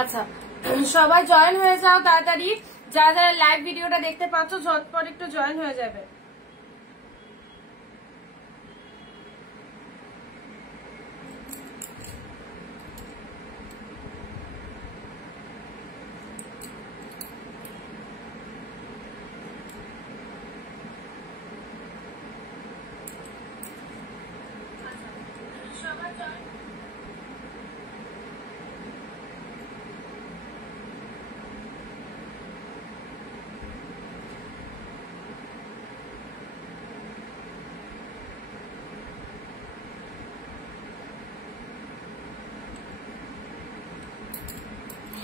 আচ্ছা সবাই জয়েন হয়ে যাও তাড়াতাড়ি, যারা যারা লাইভ ভিডিওটা দেখতে পাচ্ছ ঝটপট একটু জয়েন হয়ে যাবে।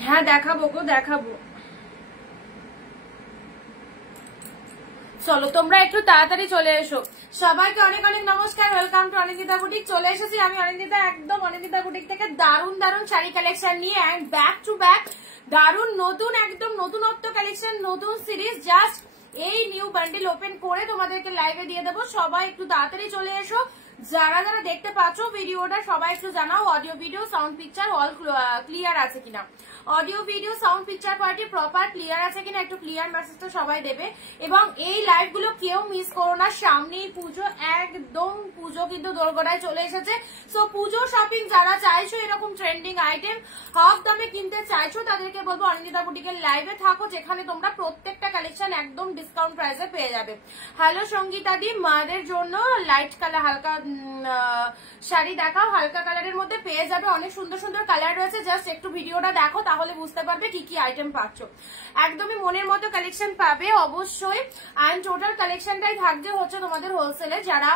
হ্যাঁ দেখাবো গো, দেখাবো। চলো তোমরা একটু তাড়াতাড়ি চলে এসো। সবাইকে অনেক অনেক নমস্কার, ওয়েলকাম টু অনিন্দিতা বুটিক। চলে এসেছি আমি অনিন্দিতা, একদম অনিন্দিতা বুটিক থেকে দারুন দারুন শাড়ি কালেকশন নিয়ে, এন্ড ব্যাক টু ব্যাক দারুন নতুন একদম নতুনত্ব কালেকশন, নতুন সিরিজ। জাস্ট এই নিউ বান্ডিল ওপেন করে তোমাদেরকে লাইভে দিয়ে দেবো। সবাই একটু তাড়াতাড়ি চলে এসো। যারা যারা দেখতে পাচ্ছ ভিডিওটা সবাই একটু জানাও audio video sound picture all clear আছে কিনা, audio video sound picture quality proper clear আছে কিনা, একটু ক্লিয়ার মেসেজটা সবাই দেবে। এবং এই লাইভ গুলো কেউ মিস করো না, সামনেই পুজো, একদম পুজো কিন্তু দোরগোড়ায় চলে এসেছে। সো পুজো শপিং যারা চাইছো, এরকম ট্রেন্ডিং আইটেম হাফ দামে কিনতে চাইছো, তাদেরকে বলবো অনিন্দিতা বুটিকের লাইভে থাকো, যেখানে তোমরা প্রত্যেকটা কালেকশন একদম ডিসকাউন্ট প্রাইসে পেয়ে যাবে। হ্যালো সঙ্গীতা দি, মাদের জন্য লাইট কালার হালকা শাড়ি দেখাও, হালকা কালারের মধ্যে পেয়ে যাবে, অনেক সুন্দর সুন্দর কালার রয়েছে। জাস্ট একটু ভিডিওটা দেখো, তাহলে বুঝতে পারবে কি কি আইটেম পাচ্ছ। একদমই মনের মতো কালেকশন পাবে অবশ্যই। অ্যান্ড টোটাল কালেকশনটাই থাকছে হচ্ছে তোমাদের হোলসেলে। যারা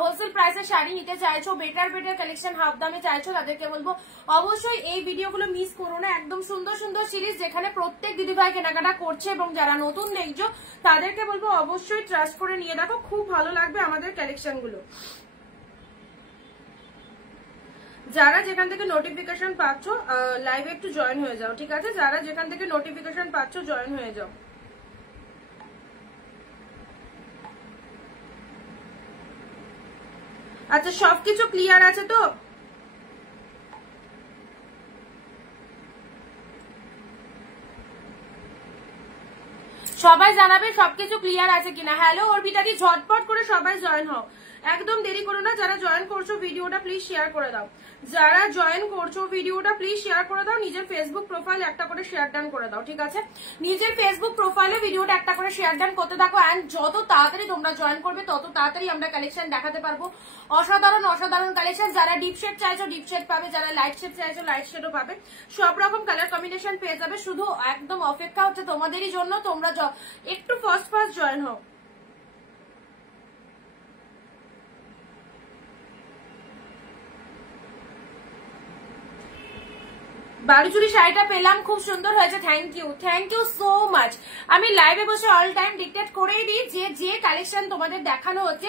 হোলসেল প্রাইসে শাড়ি নিতে চাইছো, বেটার বেটার কালেকশন হাফ দামে চাইছো, তাদেরকে বলবো অবশ্যই এই ভিডিওগুলো মিস করো না। একদম সুন্দর সুন্দর সিরিজ, যেখানে প্রত্যেক দিদিভাই কেনাকাটা করছে, এবং যারা নতুন দেখছো তাদেরকে বলবো অবশ্যই ট্রাস্ট করে নিয়ে দেখো, খুব ভালো লাগবে আমাদের কালেকশন গুলো। যারা যেখান থেকে নোটিফিকেশন পাচ্ছ লাইভে একটু জয়েন হয়ে যাও, ঠিক আছে? যারা যেখান থেকে নোটিফিকেশন পাচ্ছ জয়েন হয়ে যাও। আচ্ছা সবকিছু ক্লিয়ার আছে তো? সবাই জানাবে সবকিছু ক্লিয়ার আছে কিনা। হ্যালো অর্পিতাদি, ঝটপট করে সবাই জয়েন হও, একদম দেরি করো না। যারা জয়েন করছো ভিডিওটা প্লিজ শেয়ার করে দাও, যারা জয়েন করছো ভিডিওটা প্লিজ শেয়ার করে দাও। নিজের ফেসবুক প্রোফাইল একটা করে শেয়ার ডান করে দাও, ঠিক আছে? নিজের ফেসবুক প্রোফাইলে ভিডিওটা একটা করে শেয়ার ডান করতে থাকো। অ্যান্ড যত তাড়াতাড়ি তোমরা জয়েন করবে তত তাড়াতাড়ি আমরা কালেকশন দেখাতে পারবো, অসাধারণ অসাধারণ কালেকশন। যারা ডিপ শেড চাইছো ডিপ শেড পাবে, যারা লাইট শেড চাইছো লাইট শেডও পাবে, সব রকম কালার কম্বিনেশন পেয়ে যাবে। শুধু একদম অপেক্ষা হচ্ছে তোমাদেরই জন্য, তোমরা একটু ফার্স্ট ফার্স্ট জয়েন হও। বালুচুরি শাড়িটা পেলাম, খুব সুন্দর হয়েছে, থ্যাংক ইউ সো মাচ। আমি লাইভে বসে অল টাইম ডিক্টেট করেই দিই যে যে কালেকশন তোমাদের দেখানো হচ্ছে,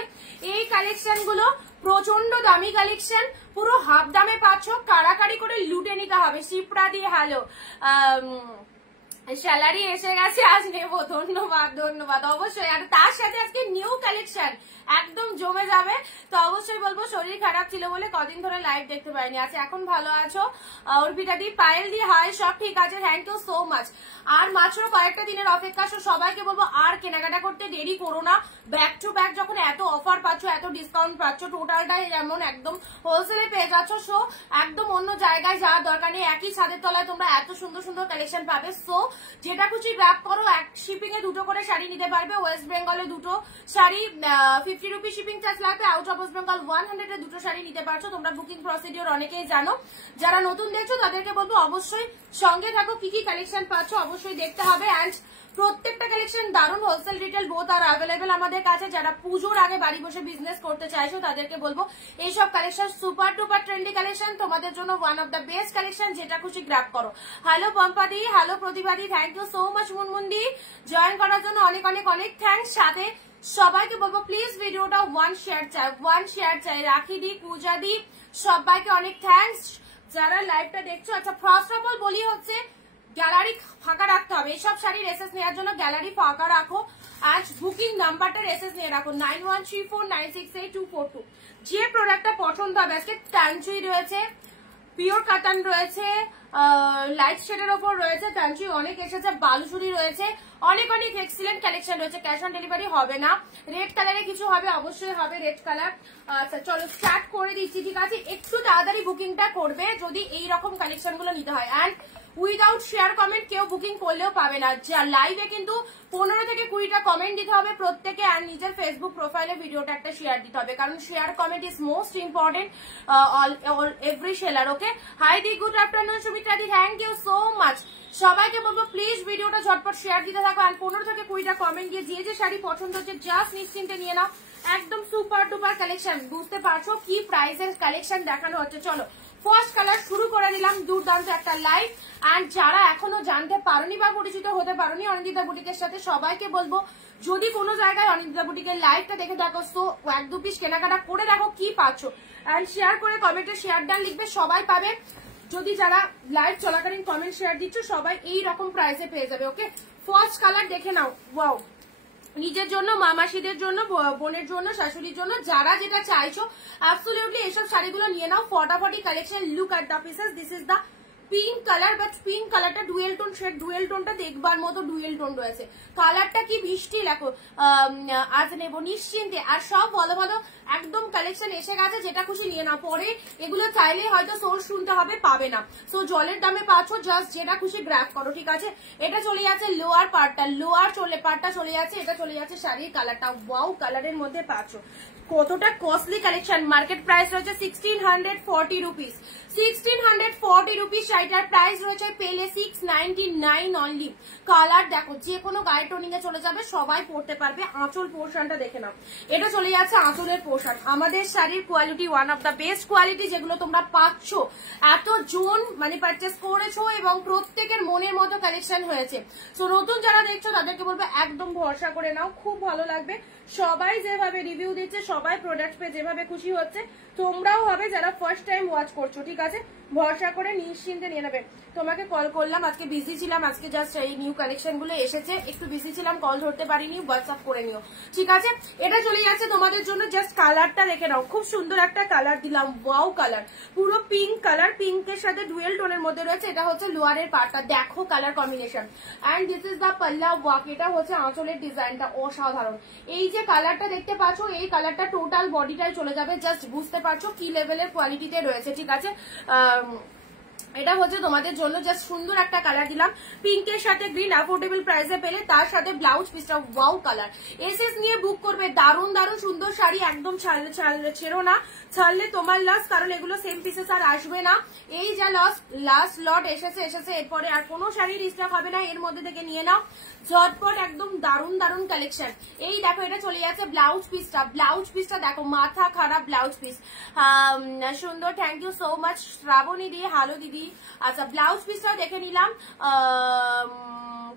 এই কালেকশন গুলো প্রচন্ড দামি কালেকশন, পুরো হাফ দামে পাচ্ছ, কাড়াকাড়ি করে লুটে নিতে হবে। শিপ্রা দিয়ে হ্যালো, স্যালারি এসে গেছে, আজ নেবো, ধন্যবাদ ধন্যবাদ। অবশ্যই, আর তার সাথে আজকে নিউ কালেকশন একদম জমে যাবে। তো অবশ্যই বলবো, শরীর খারাপ ছিল বলে কদিন ধরে লাইভ দেখতে পাইনি, আচ্ছা এখন ভালো আছো? অর্পিতা দি, পায়েল দি হাই, সব ঠিক আছে, থ্যাংক ইউ সো মাচ। আর মাত্র কয়েকটা দিনের অপেক্ষা, সবাইকে বলবো আর কেনাকাটা করতে দেরি করো না। ব্যাক টু ব্যাক যখন এত অফার পাচ্ছ, এত ডিসকাউন্ট পাচ্ছ, টোটালটাই যেমন একদম হোলসেলে পেয়ে যাচ্ছ। সো একদম অন্য জায়গায় যাওয়ার দরকার নেই, একই ছাদের তলায় তোমরা এত সুন্দর সুন্দর কালেকশন পাবে। সো যেটা খুশি গ্র্যাব করো, এক শিপিং এ দুটো করে শাড়ি নিতে পারবে। ওয়েস্ট বেঙ্গলে দুটো শাড়ি 50 রুপি শিপিং চার্জ লাগবে, আউট অফ ওয়েস্ট বেঙ্গল 100 এ দুটো শাড়ি নিতে পারছো। তোমরা বুকিং প্রসিডিওর অনেকেই জানো, যারা নতুন দেখছো তাদেরকে বলবো অবশ্যই সঙ্গে থাকো, কি কি কালেকশন পাচ্ছ অবশ্যই দেখতে হবে। অ্যান্ড প্রত্যেকটা কালেকশন দারুণ, হোলসেল রিটেল বোথ আর অ্যাভেলেবেল আমাদের কাছে। যারা পুজোর আগে বাড়ি বসে বিজনেস করতে চাইছো তাদেরকে বলবো এইসব collection super duper trendy collection, তোমাদের জন্য one of the best collection, যেটা খুশি গ্র্যাব করো। হ্যালো পম্পাদি, হ্যালো প্রতিবাদি, থ্যাংক ইউ সো মাচ। মুনমুন্দি, জয়েন করার জন্য অনেক অনেক অনেক থ্যাংকস। সাথে সবাইকে বলবো প্লিজ ভিডিওটা ওয়ান শেয়ার চাই। রাখি দি, পূজা দি, সবাইকে অনেক থ্যাংকস যারা লাইভটা দেখছো। আচ্ছা ফার্স্ট অফ অল বলি হচ্ছে, গ্যালারি ফাঁকা রাখতে হবে। এইসব শাড়ির এসএস নেওয়ার জন্য গ্যালারি ফাঁকা রাখো। আজ বুকিং নাম্বারটার এসএস নিয়ে রাখো 9134968242। যে প্রোডাক্টটা পছন্দ হবে, আজকে টানচুই রয়েছে, পিওর কাতান রয়েছে, লাইট শেডের ওপর রয়েছে, কাঞ্চি অনেক এসেছে, বালুচুরি রয়েছে, অনেক অনেক এক্সিলেন্ট কালেকশন রয়েছে। ক্যাশ অন ডেলিভারি হবে না। রেড কালারে কিছু হবে, অবশ্যই হবে রেড কালার। আচ্ছা চলো স্টার্ট করে দিচ্ছি, ঠিক আছে? একটু তাড়াতাড়ি বুকিংটা করবে যদি এইরকম কালেকশন গুলো নিতে হয়। অ্যান্ড উইদাউট শেয়ার কমেন্ট কেউ বুকিং করলেও পাবে না। লাইভে কিন্তু 15 থেকে 20টা কমেন্ট দিতে হবে প্রত্যেকে, আর নিজের ফেসবুক প্রোফাইলে ভিডিওটা একটা শেয়ার দিতে হবে, কারণ share comment is most important every seller. Okay, hi di, good afternoon Sumitra di, thank you so much. সবাইকে বলবো প্লিজ ভিডিওটা ঝটপট শেয়ার দিতে থাকো, আর 15 থেকে 20টা কমেন্ট দিয়ে যে যে শাড়ি পছন্দ হচ্ছে জাস্ট নিশ্চিন্তে নিয়ে নাও। একদম সুপার ডুপার কালেকশন, বুঝতে পারছো কি প্রাইসের কালেকশন দেখানো হচ্ছে। চলো ফার্স্ট কালার শুরু করে দিলাম, দুর্দান্ত একটা লাইভ। অ্যান্ড যারা এখনো জানতে পারোনি বা পরিচিত হতে পারোনি অনিন্দিতা বুটিকের সাথে, সবাইকে বলবো যদি কোনো জায়গায় অনিন্দিতা বুটিকের লাইভটা দেখে থাকো তো 1-2 পিস কেনাকাটা করে দেখো কি পাচ্ছ, অ্যান্ড শেয়ার করে কমেন্টে শেয়ার ডান লিখবে, সবাই পাবে। যদি যারা লাইভ চলাকালীন কমেন্ট শেয়ার দিচ্ছ সবাই এই রকম প্রাইসে পেয়ে যাবে। ওকে, ফার্স্ট কালার দেখে নাও। ওয়াও, নিজের জন্য, মামাসিদের জন্য, বোনের জন্য, শাশুড়ির জন্য, যারা যেটা চাইছো অ্যাবসলিউটলি এইসব শাড়িগুলো নিয়ে নাও। ফটাফটি collection. Look at the pieces, this is the pink colour, but pink কালারটা ডুয়েল টোন শেড, ডুয়েল টোনটা দেখবার মতো ডুয়েল টোন রয়েছে। কালারটা কি মিষ্টি দেখো, আজ নেবো নিশ্চিন্তে। আর সব ভালো ভালো একদম কালেকশন এসে গেছে, যেটা খুশি নিয়ে নাও। পরে এগুলো চাইলে হয়তো সোর্স শুনতে হবে, পাবে না। সো জলের দামে পাচ্ছ, জাস্ট যেটা খুশি গ্র্যাব করো, ঠিক আছে? এটা চলে যাচ্ছে লোয়ার পার্টটা, পার্টটা চলে যাচ্ছে, এটা চলে যাচ্ছে শাড়ির কালারটা। ওয়াও, কালারের মধ্যে পাচ্ছ। কতটা কস্টলি কালেকশন, মার্কেট প্রাইস রয়েছে 1640 রুপিস। 1640 রুপিস শাড়িটার প্রাইস রয়েছে পেলে 699 অনলি। কালার দেখো, যে কোনো গায়ে টোনিং এ চলে যাবে, সবাই পরতে পারবে। আঁচল পোর্শনটা দেখে নাও, এটা চলে যাচ্ছে আঁচলের পোর্শন। আমাদের শাড়ির quality one of the best quality, যেগুলো তোমরা পাচ্ছ এতজন মানে পারচেস করেছো, এবং প্রত্যেকের মনের মতো কালেকশন হয়েছে। তো নতুন যারা দেখছো তাদেরকে বলবো একদম ভরসা করে নাও, খুব ভালো লাগবে। সবাই যেভাবে রিভিউ দিচ্ছে, সবাই প্রোডাক্ট পেয়ে যেভাবে খুশি হচ্ছে, তোমরাও হবে যারা ফার্স্ট টাইম ওয়াচ করছো, ঠিক আছে? ভরসা করে নিশ্চিন্তে নিয়ে নেবে। তোমাকে কল করলাম, আজকে বিজি ছিলাম, আজকে জাস্ট এই নিউ কালেকশন গুলো এসেছে, একটু বিজি ছিলাম, কল ধরতে পারিনি, হোয়াটসঅ্যাপ করে নিও, ঠিক আছে? এটা চলে যাচ্ছে তোমাদের জন্য। জাস্ট কালারটা দেখে নাও, খুব সুন্দর একটা কালার দিলাম। ওয়াও কালার, পুরো পিঙ্ক কালার, পিঙ্কের সাথে ডুয়েল টোনের মধ্যে রয়েছে। এটা হচ্ছে লোয়ারের পার্টটা, দেখো colour combination. And this is the পাল্লা ওয়ার্ক, এটা হচ্ছে আঁচলের ডিজাইনটা অসাধারণ। এই যে কালারটা দেখতে পাচ্ছ, এই কালারটা টোটাল বডিটাই চলে যাবে। জাস্ট বুঝতে পারছো কি লেভেলের কোয়ালিটিতে রয়েছে, ঠিক আছে? এটা হচ্ছে তোমাদের জন্য জাস্ট সুন্দর একটা কালার দিলাম, পিঙ্কের সাথে গ্রিন, অ্যাফোর্ডেবল প্রাইসে পেলে। তার সাথে ব্লাউজ পিসটা ওয়াও কালার। এসএস নিয়ে বুক করবে, দারুণ দারুণ সুন্দর শাড়ি, একদম ছেড়ো না, ছাড়লে তোমার লস, কারণ এগুলো সেম পিসেস আর আসবে না। এই যা লাস্ট লট এসেছে, এরপরে আর কোনো শাড়ি রিস্টক হবে না, এর মধ্যে থেকে নিয়ে নাও ঝটপট। একদম দারুণ দারুণ কালেকশন। এই দেখো, এটা চলে যাচ্ছে ব্লাউজ পিসটা দেখো, মাথা খারাপ ব্লাউজ পিস, সুন্দর। Thank you so much Shrabani di, hello দিদি। আচ্ছা, ব্লাউজ পিসটাও দেখে নিলাম,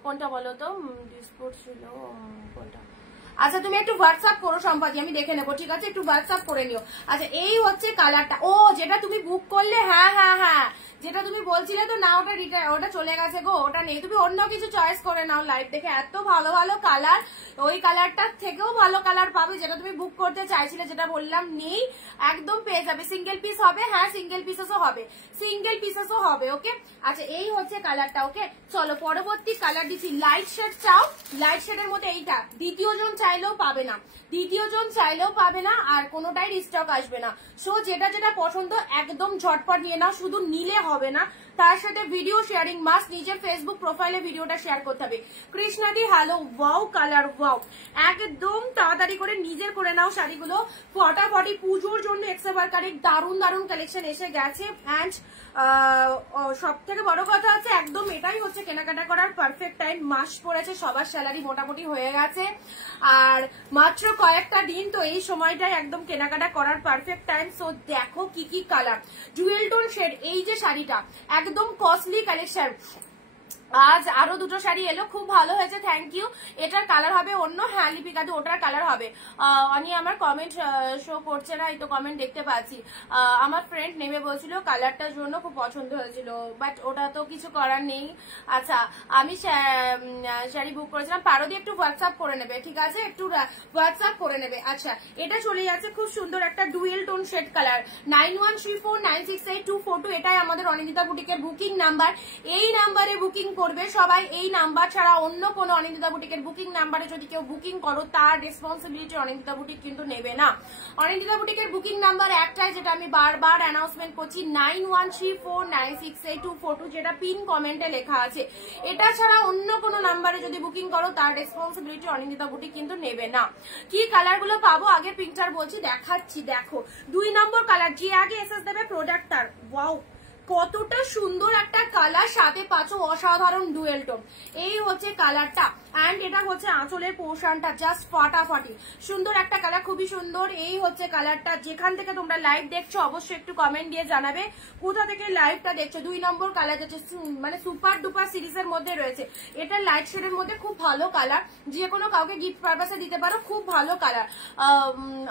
কোনটা বলো তো, ডিসপুট ছিল কোনটা? আচ্ছা তুমি একটু হোয়াটসঅ্যাপ করো সম্পাদি, আমি দেখে নেবো, ঠিক আছে? একটু হোয়াটসঅ্যাপ করে নিও। আচ্ছা, এই হচ্ছে কালারটা। ও, যেটা তুমি বুক করলে, হ্যাঁ, যেটা তুমি বলছিলে তো না, ওটা চলে গেছে গো, ওটা নেই। তুমি অন্য কিছু চয়েস করে নাও লাইভ দেখে, এত ভালো ভালো কালার, ওই কালারটার থেকেও ভালো কালার পাবে। যেটা তুমি বুক করতে চাইছিলে, যেটা বললাম নেই, একদম পেয়ে যাবে। সিঙ্গেল পিস হবে, হ্যাঁ সিঙ্গেল পিসেসও হবে, ওকে? আচ্ছা, এই হচ্ছে কালারটা, ওকে? চলো পরবর্তী কালার দিচ্ছি। লাইট শেড চাও, লাইট শেডের মধ্যে এইটা দ্বিতীয় জন চাইলেও পাবে না, আর কোনোটাই রিস্টক আসবে না। সো যেটা যেটা পছন্দ একদম ঝটপট নিয়ে নাও, শুধু নিলে হবে না, তার সাথে ভিডিও শেয়ারিং মাস্ট। নিজের ফেসবুক প্রোফাইলে ভিডিওটা শেয়ার করতে হবে। কৃষ্ণাদি হ্যালো, ওয়াও কালার, ওয়াও, একদম তাড়াতাড়ি করে নিজের করে নাও শাড়িগুলো ফটাফটি। পুজোর জন্য এক্সেবারকারী দারুণ দারুণ কালেকশন এসে গেছে। অ্যান্ড সব থেকে বড় কথা হচ্ছে, একদম এটাই হচ্ছে কেনাকাটা করার পারফেক্ট টাইম। মাস পড়েছে, সবার স্যালারি মোটামুটি হয়ে গেছে, আর মাত্র কয়েকটা দিন, তো এই সময়টাই একদম কেনাকাটা করার পারফেক্ট টাইম। সো দেখো কি কি কালার, ডুয়েল টোন শেড। এই যে শাড়িটা একদম কস্টলি কালেকশন, আজ আরো দুটো শাড়ি এলো, খুব ভালো হয়েছে, থ্যাংক ইউ। এটার কালার হবে অন্য, হ্যাঁ লিপিকাদি ওটার কালার হবে। আমি আমার কমেন্ট শো করছে না, এই তো কমেন্ট দেখতে পাচ্ছি। আমার ফ্রেন্ড নেমে বলছিল কালারটার জন্য খুব পছন্দ হয়েছিল, বাট ওটা তো কিছু করার নেই। আচ্ছা আমি শাড়ি বুক করেছিলাম, পারদি একটু হোয়াটসঅ্যাপ করে নেবে, ঠিক আছে, একটু হোয়াটসঅ্যাপ করে নেবে। আচ্ছা এটা চলে যাচ্ছে খুব সুন্দর একটা ডুয়েল টোন শেড কালার, 9134968242, এটাই আমাদের অনিন্দিতা বুটিকের বুকিং নাম্বার। এই নাম্বারে বুকিং করবে সবাই, এই নাম্বার ছাড়া অন্য কোনো অনিন্দিতা বুটিকের বুকিং নাম্বারে যদি কেউ বুকিং করো তার রেসপন্সিবিলিটি অনিন্দিতা বুটিক কিন্তু নেবে না। অনিন্দিতা বুটিকের বুকিং নাম্বার একটাই, যেটা আমি বারবার অ্যানাউন্সমেন্ট করছি, 9134968242, যেটা পিন কমেন্টে লেখা আছে। এটা ছাড়া অন্য কোনো নাম্বারে যদি বুকিং করো তার রেসপন্সিবিলিটি অনিন্দিতা বুটিক কিন্তু নেবে না। কি কালার গুলো পাবো আগে পিকচার বলছি, দেখাচ্ছি। দেখো 2 নম্বর কালার, যে আগে এসএস দেবে প্রোডাক্ট তার। ওয়াও কতটা সুন্দর একটা কালার, সাথে পাচ্ছ অসাধারণ ডুয়েল টোন। এই হচ্ছে কালারটা, এন্ড এটা হচ্ছে আঁচলের পোর্শনটা, জাস্ট ফাটাফাটি সুন্দর একটা কালার, খুবই সুন্দর। এই হচ্ছে কালারটা। যেখান থেকে তোমরা লাইভ দেখছো অবশ্যই একটু কমেন্ট দিয়ে জানাবে কোথা থেকে লাইভটা দেখছো। 2 নম্বর কালার যাচ্ছে, মানে সুপার ডুপার সিরিজের মধ্যে রয়েছে। এটা লাইট শেডের মধ্যে খুব ভালো কালার, যে কোনো কাউকে গিফট পারপাসে দিতে পারো, খুব ভালো কালার।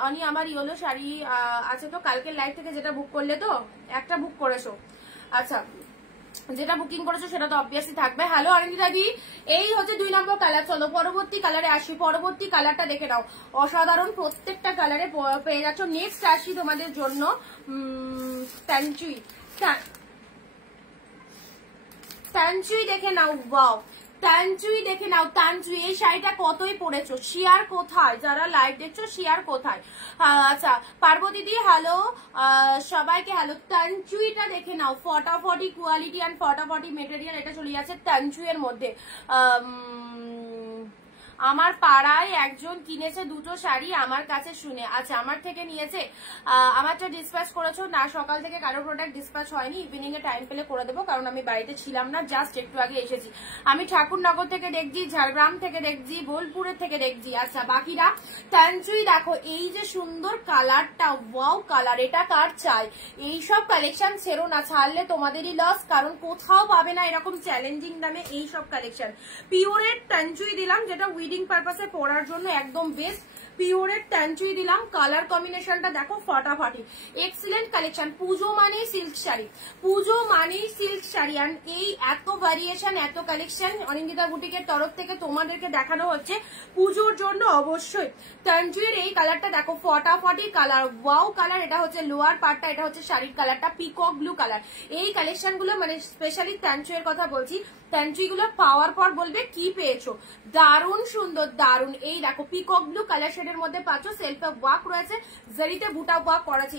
আমি আমার ইয়েলো শাড়ি আছে তো, কালকে লাইভ থেকে যেটা বুক করলে তো একটা বুক করেছো, আচ্ছা যেটা বুকিং করেছো সেটা তো অবভিয়াসলি থাকবে। হ্যালো অনিন্দিতা দি, এই হচ্ছে 2 নম্বর কালার। চলো পরবর্তী কালারে আসি, পরবর্তী কালারটা দেখে নাও, অসাধারণ প্রত্যেকটা কালারে পেয়ে যাচ্ছ। নেক্সট আসি তোমাদের জন্য তানচুই দেখে নাও, ওয়াও তানচুই দেখে নাও, তানচুই এই শাড়িটা কতই পরেছো, শেয়ার কোথায়, যারা লাইভ দেখছো শেয়ার কোথায়। আচ্ছা পার্বতী দি হ্যালো, সবাইকে হ্যালো। তানচুইটা দেখে নাও, ফটাফটি কোয়ালিটি অ্যান্ড ফটাফটি মেটেরিয়াল, এটা চলে যাচ্ছে তানচুইয়ের মধ্যে। আমার পাড়ায় একজন কিনেছে 2টো শাড়ি আমার কাছে শুনে, আচ্ছা আমার থেকে নিয়েছে, আমারটা ডিসপ্যাচ করেছো না? সকাল থেকে কারো প্রোডাক্ট ডিসপ্যাচ হয়নি, ইভিনিং এ টাইম পেলে করে দেবো, কারণ আমি বাড়িতে ছিলাম না, জাস্ট একটু আগে এসেছি। আমি ঠাকুরনগর থেকে দেখছি, ঝাড়গ্রাম থেকে দেখছি, বোলপুরের থেকে দেখছি। আচ্ছা বাকিরা তানচুই দেখো, এই যে সুন্দর কালারটা, ওয়াও কালার, এটা কার চাই? এইসব কালেকশন ছেড়ো না, ছাড়লে তোমাদেরই লস, কারণ কোথাও পাবে না এরকম চ্যালেঞ্জিং দামে এইসব কালেকশন। পিওরের তানচুই দিলাম, যেটা উইডিং পারপাসে পরার জন্য একদম বেস্ট। পিওরের তানচুই দিলাম, কালার কম্বিনেশনটা দেখো ফাটাফাটি, এক্সিলেন্ট কালেকশন। পুজো মানেই সিল্ক শাড়ি, পুজো মানেই সিল্ক শাড়ি, আর এই এত ভ্যারিয়েশন, এত কালেকশন অনিন্দিতা বুটিকের তরফ থেকে তোমাদেরকে দেখানো হচ্ছে পুজোর জন্য। অবশ্যই তানচুইয়ের এই কালারটা দেখো, ফটাফটি কালার, ওয়াও কালার। এটা হচ্ছে লোয়ার পার্টটা, এটা হচ্ছে শাড়ির কালারটা, পিকক ব্লু কালার। এই কালেকশন গুলো মানে স্পেশালি তানচুইয়ের কথা বলছি, তানচুই গুলো পাওয়ার পর বলবে কি পেয়েছো, দারুণ সুন্দর, দারুণ। এই দেখো পিকক ব্লু কালার শেডের মধ্যে পাচ্ছ, সেলফে ওয়ার্ক রয়েছে, জারিতে বুটা ওয়ার্ক করা আছে।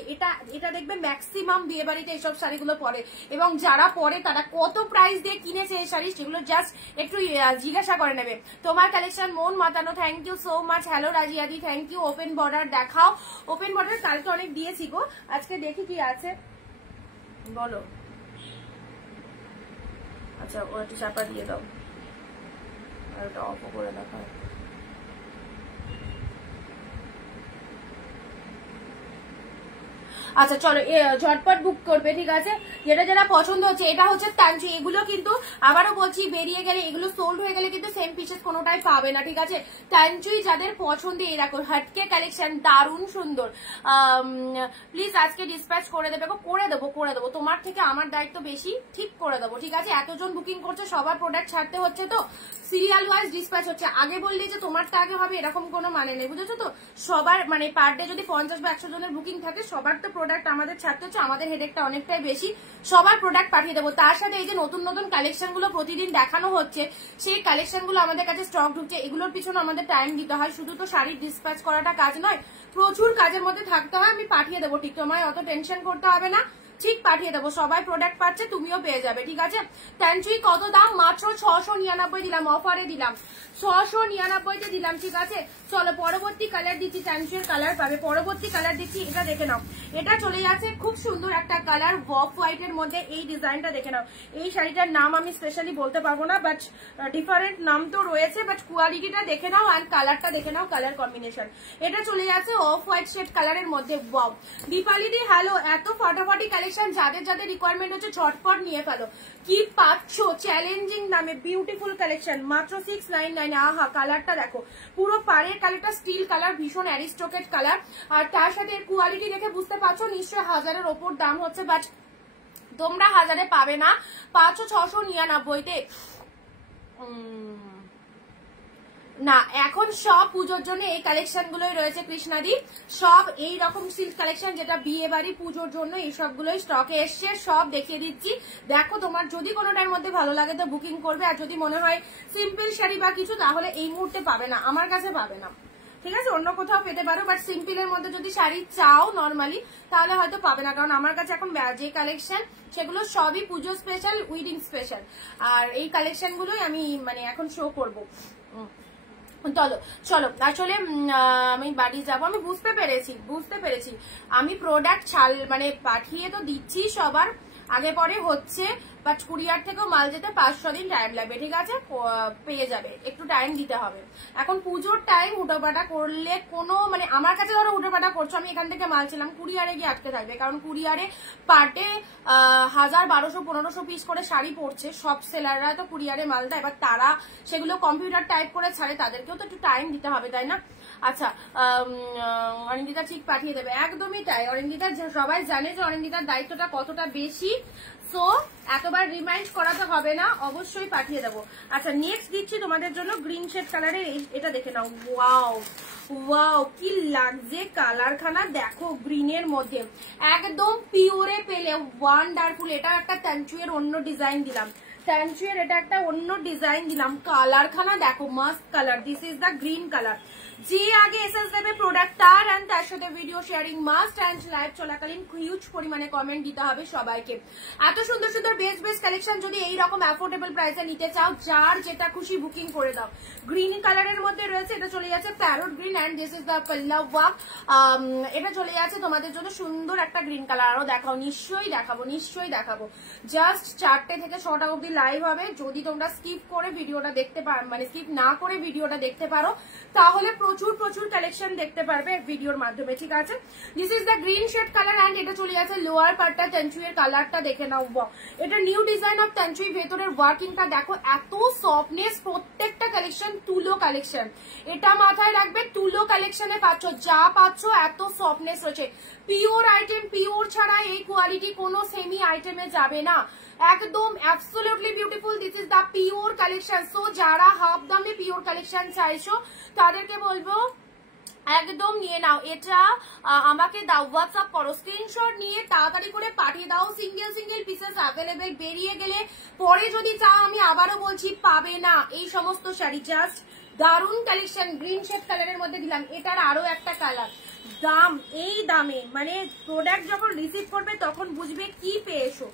এটা দেখবে ম্যাক্সিমাম বিয়ে বাড়িতে এইসব শাড়িগুলো পরে, এবং যারা পরে তারা কত প্রাইস দিয়ে কিনেছে এই শাড়ি সেগুলো জাস্ট একটু জিজ্ঞাসা করে নেবে। তোমার কালেকশন মন মাতানো, thank you so much. Hello রাজিয়াদি, থ্যাংক ইউ। ওপেন বর্ডার দেখাও, ওপেন বর্ডার কালকে অনেক দিয়েছি গো, আজকে দেখি কি আছে বলো। আচ্ছা ও একটু চাপা দিয়ে দাও, আর ওটা অফ করে দেখাও। আচ্ছা চলো ঝটপট বুক করবে, ঠিক আছে, যেটা যেটা পছন্দ হচ্ছে। এটা হচ্ছে তানচুই, এগুলো কিন্তু আবারও বলছি বেরিয়ে গেলে, এগুলো সোল্ড হয়ে গেলে কিন্তু সেম পিসেস কোনোটাই পাবে না, ঠিক আছে। তানচুই যাদের পছন্দ, এই দেখো হটকে কালেকশন, দারুণ সুন্দর। প্লিজ আজকে ডিসপ্যাচ করে দেবে, করে দেবো, তোমার থেকে আমার দায়িত্ব বেশি, ঠিক করে দেবো, ঠিক আছে। এতজন বুকিং করছে, সবার প্রোডাক্ট ছাড়তে হচ্ছে, তো সিরিয়াল ওয়াইজ ডিসপ্যাচ হচ্ছে। আগে বললে যে তোমারটা আগে হবে এরকম কোনো মানে নেই, বুঝেছো তো। সবার মানে পার ডে যদি 50 বা 100 জনের বুকিং থাকে, সবার তো প্রোডাক্ট আমাদের ছাড়তে হচ্ছে, আমাদের হেডেকটা অনেকটাই বেশি। সবার প্রোডাক্ট পাঠিয়ে দেবো, তার সাথে এই যে নতুন নতুন কালেকশন গুলো প্রতিদিন দেখানো হচ্ছে, সেই কালেকশন গুলো আমাদের কাছে স্টক ঢুকছে, এগুলোর পিছনে আমাদের টাইম দিতে হয়। শুধু তো শাড়ির ডিসপ্যাচ করাটা কাজ নয়, প্রচুর কাজের মধ্যে থাকতে হয়। আমি পাঠিয়ে দেবো, ঠিক, তোমায় অত টেনশন করতে হবে না, ঠিক পাঠিয়ে দেবো। সবাই প্রোডাক্ট পাচ্ছে, তুমিও পেয়ে যাবে, ঠিক আছে। তানচুই কত দাম? মাত্র 699 দিলাম, অফারে দিলাম, 699 দিলাম, ঠিক আছে। চলো পরবর্তী কালার দিচ্ছি, তানচুইয়ের কালার পাবে। পরবর্তী কালার দিচ্ছি, এটা দেখে নাও, এটা চলে যাচ্ছে খুব সুন্দর একটা কালার, ওয়াফ হোয়াইট এর মধ্যে। এই ডিজাইনটা দেখে নাও, এই শাড়িটার নাম আমি স্পেশালি বলতে পারবো না, বাট ডিফারেন্ট নাম তো রয়েছে, বাট কোয়ালিটিটা দেখে নাও আর কালারটা দেখে নাও, কালার কম্বিনেশন। এটা চলে যাচ্ছে অফ হোয়াইট শেড কালারের মধ্যে, ওয়াও। দীপালি দি হ্যালো, এত ফটাফটি কালার কালেকশন, যাদের যাদের রিকোয়ারমেন্ট হচ্ছে ঝটপট নিয়ে ফেলো। কি পাচ্ছ চ্যালেঞ্জিং দামে বিউটিফুল কালেকশন মাত্র 699। আহা কালারটা দেখো, পুরো পাড়ের কালারটা স্টিল কালার, ভীষণ অ্যারিস্টোক্রেট কালার। আর তার সাথে এর কোয়ালিটি দেখে বুঝতে পারছো নিশ্চয়ই 1000-এর ওপর দাম হচ্ছে, বাট তোমরা 1000-এ পাবে না, 599-তে। না এখন সব পুজোর জন্য এই কালেকশন গুলোই রয়েছে কৃষ্ণাদি, সব এই রকম সিল্ক কালেকশন যেটা বিয়ে বাড়ি পুজোর জন্য এই সবগুলোই স্টকে এসছে, সব দেখিয়ে দিচ্ছি। দেখো তোমার যদি কোনোটার মধ্যে ভালো লাগে তো বুকিং করবে, আর যদি মনে হয় সিম্পল শাড়ি বা কিছু তাহলে এই মুহূর্তে পাবে না, আমার কাছে পাবে না, ঠিক আছে, অন্য কোথাও পেতে পারো, বাট সিম্পলের মধ্যে যদি শাড়ি চাও নর্মালি তাহলে হয়তো পাবে না, কারণ আমার কাছে এখন যে কালেকশন সেগুলো সবই পুজো স্পেশাল, উইডিং স্পেশাল, আর এই কালেকশন গুলোই আমি মানে এখন শো করবো। চলো চলো, আসলে আমি বাড়ি যাবো, আমি বুঝতে পেরেছি আমি প্রোডাক্ট মানে পাঠিয়ে তো দিচ্ছি সবার আগে পরে হচ্ছে, বাট কুরিয়ার থেকেও মাল যেতে 5-6 দিন টাইম লাগবে, ঠিক আছে, পেয়ে যাবে, একটু টাইম দিতে হবে। এখন পুজোর টাইম হুটোপাটা করলে কোনো মানে আমার কাছে ধরো হুটোপাটা করছো, আমি এখান থেকে মাল ছিলাম, কুরিয়ারে গিয়ে আটকে থাকবে, কারণ কুরিয়ারে পার্টে 1000, 1200, 1500 পিস করে শাড়ি পড়ছে, সব সেলাররা তো কুরিয়ারে মাল দেয়, এবার তারা সেগুলো কম্পিউটার টাইপ করে ছাড়ে, তাদেরকেও তো একটু টাইম দিতে হবে, তাই না? আচ্ছা অরিন্দিতা ঠিক পাঠিয়ে দেবে, একদমই তাই। অরিন্দিতা সবাই জানে যে অরিন্দিতার দায়িত্বটা কতটা বেশি, সো এতবার রিমাইন্ড করাতে হবে না, অবশ্যই পাঠিয়ে দেবো। আচ্ছা নেক্সট দিচ্ছি তোমাদের জন্য গ্রিন শেড কালারের, এটা দেখে নাও, ওয়াও ওয়াও কি লাগছে কালারখানা দেখো, গ্রিনের মধ্যে একদম পিওরে পেলে ওয়ান্ডারফুল। এটা একটা ট্যাঞ্চুয়ের অন্য ডিজাইন দিলাম, ট্যাঞ্চুয়ের এটা একটা অন্য ডিজাইন দিলাম, কালারখানা দেখো must colour, this is the green colour. যে আগে এসএস দেবে প্রোডাক্ট তার এন্ড তার সাথে video sharing must, and live চলাকালীন হিউজ পরিমাণে কমেন্ট দিতে হবে সবাইকে। এত সুন্দর সুন্দর বেস্ট কালেকশন যদি এইরকম অ্যাফোর্ডেবল প্রাইসে নিতে চাও, যার যেটা খুশি বুকিং করে দাও। গ্রিন কালারের মধ্যে রয়েছে, এটা চলে যাচ্ছে parrot green, and this is the পাল্লা ওয়ার্ক। এটা চলে যাচ্ছে তোমাদের জন্য সুন্দর একটা গ্রিন কালার, আরো দেখাও, নিশ্চয়ই দেখাবো। জাস্ট 4টে থেকে 6টা অবধি লাইভ হবে, যদি তোমরা স্কিপ করে ভিডিওটা দেখতে পারো, মানে স্কিপ না করে ভিডিওটা দেখতে পারো, তাহলে প্রচুর কালেকশন দেখতে পারবে ভিডিওর মাধ্যমে, ঠিক আছে। This is the green shade colour, and এটা চলে যাচ্ছে লোয়ার পার্টটা, ট্যাঞ্চুয়ের কালারটা দেখে নাও, এটা নিউ ডিজাইন অফ ট্যাঞ্চুই, ভেতরের ওয়ার্কিংটা দেখো, এত সফটনেস, প্রত্যেকটা কালেকশন তুলো কালেকশন, এটা মাথায় রাখবে, তুলো কালেকশনে পাচ্ছ, যা পাচ্ছ এত সফটনেস রয়েছে, পিওর আইটেম, পিওর ছাড়া এই কোয়ালিটি কোনো সেমি আইটেমে যাবে না, একদম absolutely beautiful. This is the pure collection, so যারা হাফ দামে পিওর কালেকশন চাইছো তাদেরকে বলবো একদম নিয়ে নাও, এটা আমাকে দাও, হোয়াটসঅ্যাপ করো, স্ক্রিনশট নিয়ে তাড়াতাড়ি করে পাঠিয়ে দাও, সিঙ্গেল পিসেস অ্যাভেলেবেল, বেরিয়ে গেলে পরে যদি চাও আমি আবারও বলছি পাবে না এই সমস্ত শাড়ি। জাস্ট দারুন কালেকশন, গ্রিন শেড কালারের মধ্যে দিলাম, এটার আরো একটা কালার, দাম এই দামে, মানে প্রোডাক্ট যখন রিসিভ করবে তখন বুঝবে কি পেয়েছো।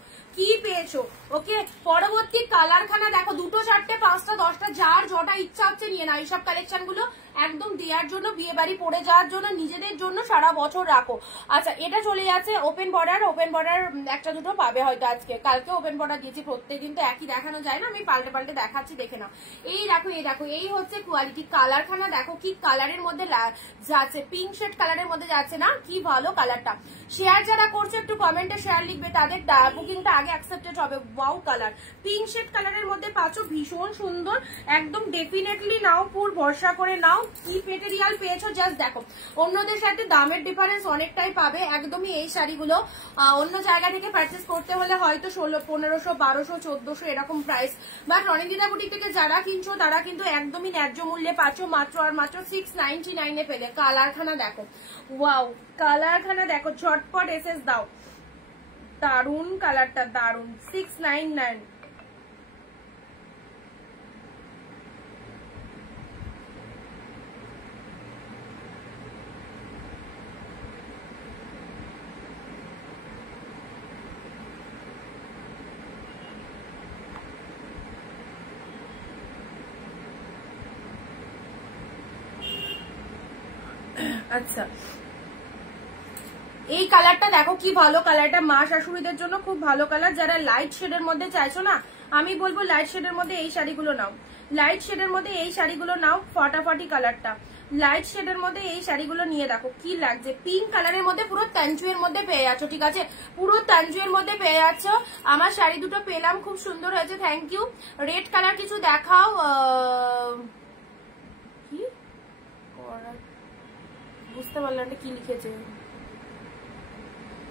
ওকে, পরবর্তী কালারখানা দেখো, 2টো 4টে 5টা 10টা যার যটা ইচ্ছা হচ্ছে নিয়ে না, এইসব কালেকশন গুলো একদম দেওয়ার জন্য, বিয়ে বাড়ি পরে যাওয়ার জন্য, নিজেদের জন্য সারা বছর রাখো। আচ্ছা এটা চলে যাচ্ছে ওপেন বর্ডার, একটা দুটো পাবে হয়তো আজকে, কালকে ওপেন বর্ডার দিয়েছি, প্রত্যেকদিন তো একই দেখানো যায় না, আমি পাল্টে দেখাচ্ছি, দেখে নাও। এই দেখো এই হচ্ছে কোয়ালিটি, কালারখানা দেখো কি কালারের মধ্যে যাচ্ছে, পিঙ্ক শেড কালারের মধ্যে যাচ্ছে না, কি ভালো কালারটা। শেয়ার যারা করছে একটু কমেন্টে শেয়ার লিখবে, তাদের বুকিংটা আগে অ্যাকসেপ্টেড হবে। ওয়াও কালার, পিঙ্ক শেড কালারের মধ্যে পাচ্ছ, ভীষণ সুন্দর, একদম ডেফিনেটলি নাও, পুর ভরসা করে নাও, কি মেটেরিয়াল পেয়েছো জাস্ট দেখো। অন্যদের সাথে দামের ডিফারেন্স অনেকটাই পাবে, একদমই এই শাড়িগুলো অন্য জায়গা থেকে পারচেস করতে হলে হয়তো 1600, 1500, 1200, 1400 এরকম প্রাইস, বাট অনিন্দিতা বুটিক থেকে যারা কিনছো তারা কিন্তু একদমই ন্যায্য মূল্যে পাচ্ছ, মাত্র 699 পেলে। কালারখানা দেখো, ওয়াও কালারখানা দেখো, ঝটপট এসএস দাও, দারুন কালারটা, দারুন, 699। আচ্ছা এই কালারটা দেখো কি ভালো, কালারটা মা শাশুড়িদের জন্য খুব ভালো কালার, যারা লাইট শেডের মধ্যে চাইছো না, আমি বলবো লাইট শেডের মধ্যে এই শাড়িগুলো নাও, ফাটাফাটি কালারটা, লাইট শেডের মধ্যে এই শাড়িগুলো নিয়ে দেখো কি লাগছে। পিঙ্ক কালারের মধ্যে পুরো তানজুয়ের মধ্যে পেয়ে যাচ্ছ, ঠিক আছে, পুরো তানজুয়ের মধ্যে পেয়ে যাচ্ছ। আমার শাড়ি দুটো পেলাম, খুব সুন্দর হয়েছে, থ্যাংক ইউ। রেড কালার কিছু দেখাও, কি বুঝতে পারলাম না কি লিখেছে।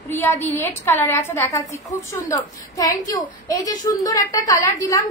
প্রিয়াদি রেড কালারে আছে, দেখাচ্ছি, খুব সুন্দর, থ্যাংক ইউ। এই যে সুন্দর একটা কালার দিলাম,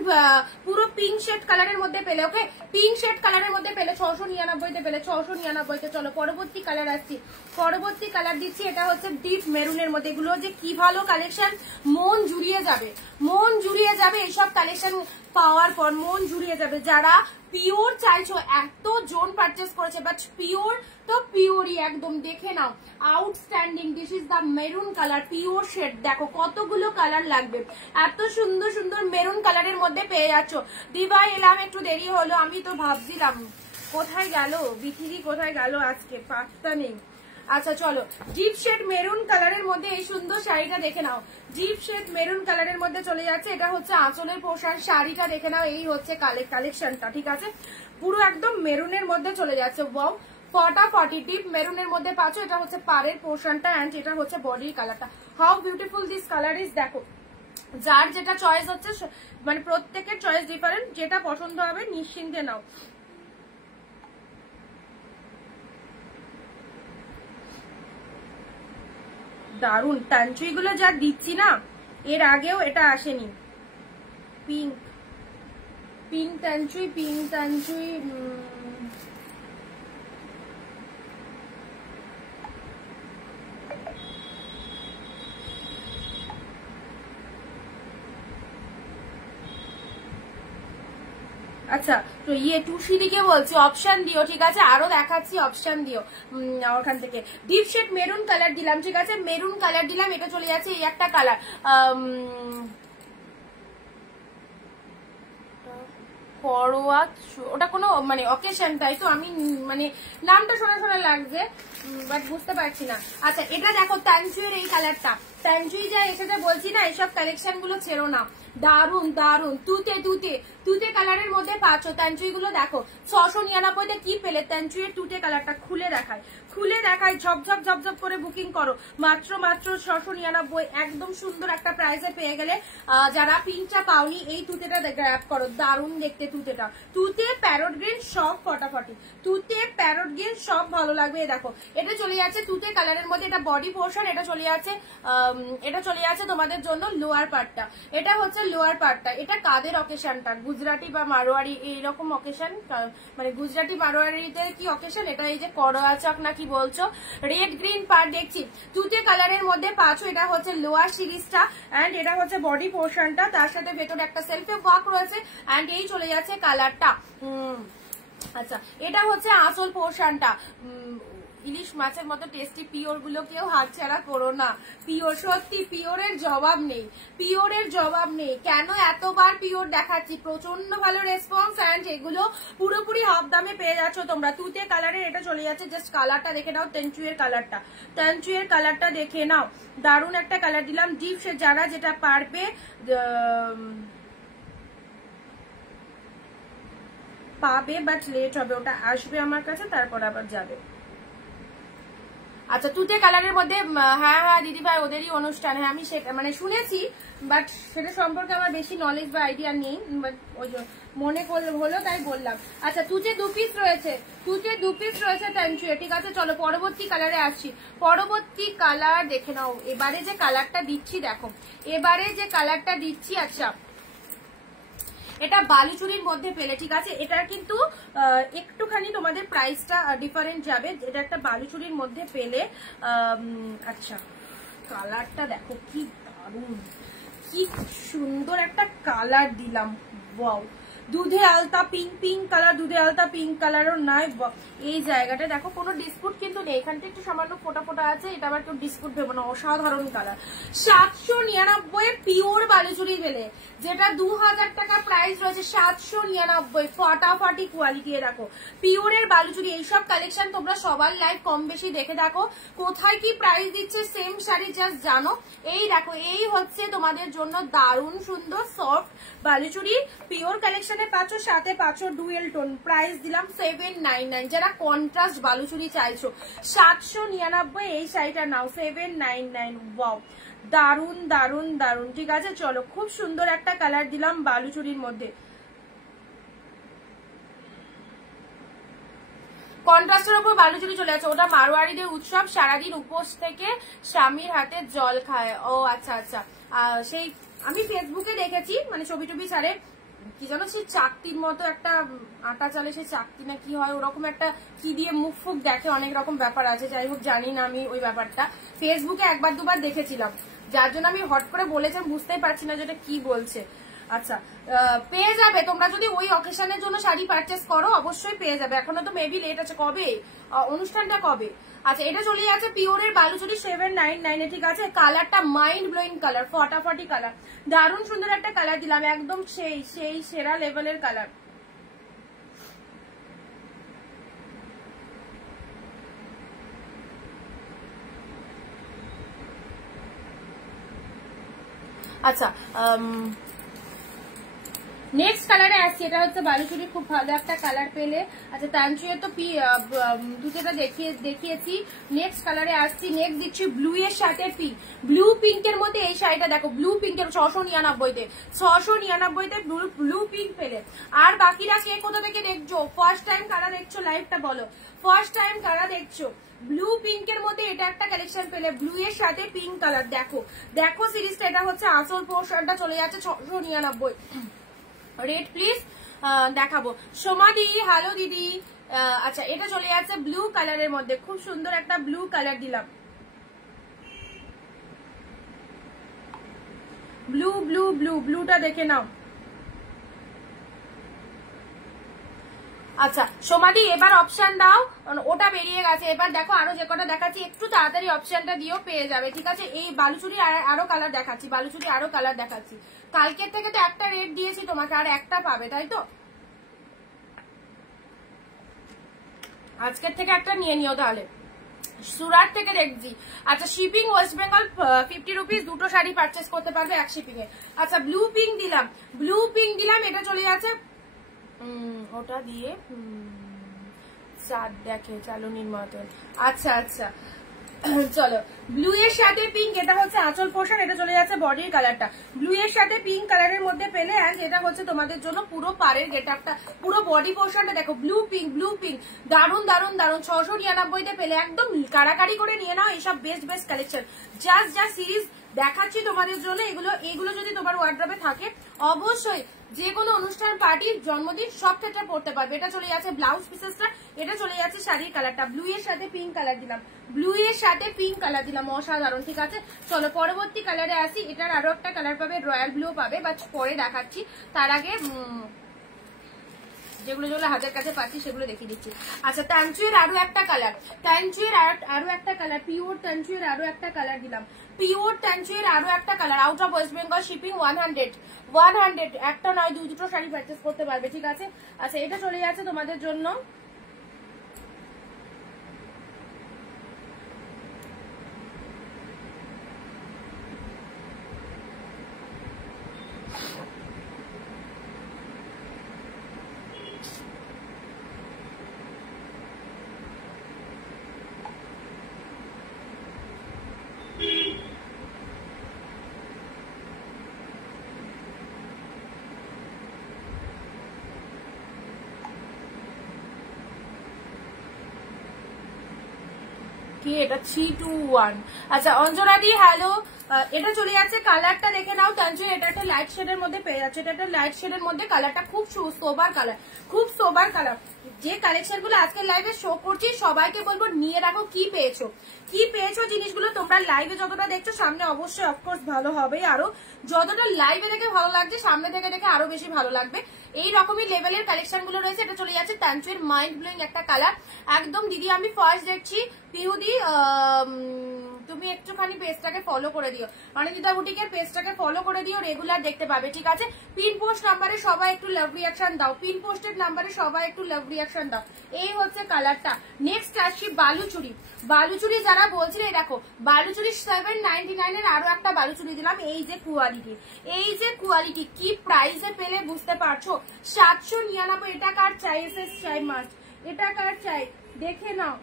পুরো পিঙ্ক শেড কালারের মধ্যে পেলে, ওকে, পিঙ্ক শেড কালারের মধ্যে পেলে 699 পেলে, 699। চলো পরবর্তী কালার আসছি, পরবর্তী কালার দিচ্ছি, এটা হচ্ছে ডিপ মেরুনের মধ্যে। এগুলো যে কি ভালো কালেকশন, মন জুড়িয়ে যাবে, মন জুড়িয়ে যাবে এইসব কালেকশন পাওয়ার পর, মন জুড়িয়ে যাবে। যারা পিওর চাইছো, এত জন পারচেস করেছে, বাট পিওর তো পিওরই একদম, দেখে নাও, outstanding. This is the maroon colour, pure shade, দেখো কতগুলো কালার লাগবে, এত সুন্দর সুন্দর মেরুন কালারের মধ্যে পেয়ে যাচ্ছ। দিভাই এলাম, একটু দেরি হলো, আমি তো ভাবছিলাম কোথায় গেল বিথিরি, কোথায় গেল আজকে, পাত্তা নেই। আচ্ছা চলো, ডিপ শেড মেরুন কালারের মধ্যে এই সুন্দর শাড়িটা দেখে নাও, ডিপ শেড মেরুন কালারের মধ্যে চলে যাচ্ছে। এটা হচ্ছে আঁচলের পোশাক, শাড়িটা দেখে নাও, এই হচ্ছে কালেকশনটা, ঠিক আছে, পুরো একদম মেরুনের মধ্যে চলে যাচ্ছে। ওয়াও, ফটাফটি ডিপ মেরুনের মধ্যে পাচ্ছ। এটা হচ্ছে পাড়ের পোর্শনটা এন্ড এটা হচ্ছে বডির কালারটা। How beautiful this colour is, দেখো যার যেটা চয়েস হচ্ছে, মানে প্রত্যেকের চয়েস ডিফারেন্ট, যেটা পছন্দ হবে নিশ্চিন্তে নাও। দারুন তানচুই গুলো যা দিচ্ছি না, এর আগেও এটা আসেনি। পিঙ্ক পিঙ্ক তানচুই, পিঙ্ক তানচুই, আচ্ছা তো ইয়ে টুসিদিকে বলছি অপশন দিও, ঠিক আছে, আরো দেখাচ্ছি, অপশন দিও ওখান থেকে। ডিপ শেড মেরুন কালার দিলাম, ঠিক আছে, মেরুন কালার দিলাম, এটা চলে যাচ্ছে এই একটা কালার, পরোয়া, ওটা কোনো মানে অকেশন, তাই তো, আমি মানে নামটা শোনা শোনা লাগছে, বাট বুঝতে পারছি না। আচ্ছা এটা দেখো তানচুয়ের এই কালারটা, তানচুই যা এসেছে বলছি না, এইসব কালেকশন গুলো ছেড়ো না, দারুন দারুন, তুতে তুতে তুতে কালারের মধ্যে পাচ্ছ। তানচুই গুলো দেখো 699 কি পেলে, তানচুইয়ের তুতে কালারটা খুলে দেখায়, খুলে দেখায়, ঝপঝপ ঝপঝপ করে বুকিং করো, মাত্র 699, একদম সুন্দর একটা প্রাইসে পেয়ে গেলে। যারা পিঙ্কটা পাওনি, এই তুতেটা গ্র্যাব করো, দারুন দেখতে তুতেটা, তুতে প্যারট গ্রিন সব ফটাফটি, তুতে প্যারট গ্রিন সব ভালো লাগবে। দেখো এটা চলে যাচ্ছে তুতে কালারের মধ্যে, এটা বডি পোর্শন, এটা চলে যাচ্ছে তোমাদের জন্য লোয়ার পার্টটা, এটা হচ্ছে লোয়ার পার্টটা। এটা কাদের অকেশনটা, গুজরাটি বা মারোয়ারি এইরকম অকেশন, মানে গুজরাটি মারোয়ারিতে কি অকেশন, এটা এই যে করোয়া চক না কি বলছো, রেড গ্রিন পার্ট দেখছি, তুতে কালারের মধ্যে পাচ্ছ। এটা হচ্ছে লোয়ার সিরিজটা এন্ড এটা হচ্ছে বডি পোর্শনটা, তার সাথে ভেতরে একটা সেলফে ওয়ার্ক রয়েছে এন্ড এই চলে যাচ্ছে কালারটা। আচ্ছা এটা হচ্ছে আঁচল পোর্শনটা, ইলিশ মাছের মতো টেস্টি পিওর গুলো কেউ হাতছাড়া করো না, পিওর সত্যি পিওরের জবাব নেই, পিওরের জবাব নেই। কেন এতবার পিওর দেখাচ্ছি, প্রচন্ড ভালো রেসপন্স এন্ড এগুলো পুরোপুরি হাফ দামে পেয়ে যাচ্ছ তোমরা। তুতে কালারের এটা চলে যাচ্ছে, জাস্ট কালারটা দেখে নাও, তেঞ্চুয়ের কালারটা, তেঞ্চুয়ের কালারটা দেখে নাও, দারুণ একটা কালার দিলাম। ডিপ শেড যারা যেটা পারবে পাবে, বাট লেট হবে, ওটা আসবে আমার কাছে, তারপর আবার যাবে। আচ্ছা তুতে কালারের মধ্যে, হ্যাঁ হ্যাঁ দিদি ভাই ওদেরই অনুষ্ঠান, হ্যাঁ আমি সেটা মানে শুনেছি, বাট সেটা সম্পর্কে আমার বেশি নলেজ বা আইডিয়া নেই, বাট ওই মনে হলো তাই বললাম। আচ্ছা তুতে 2 পিস রয়েছে, তুতে 2 পিস রয়েছে তানচুয়ে, ঠিক আছে। চলো পরবর্তী কালারে আসছি, পরবর্তী কালার দেখে নাও। এবারে যে কালারটা দিচ্ছি দেখো, এবারে যে কালারটা দিচ্ছি, আচ্ছা এটা বালুচুরির মধ্যে পেলে, ঠিক আছে, এটার কিন্তু একটুখানি তোমাদের প্রাইসটা ডিফারেন্ট যাবে, এটা একটা বালুচুরির মধ্যে পেলে। আচ্ছা কালারটা দেখো কি দারুণ, কি সুন্দর একটা কালার দিলাম, ওয়াও, দুধে আলতা পিঙ্ক, পিঙ্ক কালার, দুধে আলতা পিঙ্ক কালারও নাই। এই জায়গাটা দেখো কোনো ডিসপুট কিন্তু নেই, এখানটা একটু সামান্য ফোটা ফোটা আছে, এটা আবার কেউ ডিসপুট ভেবো না, অসাধারণ কালার। 799 পিওর বালুচুরি পেলে, যেটা 2000 টাকা প্রাইস রয়েছে, 799 ফটাফটি কোয়ালিটি। দেখো পিওরের বালুচুরি, এইসব কালেকশন তোমরা সবার লাইভ কম বেশি দেখে দেখো, কোথায় কি প্রাইস দিচ্ছে সেম শাড়ি জাস্ট জানো। এই দেখো এই হচ্ছে তোমাদের জন্য দারুণ সুন্দর সফট বালুচুরি পিওর কালেকশন কালেকশনে পাচ্ছ, সাথে পাচ্ছ ডুয়েল টোন, প্রাইস দিলাম 799। যারা কন্ট্রাস্ট বালুচুরি চাইছো 799 এই শাড়িটা নাও 799। ওয়াও, দারুন দারুন দারুন। ঠিক আছে, চলো, খুব সুন্দর একটা কালার দিলাম বালুচুরির মধ্যে। কন্ট্রাস্টের উপর বালুচুরি চলে আছে, ওটা মারোয়ারিদের উৎসব, সারাদিন উপোস থেকে স্বামীর হাতে জল খায়। ও আচ্ছা আচ্ছা, সেই আমি ফেসবুকে দেখেছি, মানে ছবি টবি ছাড়ে, কি জানো সেই চাকতির মতো একটা আটা চালে, সেই চাকতি না কি হয় ওরকম একটা কি দিয়ে মুখ ফুক দেখে, অনেক রকম ব্যাপার আছে, যাই হোক জানি না আমি ওই ব্যাপারটা, ফেসবুকে একবার দুবার দেখেছিলাম, যার জন্য আমি হট করে বলেছি, বুঝতেই পারছি না যেটা কি বলছে। আচ্ছা, পেয়ে যাবে তোমরা যদি ওই অকেশনের জন্য শাড়ি পারচেস করো, অবশ্যই পেয়ে যাবে। এখনো তো মেবি লেট আছে, কবে অনুষ্ঠানটা কবে? আচ্ছা, এটা চলে যাচ্ছে পিওরের বালুচুরি 799 এ। ঠিক আছে, কালারটা মাইন্ড ব্লোয়িং কালার, ফটাফটি কালার, দারুণ সুন্দর একটা কালার দিলাম, একদম সেই সেরা লেভেলের কালার। আচ্ছা, নেক্সট কালারে আসছি, এটা হচ্ছে বালুচুরি, খুব ভালো একটা কালার পেলে। আচ্ছা, তানচুয়ে তো দুটোটা দেখিয়েছি। নেক্সট কালারে আসছি, নেক্সট দিচ্ছি ব্লু এর সাথে পিঙ্ক, ব্লু পিঙ্কের মধ্যে এই শাড়িটা দেখো, ব্লু পিঙ্কের 699-তে, 699-তে ব্লু পিঙ্ক পেলে। আর বাকিরা কে কোথা থেকে দেখছো, ফার্স্ট টাইম কারা দেখছো লাইভটা বলো, ফার্স্ট টাইম কারা দেখছো। ব্লু পিঙ্কের মধ্যে এটা একটা কালেকশন পেলে, ব্লু এর সাথে পিঙ্ক কালার, দেখো দেখো সিরিজটা, এটা হচ্ছে আঁচল পোর্শনটা চলে যাচ্ছে 699। রেড প্লিজ দেখাবো। সোমাদি, হ্যালো দিদি। আচ্ছা, এটা চলে যাচ্ছে ব্লু কালারের মধ্যে, খুব সুন্দর একটা ব্লু কালার দিলাম, ব্লু ব্লু ব্লু, ব্লুটা দেখে নাও। আচ্ছা সোমাদি, এবার অপশন দাও, ওটা বেরিয়ে গেছে, এবার দেখো আরো যে কটা দেখাচ্ছি, একটু তাড়াতাড়ি অপশনটা দিও, পেয়ে যাবে। ঠিক আছে, এই বালুচুরি আরো কালার দেখাচ্ছি, বালুচুরি আরো কালার দেখাচ্ছি। কালকের থেকে তো একটা রেট দিয়েছি তোমাকে, আর একটা পাবে, তাই তো? আজকের থেকে একটা নিয়ে নিও তাহলে, সুরাট থেকে দেখছি। আচ্ছা, শিপিং ওয়েস্ট বেঙ্গল 50 রুপিস, দুটো শাড়ি পারচেস করতে পারবে এক শিপিং এ। আচ্ছা, ব্লু পিঙ্ক দিলাম, ব্লু পিঙ্ক দিলাম, এটা চলে যাচ্ছে ওটা দিয়ে চাঁদ দেখে চালুনির মতন। আচ্ছা আচ্ছা, চলো, ব্লু এর সাথে পিঙ্ক, এটা হচ্ছে আঁচল পোর্শন, এটা চলে যাচ্ছে বডির কালারটা, ব্লু এর সাথে পিঙ্ক কালারের মধ্যে পেলে। অ্যান্ড এটা হচ্ছে তোমাদের জন্য পুরো পাড়ের গেটআপটা, পুরো বডি পোর্শনটা দেখো, ব্লু পিঙ্ক ব্লু পিঙ্ক, দারুন দারুন দারুন। 699-তে পেলে, একদম কারাকারি করে নিয়ে নাও, এইসব বেস্ট বেস্ট কালেকশন। জাস্ট যা সিরিজ দেখাচ্ছি তোমাদের জন্য, এগুলো যদি তোমার ওয়ার্ড্রবে থাকে, অবশ্যই যে কোনো অনুষ্ঠান, পার্টি, জন্মদিন সব ক্ষেত্রে পড়তে পারবে। এটা চলে যাচ্ছে ব্লাউজ পিসেসটা, এটা চলে যাচ্ছে শাড়ির কালারটা, ব্লু এর সাথে পিঙ্ক কালার দিলাম, ব্লু এর সাথে পিঙ্ক কালার দিলাম, অসাধারণ। ঠিক আছে, চলো পরবর্তী কালারে আসি। এটার আরো একটা কালার পাবে, রয়্যাল ব্লু পাবে, বা পরে দেখাচ্ছি, তার আগে যেগুলো যেগুলো হাতের কাছে পাচ্ছি সেগুলো দেখিয়ে দিচ্ছি। আচ্ছা, তানচুয়ের আরো একটা কালার, তানচুয়ের আরো একটা কালার, পিওর তানচুয়ের আরো একটা কালার দিলাম, পিওর তানচুয়ের আরো একটা colour, out of West Bengal, shipping 100, একটা নয় দুটো শাড়ি পারচেস করতে পারবে। ঠিক আছে, আচ্ছা, এটা চলে যাচ্ছে তোমাদের জন্য কি, এটা 321। আচ্ছা, অঞ্জনা দি হ্যালো, এটা চলে যাচ্ছে, কালারটা দেখে নাও তানজুই, এটা একটা লাইট শেডের মধ্যে পেয়ে যাচ্ছে, এটা একটা লাইট শেডের মধ্যে, কালারটা খুব সোবার কালার, খুব সোবার কালার। যে কালেকশন গুলো আজকে লাইভে শো করছি, সবাইকে বলবো নিয়ে রাখো, কি পেয়েছো জিনিসগুলো তোমরা লাইভে যতটা দেখছো, সামনে অবশ্যই অফকোর্স ভালো হবে, আরো যতটা লাইভে দেখে ভালো লাগছে, সামনে থেকে দেখে আরো বেশি ভালো লাগবে। এই রকমই লেভেলের কালেকশন গুলো রয়েছে। এটা চলে যাচ্ছে তানচুয়ের মাইন্ড ব্লোয়িং একটা কালার, একদম দিদি আমি ফার্স্ট দেখছি, পিউদি তুমি একটুখানি পেজটাকে ফলো করে দিও, অনিন্দিতা বুটিকের পেজটাকে ফলো করে দিও, রেগুলার দেখতে পাবে, ঠিক আছে? পিন পোস্ট নাম্বারে সবাই একটু লাভ রিয়াকশন দাও, পিন পোস্টেড নাম্বারে সবাই একটু লাভ রিয়াকশন দাও। এই হচ্ছে কালারটা। নেক্সট আসছি বালুচুরি। বালুচুরি যারা বলছিল, এই দেখো বালুচুরি 799 এর আরো একটা বালুচুরি দিলাম। এই যে কোয়ালিটি, এই যে কোয়ালিটি, কি প্রাইসে পেলে বুঝতে পারছো? 799। এটা কার চাই? এসএস চাই, মাস্ট। এটা কার চাই দেখে নাও।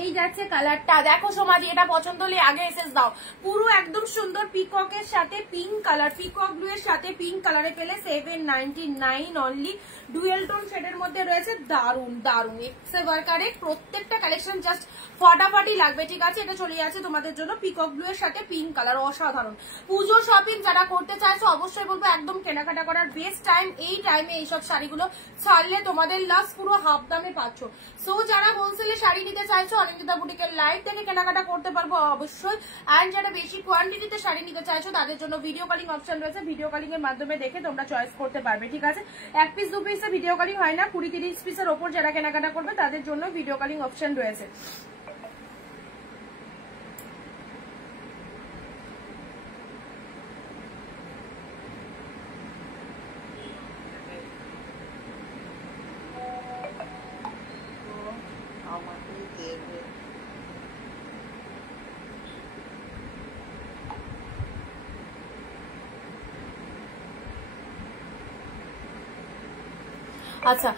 এই যাচ্ছে কালারটা, দেখো সমাধি, এটা পছন্দ হলে আগে এসএস দাও। পুরো একদম সুন্দর পিককের সাথে পিঙ্ক কালার, পিকক ব্লু এর সাথে পিঙ্ক কালারে পেলে 799 অনলি। ডুয়েল টোন শেডের মধ্যে রয়েছে, দারুন দারুন এক্সে ওয়ার্কারে। প্রত্যেকটা কালেকশন জাস্ট ফটাফটি লাগবে, ঠিক আছে? এটা চলে যাচ্ছে তোমাদের জন্য পিকক ব্লু এর সাথে পিঙ্ক কালার, অসাধারণ। পুজো শপিং যারা করতে চাইছো অবশ্যই বলবো একদম কেনাকাটা করার বেস্ট টাইম এই টাইমে। এইসব শাড়িগুলো ছাড়লে তোমাদের লাস্ট পুরো হাফ দামে পাচ্ছ। সো যারা হোলসেলে শাড়ি নিতে চাইছো অনিন্দিতা বুটিকের লাইভ থেকে কেনাকাটা করতে পারবো অবশ্যই। এন্ড যারা বেশি কোয়ান্টিটিতে শাড়ি নিতে চাইছো তাদের জন্য ভিডিও কলিং অপশন রয়েছে, ভিডিও কলিং এর মাধ্যমে দেখে তোমরা চয়েস করতে পারবে, ঠিক আছে? 1 পিস 2 পিসে ভিডিও কলিং হয় না, 20-30 পিসের ওপর যারা কেনাকাটা করবে তাদের জন্য ভিডিও কলিং অপশন রয়েছে। আচ্ছা,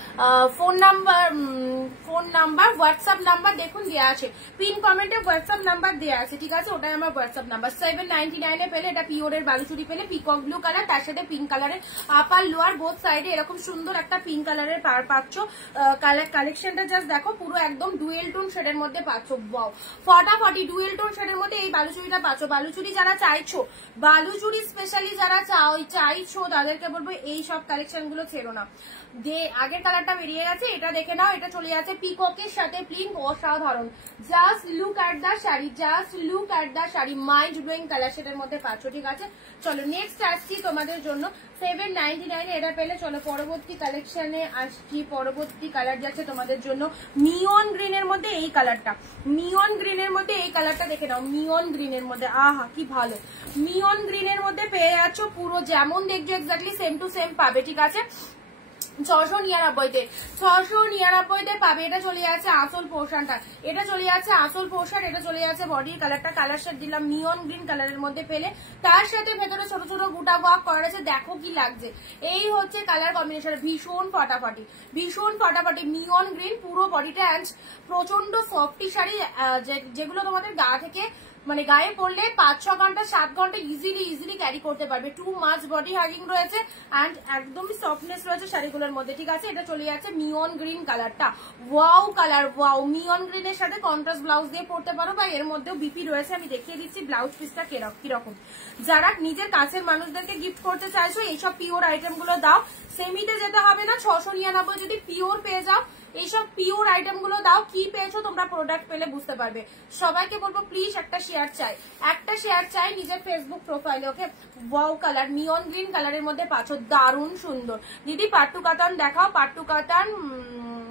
ফোন নাম্বার হোয়াটসঅ্যাপ নাম্বার দেখুন দেওয়া আছে, পিন কমেন্টে হোয়াটসঅ্যাপ নাম্বার দেওয়া আছে, ঠিক আছে? ওটাই আমার হোয়াটসঅ্যাপ নাম্বার। 799 এ পেলে এটা পিওরের বালুচুরি পেলে পিকক ব্লু কালার, তার সাথে পিঙ্ক কালারের আপার লোয়ার বোথ সাইডে এরকম সুন্দর একটা পিঙ্ক কালারের পাচ্ছ। কালেকশনটা জাস্ট দেখো, পুরো একদম ডুয়েল টোন শেডের মধ্যে পাচ্ছ। ওয়াও, ফটাফটি ডুয়েল টোন শেডের মধ্যে এই বালুচুরিটা পাচ্ছ। বালুচুরি যারা চাইছো, বালুচুরি স্পেশালি যারা চাইছো তাদেরকে বলবো এই সব কালেকশন গুলো ছেড়ো না। আগের কালারটা বেরিয়ে গেছে, এটা দেখে নাও। এটা চলে যাচ্ছে পিককের সাথে পিঙ্ক, অসাধারণ। Just look at the sari, just look at the sari, mind blowing colour সেটার মধ্যে পাচ্ছ, ঠিক আছে? চলো নেক্সট আসছি তোমাদের জন্য 799 এটা পেলে। চলো পরবর্তী কালেকশনে আসছি। পরবর্তী কালার যাচ্ছে তোমাদের জন্য নিয়ন গ্রিনের মধ্যে এই কালারটা, নিয়ন গ্রিনের মধ্যে এই কালারটা দেখে নাও। নিয়ন গ্রিনের মধ্যে, আহা কি ভালো। নিয়ন গ্রিনের মধ্যে পেয়ে যাচ্ছ, পুরো যেমন দেখছো এক্স্যাক্টলি সেম টু সেম পাবে, ঠিক আছে? 699 699 পাবে। এটা চলে যাচ্ছে আসল পোর্শনটা, এটা চলে যাচ্ছে আসল পোর্শন, এটা চলে যাচ্ছে বডির কালারটা। কালার শেড দিলাম নিয়ন গ্রিন কালারের মধ্যে পেলে, তার সাথে ভেতরে ছোট ছোট বুটা ওয়ার্ক করা আছে, দেখো কি লাগছে। এই হচ্ছে কালার কম্বিনেশন, ভীষণ ফাটাফাটি, ভীষণ ফাটাফাটি নিয়ন গ্রিন পুরো বডিটা। অ্যান্ড প্রচন্ড সফটি শাড়ি, যেগুলো তোমাদের গা থেকে মানে গায়ে পড়লে 5-6 ঘন্টা 7 ঘন্টা ইজিলি ক্যারি করতে পারবে। টু মাচ বডি হাগিং রয়েছে অ্যান্ড একদমই সফটনেস রয়েছে শাড়িগুলোর মধ্যে, ঠিক আছে? এটা চলে যাচ্ছে নিয়ন গ্রিন কালারটা, ওয়াও কালার, ওয়াও। নিয়ন গ্রিনের সাথে কন্ট্রাস্ট ব্লাউজ দিয়ে পড়তে পারো, বা এর মধ্যেও বিপি রয়েছে, আমি দেখিয়ে দিচ্ছি ব্লাউজ পিসটা কিরকম। যারা নিজের কাছের মানুষদেরকে গিফট করতে চাইছো এইসব পিওর আইটেম গুলো দাও, সেমিতে যেতে হবে না। 699 যদি পিওর পেয়ে যাও, এইসব পিওর আইটেম গুলো দাও। কি পেয়েছো তোমরা প্রোডাক্ট পেলে বুঝতে পারবে। সবাইকে বলবো প্লিজ একটা শেয়ার চাই, একটা শেয়ার চাই নিজের ফেসবুক প্রোফাইলে, ওকে? ওয়াও কালার, নিয়ন গ্রিন কালারের মধ্যে পাচ্ছ, দারুণ সুন্দর। দিদি পাট্টু কাতান দেখাও। পাট্টু কাতান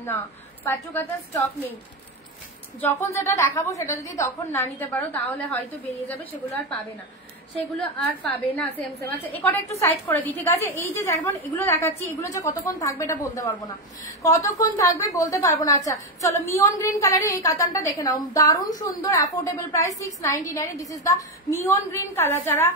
না, পাট্টু কাতান স্টক নেই। যখন যেটা দেখাবো সেটা যদি তখন না নিতে পারো তাহলে হয়তো বেরিয়ে যাবে, সেগুলো আর পাবে না, সেগুলো আর পাবে না। সেম সেম আছে। এ কটা একটু সাইড করে দিই, ঠিক আছে? এই যে যেমন এগুলো দেখাচ্ছি, এগুলো যে কতক্ষণ থাকবে এটা বলতে পারবো না, কতক্ষণ থাকবে বলতে পারবো না। আচ্ছা চলো, নিয়ন গ্রিন কালারের এই কাতানটা দেখে নাও, দারুণ সুন্দর, affordable price 699। This is the neon green colour. যারা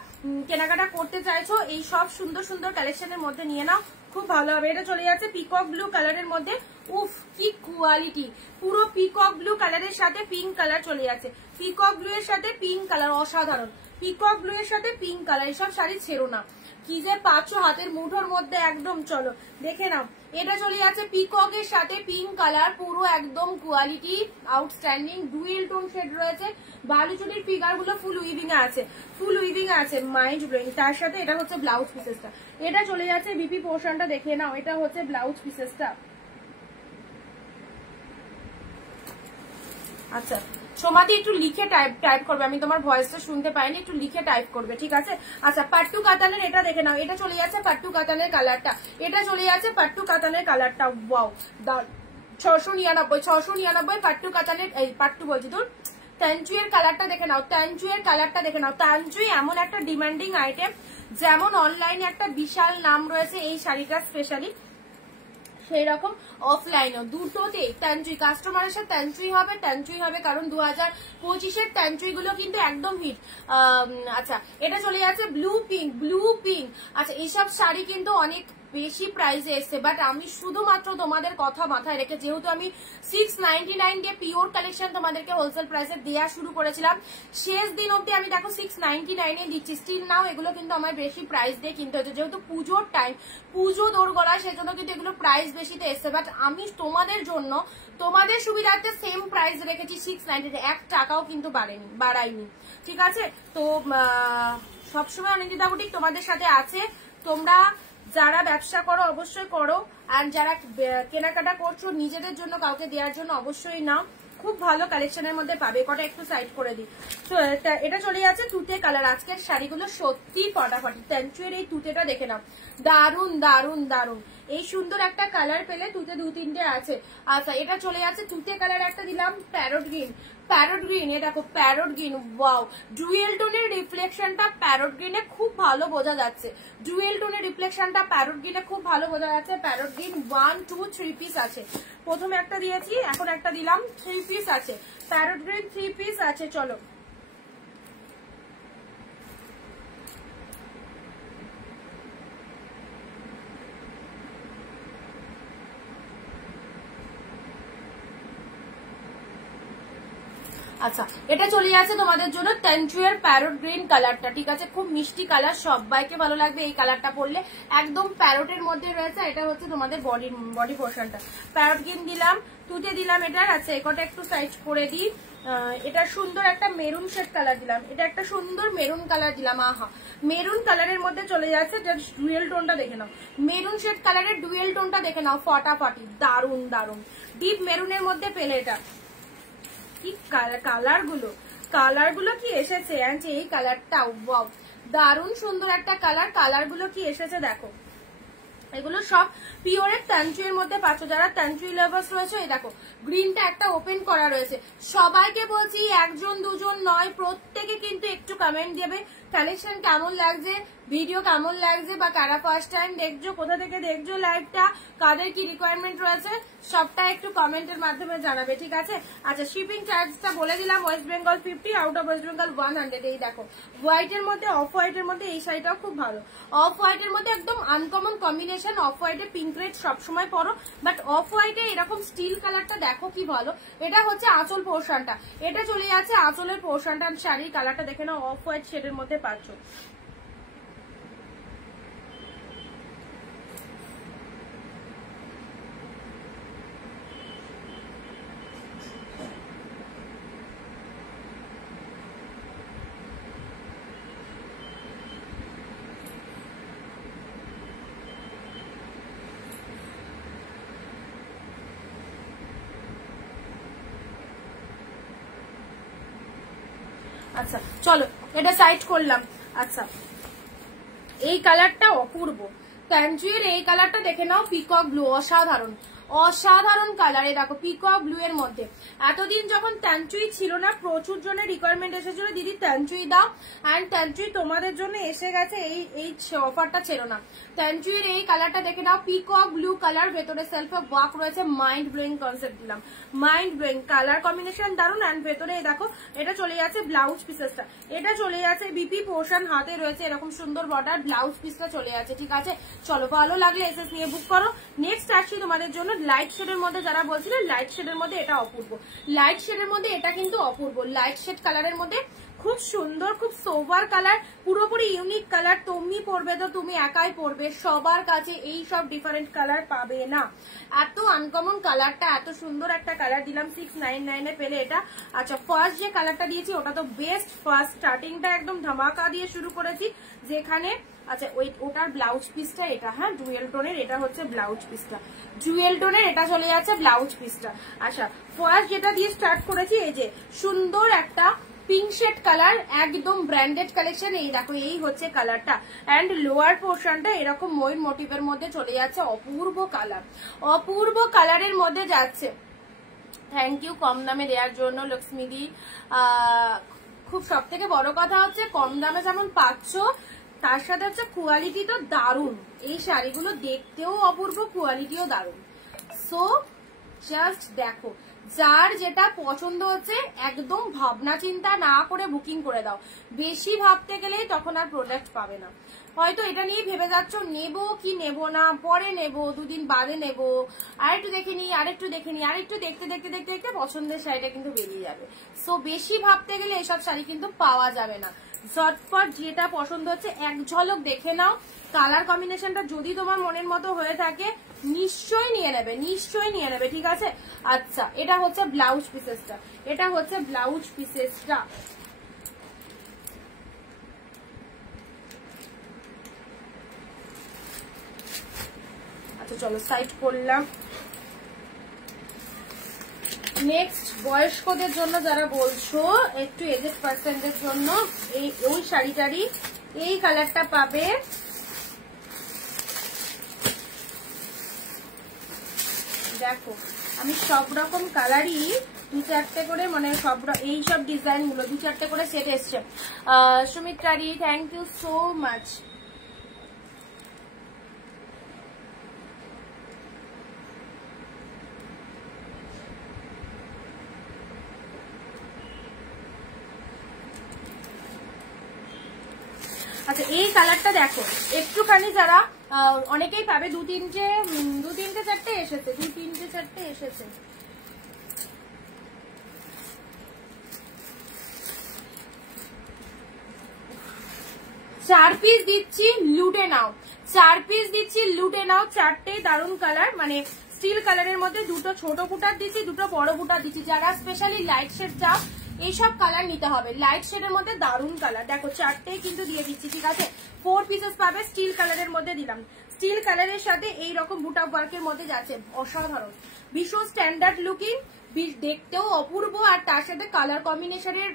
কেনাকাটা করতে চাইছো এই সব সুন্দর সুন্দর কালেকশনের মধ্যে নিয়ে নাও, খুব ভালো হবে। এটা চলে যাচ্ছে পিকক ব্লু কালারের মধ্যে, উফ কি কোয়ালিটি, পুরো পিকক ব্লু কালারের সাথে পিঙ্ক কালার চলে যাচ্ছে, পিকক ব্লু এর সাথে পিঙ্ক কালার, অসাধারণ। পিকক ব্লু এর সাথে পিঙ্ক কালার, এসব শাড়ি ছেড়ো না। কি যে পাচ্ছ হাতের মুঠোর মধ্যে একদম, চলো দেখে নাও। এটা চলে যাচ্ছে পিকক এর সাথে পিঙ্ক কালার, পুরো একদম quality outstanding, dual tone shade রয়েছে। বালুচুরির ফিগার গুলো ফুল উইভিং এ আছে, ফুল উইভিং এ আছে, মাইন্ড ব্লোয়িং। তার সাথে এটা হচ্ছে ব্লাউজ পিসেসটা, এটা চলে যাচ্ছে বিপি পোর্শনটা দেখে নাও, এটা হচ্ছে ব্লাউজ পিসেসটা। আচ্ছা সোমাদি একটু লিখে টাইপ করবে, আমি তোমার ভয়েসটা শুনতে পাইনি, একটু লিখে টাইপ করবে, ঠিক আছে? আচ্ছা পাট্টু কাতানের এটা দেখে নাও, এটা চলে যাচ্ছে পাট্টু কাতানের কালারটা, এটা চলে যাচ্ছে পাট্টু কাতানের কালারটা, ওয়াও। 699 পাট্টু কাতানের, এই পাট্টু বলছি তোর তানচুই এর কালারটা দেখে নাও, তানচুই এর কালারটা দেখে নাও। তানচুই এমন একটা ডিমান্ডিং আইটেম, যেমন অনলাইনে একটা বিশাল নাম রয়েছে এই শাড়িটা স্পেশালি, সেই রকম অফলাইনও দুটোতে তানচুই কাস্টমারের সাথে তানচুই হবে কারণ 2025-এর তানচুই গুলো কিন্তু একদম হিট। আচ্ছা এটা চলে যাচ্ছে ব্লু পিঙ্ক। আচ্ছা এইসব শাড়ি কিন্তু অনেক বেশি প্রাইসে এসছে, বাট আমি শুধুমাত্র তোমাদের কথা মাথায় রেখে, যেহেতু আমি 699 দিয়ে পিওর কালেকশন তোমাদেরকে হোলসেল প্রাইসে দেওয়া শুরু করেছিলাম, শেষ দিন অব্দি আমি দেখো 699 দিচ্ছি। স্টিল নাও এগুলো কিন্তু আমার বেশি প্রাইস দিয়ে কিনতে হচ্ছে, যেহেতু পুজোর টাইম, পুজো দোরগোড়ায়, সেজন্য কিন্তু এগুলো প্রাইস বেশিতে এসছে। বাট আমি তোমাদের জন্য, তোমাদের সুবিধার্থে সেম প্রাইস রেখেছি 690, 1 টাকাও কিন্তু বাড়াইনি, ঠিক আছে? তো সবসময় অনিন্দিতা বুটিক তোমাদের সাথে আছে। তোমরা যারা ব্যবসা করো অবশ্যই করো, আর যারা কেনাকাটা করছো নিজেদের জন্য কাউকে দেওয়ার জন্য অবশ্যই নাও, খুব ভালো কালেকশনের মধ্যে পাবে। কটা একটু সাইড করে দিই। তো এটা চলে যাচ্ছে তুতে কালার। আজকের শাড়িগুলো সত্যি ফাটাফাটি। তানচুইয়ের এই তুতেটা দেখে নাও, দারুন দারুন দারুন। এই সুন্দর একটা কালার পেলে, তুতে 2-3টে আছে। আচ্ছা এটা চলে যাচ্ছে তুতে কালার, একটা দিলাম প্যারট গ্রিন। এটা দেখো প্যারট গ্রিন, ওয়াও। ডুয়েল টোনের রিফ্লেকশনটা প্যারট গ্রিনে খুব ভালো বোঝা যাচ্ছে। প্যারট গ্রিন 1, 2, 3 পিস আছে। প্রথমে একটা দিয়েছি, এখন একটা দিলাম, 3 পিস আছে। প্যারট গ্রিন 3 পিস আছে। চলো আচ্ছা এটা চলে যাচ্ছে তোমাদের জন্য তানচুইয়ের প্যারট গ্রিন কালারটা, ঠিক আছে? খুব মিষ্টি কালার, সবাইকে ভালো লাগবে এই কালারটা পরলে। একদম প্যারটের মধ্যে রয়েছে, এটা হচ্ছে তোমাদের বডি পোর্শনটা। প্যারট গ্রিন দিলাম, তুতে দিলাম এটার। আচ্ছা একটা একটু সাইজ করে দিই। এটা সুন্দর একটা মেরুন শেড কালার দিলাম, এটা একটা সুন্দর মেরুন কালার দিলাম। আহা, মেরুন কালারের মধ্যে চলে যাচ্ছে, ডুয়েল টোনটা দেখে নাও। মেরুন শেড কালারের ডুয়েল টোনটা দেখে নাও, ফাটাফাটি, দারুন দারুন। ডিপ মেরুনের মধ্যে পেলে এটা। কি কালার গুলো কি এসেছে, এই কালারটা ওয়াও, দারুণ সুন্দর একটা কালার গুলো কি এসেছে দেখো। এগুলো সব পিওরের তানচুইয়ের মধ্যে পাচ্ছ। যারা তানচুই লাভার্স রয়েছে, এই দেখো গ্রিনটা একটা ওপেন করা রয়েছে। সবাইকে বলছি, 1 জন 2 জন নয়, প্রত্যেকে কিন্তু একটু কমেন্ট দেবে কালেকশন কেমন লাগছে, ভিডিও কেমন লাগছে, বা কারা ফার্স্ট টাইম দেখছো, কোথা থেকে দেখছো লাইভটা, কাদের কি রিকোয়ারমেন্ট রয়েছে, সবটা একটু কমেন্টের মাধ্যমে জানাবে, ঠিক আছে? আচ্ছা শিপিং চার্জটা বলে দিলাম, West Bengal 50, out of West Bengal 100। এই দেখো হোয়াইটের মধ্যে, অফ হোয়াইটের মধ্যে এই শাড়িটাও খুব ভালো। অফ হোয়াইটের মধ্যে একদম আনকমন কম্বিনেশন। অফ হোয়াইটে পিঙ্ক রেড সবসময় পরো, বাট অফ হোয়াইটে এরকম স্টিল কালারটা দেখো কি ভালো। এটা হচ্ছে আঁচল পোর্শনটা, এটা চলে যাচ্ছে আঁচলের পোর্শনটা। শাড়ির কালারটা দেখে নাও, অফ হোয়াইট শেডের মধ্যে পাচ্ছ। আচ্ছা চলো এটা সাইড করলাম। আচ্ছা এই কালারটা অপূর্ব, তানচুইয়ের এই কালারটা দেখে নাও, পিকক ব্লু, অসাধারণ অসাধারণ কালারে দেখো, পিকক ব্লু এর মধ্যে। এতদিন যখন তানচুই ছিল না, প্রচুর জনের রিকোয়ারমেন্ট এসেছিল দিদি তানচুই দাও, অ্যান্ড তানচুই তোমাদের জন্য এসে গেছে। এই অফারটা ছিল না। তানচুইয়ের এই কালারটা দেখে নাও, পিকক ব্লু কালার, ভেতরে সেলফে ওয়ার্ক রয়েছে, মাইন্ড ব্লোয়িং কনসেপ্ট দিলাম, মাইন্ড ব্লোয়িং কালার কম্বিনেশন দারুন। অ্যান্ড ভেতরে দেখো এটা চলে যাচ্ছে ব্লাউজ পিসেসটা, এটা চলে যাচ্ছে বিপি পোর্শন, হাতে রয়েছে এরকম সুন্দর বর্ডার, ব্লাউজ পিসটা চলে যাচ্ছে, ঠিক আছে? চলো ভালো লাগলে এসএস নিয়ে বুক করো। নেক্সট আসছি তোমাদের জন্য লাইট শেডের মধ্যে, যারা বলছিল লাইট শেডের মধ্যে এটা অপূর্ব, লাইট শেডের মধ্যে এটা কিন্তু অপূর্ব। লাইট শেড কালারের মধ্যে খুব সুন্দর, খুব সোভার কালার, পুরোপুরি ইউনিক কালার। তুমি পরবে তো তুমি একাই পরবে, সবার কাছে এই সব ডিফারেন্ট কালার পাবে না। এত আনকমন কালারটা, এত সুন্দর একটা কালার দিলাম 699 এ পেলে এটা। আচ্ছা ফার্স্ট যে কালারটা দিয়েছি ওটা তো বেস্ট, ফার্স্ট স্টার্টিংটা একদম ধামাকা দিয়ে শুরু করেছি, যেখানে আচ্ছা ওটার ব্লাউজ পিসটা এটা, হ্যাঁ ডুয়েল টোনের, এটা হচ্ছে ব্লাউজ পিসটা, ডুয়েল টোনের এটা চলে যাচ্ছে ব্লাউজ পিসটা। আচ্ছা ফার্স্ট যেটা দিয়ে স্টার্ট করেছি, এই যে সুন্দর একটা পিঙ্ক শেড কালার, একদম ব্র্যান্ডেড কালেকশন। এই দেখো এই হচ্ছে কালারটা, এন্ড লোয়ার পোর্শনটা এরকম ময়ূর মোটিভের মধ্যে চলে যাচ্ছে, অপূর্ব কালার, অপূর্ব কালারের মধ্যে যাচ্ছে। থ্যাংক ইউ কম দামে দেওয়ার জন্য লক্ষ্মীদি। খুব সব থেকে বড় কথা হচ্ছে কম দামে যেমন পাচ্ছ, তার সাথে হচ্ছে কোয়ালিটি তো দারুণ। এই শাড়িগুলো দেখতেও অপূর্ব, কোয়ালিটিও দারুণ। সো জাস্ট দেখো, যার যেটা পছন্দ হচ্ছে একদম ভাবনা চিন্তা না করে বুকিং করে দাও। বেশি ভাবতে গেলেই তখন আর প্রোডাক্ট পাবে না। হয়তো এটা নিয়ে ভেবে যাচ্ছ নেবো কি নেবো না, পরে নেবো, দুদিন বাদে নেবো, আরেকটু দেখে নি, আরেকটু দেখে নি, আরেকটু দেখতে দেখতে দেখতে দেখতে পছন্দের শাড়িটা কিন্তু বেরিয়ে যাবে। সো বেশি ভাবতে গেলে এসব শাড়ি কিন্তু পাওয়া যাবে না। ঝটপট যেটা পছন্দ হচ্ছে এক ঝলক দেখে নাও। কালার কম্বিনেশনটা যদি তোমার মনের মতো হয়ে থাকে নিশ্চয়ই নিয়ে নেবে, নিশ্চয়ই নিয়ে নেবে, ঠিক আছে। আচ্ছা, এটা হচ্ছে ব্লাউজ পিসেসটা, এটা হচ্ছে ব্লাউজ পিসেসটা। আচ্ছা চলো সাইড করলাম। নেক্সট বয়স্কদের জন্য যারা বলছো, একটু এজেড পার্সনদের জন্য ওই শাড়িটারই এই কালারটা পাবে। দেখো আমি সব রকম কালারই 2-4টে করে, মানে এইসব ডিজাইন গুলো 2-4টে করে সেট এসছে। সুমিত্রারি থ্যাংক ইউ সো মাচ। আচ্ছা এই কালারটা দেখো একটুখানি, যারা অনেকেই পাবে, 2-3টে 4টে এসেছে, 4 পিস দিচ্ছি, লুটে নাও। 4 পিস দিচ্ছি, লুটে নাও। 4টেই দারুণ কালার, মানে স্টিল কালারের মধ্যে 2টো ছোট বুটার দিচ্ছি, 2টো বড় বুটার দিচ্ছি। যারা স্পেশালি লাইট শেড চাও এইসব কালার নিতে হবে। লাইট শেডের মধ্যে দারুণ কালার, দেখো 4টেই কিন্তু দিয়ে দিচ্ছি, ঠিক আছে। 4 পিসেস পাবে, স্টিল কালারের মধ্যে দিলাম। স্টিল কালারের সাথে এইরকম বুটা ওয়ার্কের মধ্যে যাচ্ছে, অসাধারণ, ভীষণ স্ট্যান্ডার্ড লুকিং, দেখতেও অপূর্ব। আর তার সাথে কালার কম্বিনেশনের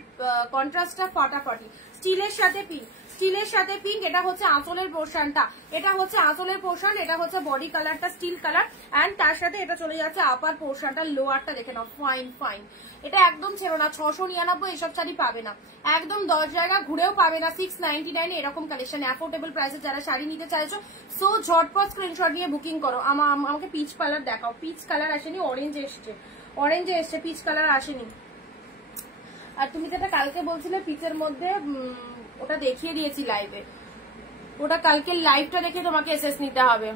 কন্ট্রাস্টটা ফাটাফাটি। স্টিলের সাথে পিঙ্ক, স্টিলের সাথে পিঙ্ক, এটা হচ্ছে আঁচলের পোর্শনটা, এটা হচ্ছে আঁচলের পোর্শন, এটা হচ্ছে বডি কালারটা স্টিল কালার, এন্ড তার সাথে এটা চলে যাচ্ছে আপার পোর্শনটা, লোয়ারটা দেখে নাও, ফাইন ফাইন। এটা একদম ছিল না 699, এসব শাড়ি পাবে না, একদম 10 জায়গা ঘুরেও পাবে না 699 এরকম কালেকশন, অ্যাফোর্ডেবল প্রাইসে যারা শাড়ি নিতে চাইছো। সো ঝটপট স্ক্রিনশট নিয়ে বুকিং করো। আমাকে পিচ কালার দেখাও। পিচ কালার আসেনি, অরেঞ্জ এসছে, অরেঞ্জে এসছে, পিচ কালার আসেনি। আর তুমি যেটা কালকে বলছিলে পিচের মধ্যে, ওটা দেখিয়ে দিয়েছি লাইভে, ওটা কালকে লাইভটা দেখে তোমাকে এসএস নিতে হবে।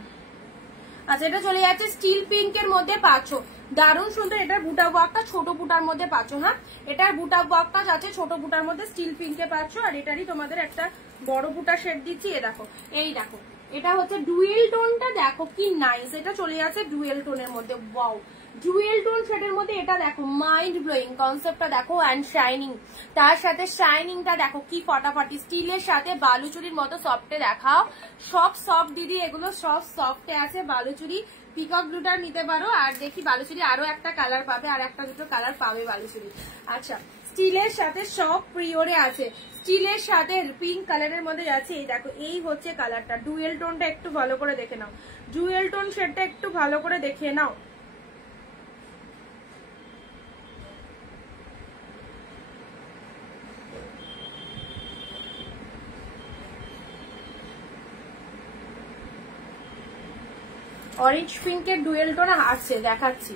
আচ্ছা এটা চলে যাচ্ছে স্টিল পিঙ্কের মধ্যে পাচ্ছ, দারুণ সুন্দর। এটার বুটা ওয়ার্কটা ছোট বুটার মধ্যে পাচ্ছ, হ্যাঁ এটার বুটা ওয়ার্কটা যাচ্ছে ছোট বুটার মধ্যে স্টিল পিঙ্কে পাচ্ছ। আর এটারই তোমাদের একটা বড় বুটা শেড দিচ্ছি, এ দেখো, এই দেখো, এটা হচ্ছে ডুয়েল টোনটা, দেখো কি নাইস, এটা চলে যাচ্ছে ডুয়েল টোনের মধ্যে। ওয়াও, ডুয়েল টোন শেডের মধ্যে এটা দেখো, মাইন্ড ব্লোয়িং কনসেপ্টটা দেখো, অ্যান্ড শাইনিং, তার সাথে শাইনিংটা দেখো কি ফটাফটি। স্টিলের সাথে বালুচুরির মতো সফটে দেখাও, সব সফট দিদি, এগুলো সব সফটে আছে। বালুচুরি পিকক ব্লুটার নিতে পারো। আর দেখি বালুচুরি আরো একটা কালার পাবে, আর একটা দুটো কালার পাবে বালুচুরি। আচ্ছা স্টিলের সাথে সব প্রিওরে আছে, স্টিলের সাথে পিঙ্ক কালারের মধ্যে যাচ্ছে। এই দেখো, এই হচ্ছে কালারটা, ডুয়েল টোনটা একটু ভালো করে দেখে নাও, ডুয়েল টোন শেডটা একটু ভালো করে দেখে নাও। অরেঞ্জ পিঙ্কের ডুয়েল টোন আছে, দেখাচ্ছি।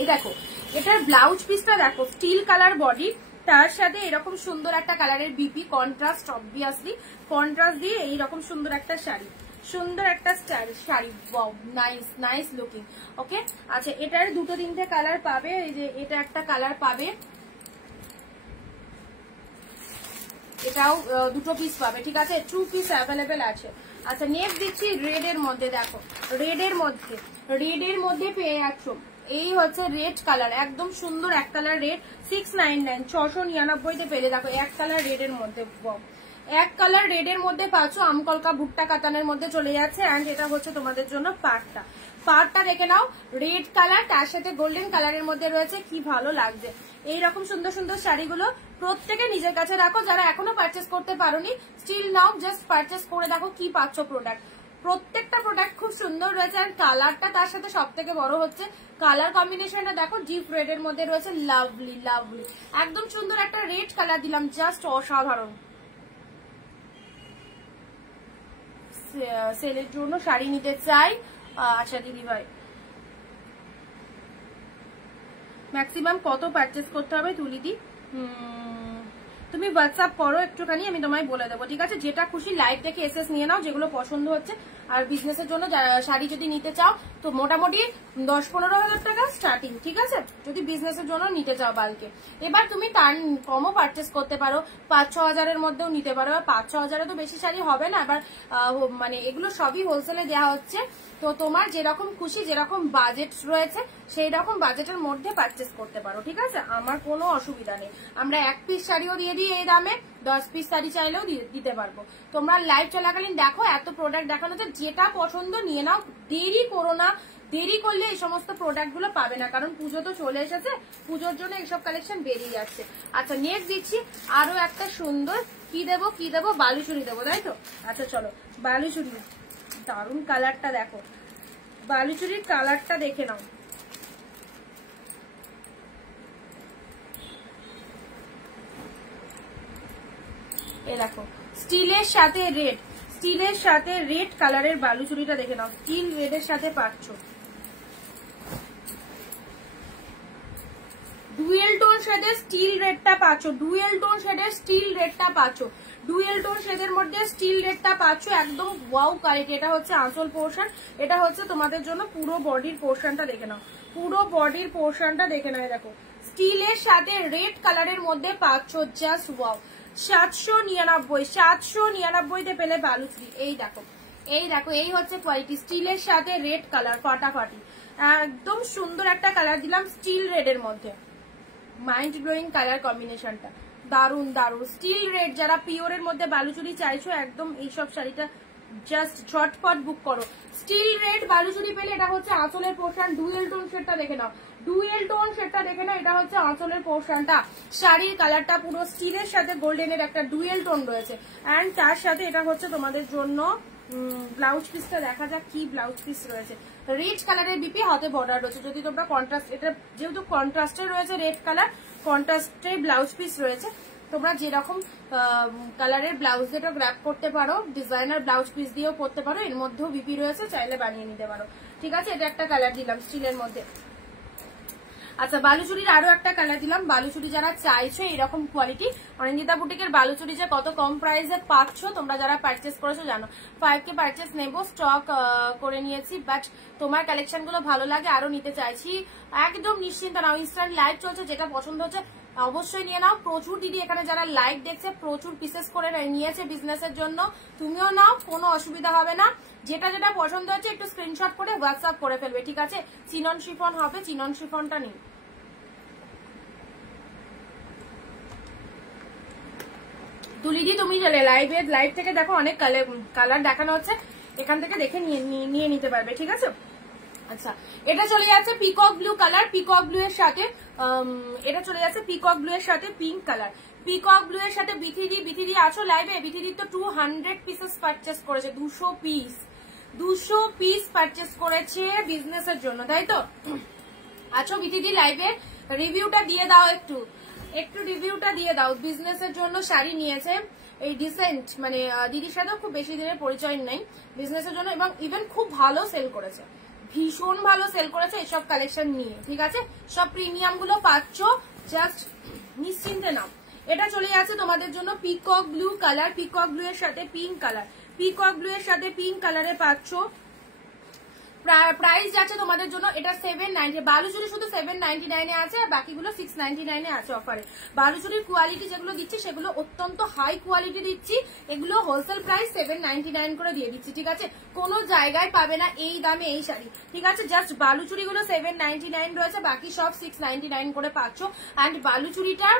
এই দেখো, এটার ব্লাউজ পিসটা দেখো, স্টিল কালার বডি, তার সাথে এরকম সুন্দর একটা কালারের বিপি কন্ট্রাস্ট, অবভিয়াসলি কন্ট্রাস্ট দিয়ে এইরকম সুন্দর একটা শাড়ি, সুন্দর একটা sari. Wow, nice nice looking. Okay, আচ্ছা এটার 2-3টে কালার পাবে। এই যে এটা একটা কালার পাবে, এটাও 2 পিস পাবে, ঠিক আছে, 2 পিস অ্যাভেলেবেল আছে। আচ্ছা নেক্সট দিচ্ছি রেড এর মধ্যে, দেখো রেড এর মধ্যে পেয়ে যাচ্ছ, এই হচ্ছে রেড কালার, একদম সুন্দর এক কালার রেড, 699, 699 পেলে। দেখো এক কালার রেড এর মধ্যে, এক কালার রেড এর মধ্যে পাচ্ছ, আমকলকা ভুট্টা কাতানের মধ্যে চলে যাচ্ছে। অ্যান্ড এটা হচ্ছে তোমাদের জন্য পার্টটা দেখে নাও, রেড কালার তার সাথে গোল্ডেন কালারের মধ্যে রয়েছে, কি ভালো লাগছে। এইরকম সুন্দর সুন্দর শাড়িগুলো প্রত্যেকে নিজের কাছে রাখো। যারা এখনো পারচেস করতে পারোনি, স্টিল নাও, জাস্ট পারচেস করে দেখো কি পাচ্ছ প্রোডাক্ট। প্রত্যেকটা প্রোডাক্ট খুব সুন্দর রয়েছে। আর কালারটা তার সাথে সব থেকে বড় হচ্ছে কালার কম্বিনেশনটা দেখো, ডিপ রেড এর মধ্যে রয়েছে, লাভলি লাভলি একদম সুন্দর একটা রেড কালার দিলাম, জাস্ট অসাধারণ। সেলের জন্য শাড়ি নিতে চাই। আচ্ছা দিদি ভাই, ম্যাক্সিমাম কত পারচেস করতে হবে তুলিদি? তুমি হোয়াটসঅ্যাপ করো একটুখানি, আমি তোমায় বলে দেবো, ঠিক আছে? যেটা খুশি লাইভ থেকে এসএস নিয়ে নাও, যেগুলো পছন্দ হচ্ছে। আর বিজনেসের জন্য শাড়ি যদি নিতে চাও তো মোটামুটি 10-15 হাজার টাকা স্টার্টিং, ঠিক আছে? যদি বিজনেসের জন্য নিতে চাও বালকে। এবার তুমি তার কমও পারচেস করতে পারো, 5-6 হাজারের মধ্যেও নিতে পারো। 5-6 হাজারে তো বেশি শাড়ি হবে না। এবার মানে এগুলো সবই হোলসেলে দেওয়া হচ্ছে, তো তোমার যেরকম খুশি, যেরকম বাজেট রয়েছে সেই রকম বাজেটের মধ্যে পারচেস করতে পারো, ঠিক আছে? আমার কোনো অসুবিধা নেই। আমরা 1 পিস শাড়িও দিয়ে দিই এই দামে, 10 পিস শাড়ি চাইলেও দিতে পারবো। তোমরা লাইভ চলাকালীন দেখো, এত প্রোডাক্ট দেখানো হচ্ছে, যেটা পছন্দ নিয়ে নাও, দেরি করো না। দেরি করলে এই সমস্ত প্রোডাক্ট গুলো পাবে না, কারণ পুজো তো চলে এসেছে, পুজোর জন্য এইসব কালেকশন বেরিয়ে যাচ্ছে। আচ্ছা নেক্সট দিচ্ছি আরো একটা সুন্দর, কি দেবো, বালুচুরি দেবো, তাই তো? আচ্ছা চলো বালুচুরি, দারুন কালারটা দেখো, বালুচুরির কালারটা দেখে নাও। এ দেখো স্টিলের সাথে রেড, স্টিলের সাথে রেড কালারের বালুচুরিটা দেখে নাও, স্টিল রেডের সাথে পাচ্ছ। ডুয়েল টোন শেডের স্টিল রেডটা পাচ্ছ, ডুয়েল টোন শেডের স্টিল রেডটা পাচ্ছ, ডুয়েল টোন শেডের মধ্যে স্টিল রেডটা পাচ্ছ, একদম ওয়াও কোয়ালিটি। এটা হচ্ছে আঁচল পোর্শন, এটা হচ্ছে তোমাদের জন্য পুরো বডির পোর্শনটা দেখে নাও, পুরো বডির পোর্শনটা দেখে নাও। দেখো স্টিলের সাথে রেড কালারের মধ্যে পাচ্ছ, জাস্ট ওয়াও। 799 পেলে বালুচুরি। এই দেখো, এই দেখো, এই হচ্ছে কোয়ালিটি, স্টিলের সাথে রেড কালার, ফাটাফাটি একদম সুন্দর একটা কালার দিলাম স্টিল রেড এর মধ্যে, মাইন্ড ব্লোয়িং কালার কম্বিনেশনটা, দারুন দারুন স্টিল রেড। যারা পিওরের মধ্যে বালুচুরি চাইছো, একদম এইসব শাড়িটা জাস্ট ঝটপট বুক করো। স্টিল রেড বালুচুরি পেলে, এটা হচ্ছে আঁচলের পোর্শন, ডুয়েল টোন শেডটা দেখে নাও, ডুয়েল টোন শেডটা দেখে নাও, এটা হচ্ছে আঁচলের পোর্শনটা। শাড়ির কালারটা পুরো স্টিলের সাথে গোল্ডেনের একটা ডুয়েল টোন রয়েছে, অ্যান্ড তার সাথে এটা হচ্ছে তোমাদের জন্য ব্লাউজ পিসটা দেখা যাক কি ব্লাউজ পিস রয়েছে। রেড কালারের বিপি হাতে বর্ডার রয়েছে, যদি তোমরা কন্ট্রাস্ট, এটা যেহেতু কন্ট্রাস্টে রয়েছে রেড কালার, কন্ট্রাস্টে ব্লাউজ পিস রয়েছে, তোমরা যেরকম কালারের ব্লাউজ যেটা গ্র্যাপ করতে পারো, ডিজাইনার ব্লাউজ পিস দিয়েও করতে পারো, এর মধ্যেও বিপি রয়েছে, চাইলে বানিয়ে নিতে পারো, ঠিক আছে? এটা একটা কালার দিলাম স্টিলের মধ্যে। আচ্ছা বালুচুরির আরো একটা কালার দিলাম, বালুচুরি যারা চাইছো এরকম কোয়ালিটি, অনিন্দিতা বুটিকের বালুচুরি যে কত কম প্রাইসে পাচ্ছ, তোমরা যারা পারচেস করেছো জানো। 5K পারচেস নেবো, স্টক করে নিয়েছি, বাট তোমার কালেকশন গুলো ভালো লাগে, আরো নিতে চাইছি, একদম নিশ্চিন্ত নাও। ইনস্ট্যান্ট লাইভ চলছে, যেটা পছন্দ হচ্ছে অবশ্যই নিয়ে নাও। প্রচুর দিদি এখানে যারা লাইভ দেখছে প্রচুর পিসেস করে নিয়েছে বিজনেসের জন্য, তুমিও নাও, কোনো অসুবিধা হবে না। যেটা যেটা পছন্দ হচ্ছে একটু স্ক্রিনশট করে হোয়াটসঅ্যাপ করে ফেলবে, ঠিক আছে? চিনন শিফন হবে, চিনন শিফনটা নিই। তুলিদি তুমি লাইভ থেকে দেখো, অনেক কালার দেখানো হচ্ছে, এখান থেকে দেখে নিয়ে নিতে পারবে, ঠিক আছে? আচ্ছা এটা চলে যাচ্ছে peacock blue colour, peacock blue এর সাথে এটা চলে যাচ্ছে পিকক ব্লু এর সাথে পিঙ্ক কালার, পিকক ব্লু এর সাথে বিথিদি আছো লাইভে? বিথিদি তো 200 পিসেস পারচেস করেছে, 200 পিস পারচেস করেছে বিজনেসের জন্য, তাই তো? আছো বিথিদি লাইভে? রিভিউটা দিয়ে দাও, একটু রিভিউটা দিয়ে দাও। বিজনেসের জন্য শাড়ি নিয়েছে, এই ডিসেন্ট, মানে দিদির সাথেও খুব বেশি দিনের পরিচয় নেই, বিজনেসের জন্য, এবং ইভেন খুব ভালো সেল করেছে, ভীষণ ভালো সেল করেছে এইসব কালেকশন নিয়ে, ঠিক আছে? সব প্রিমিয়াম গুলো পাচ্ছ, জাস্ট নিশ্চিন্তে নাও। এটা চলে যাচ্ছে তোমাদের জন্য peacock blue colour, peacock blue এর সাথে পিঙ্ক কালার, পিকক ব্লু এর সাথে পিঙ্ক কালারে পাচ্ছ। প্রাইস যাচ্ছে তোমাদের জন্য এটা 790, বালুচুরি শুধু 799 আছে, আর বাকিগুলো 699 আছে অফারে। বালুচুরির কোয়ালিটি যেগুলো দিচ্ছি সেগুলো অত্যন্ত হাই কোয়ালিটি দিচ্ছি, এগুলো হোলসেল প্রাইস 799 করে দিয়ে দিচ্ছি, ঠিক আছে? কোনো জায়গায় পাবে না এই দামে এই শাড়ি, ঠিক আছে? জাস্ট বালুচুরি গুলো 799 রয়েছে, বাকি সব 699 করে পাচ্ছ। অ্যান্ড বালুচুরিটার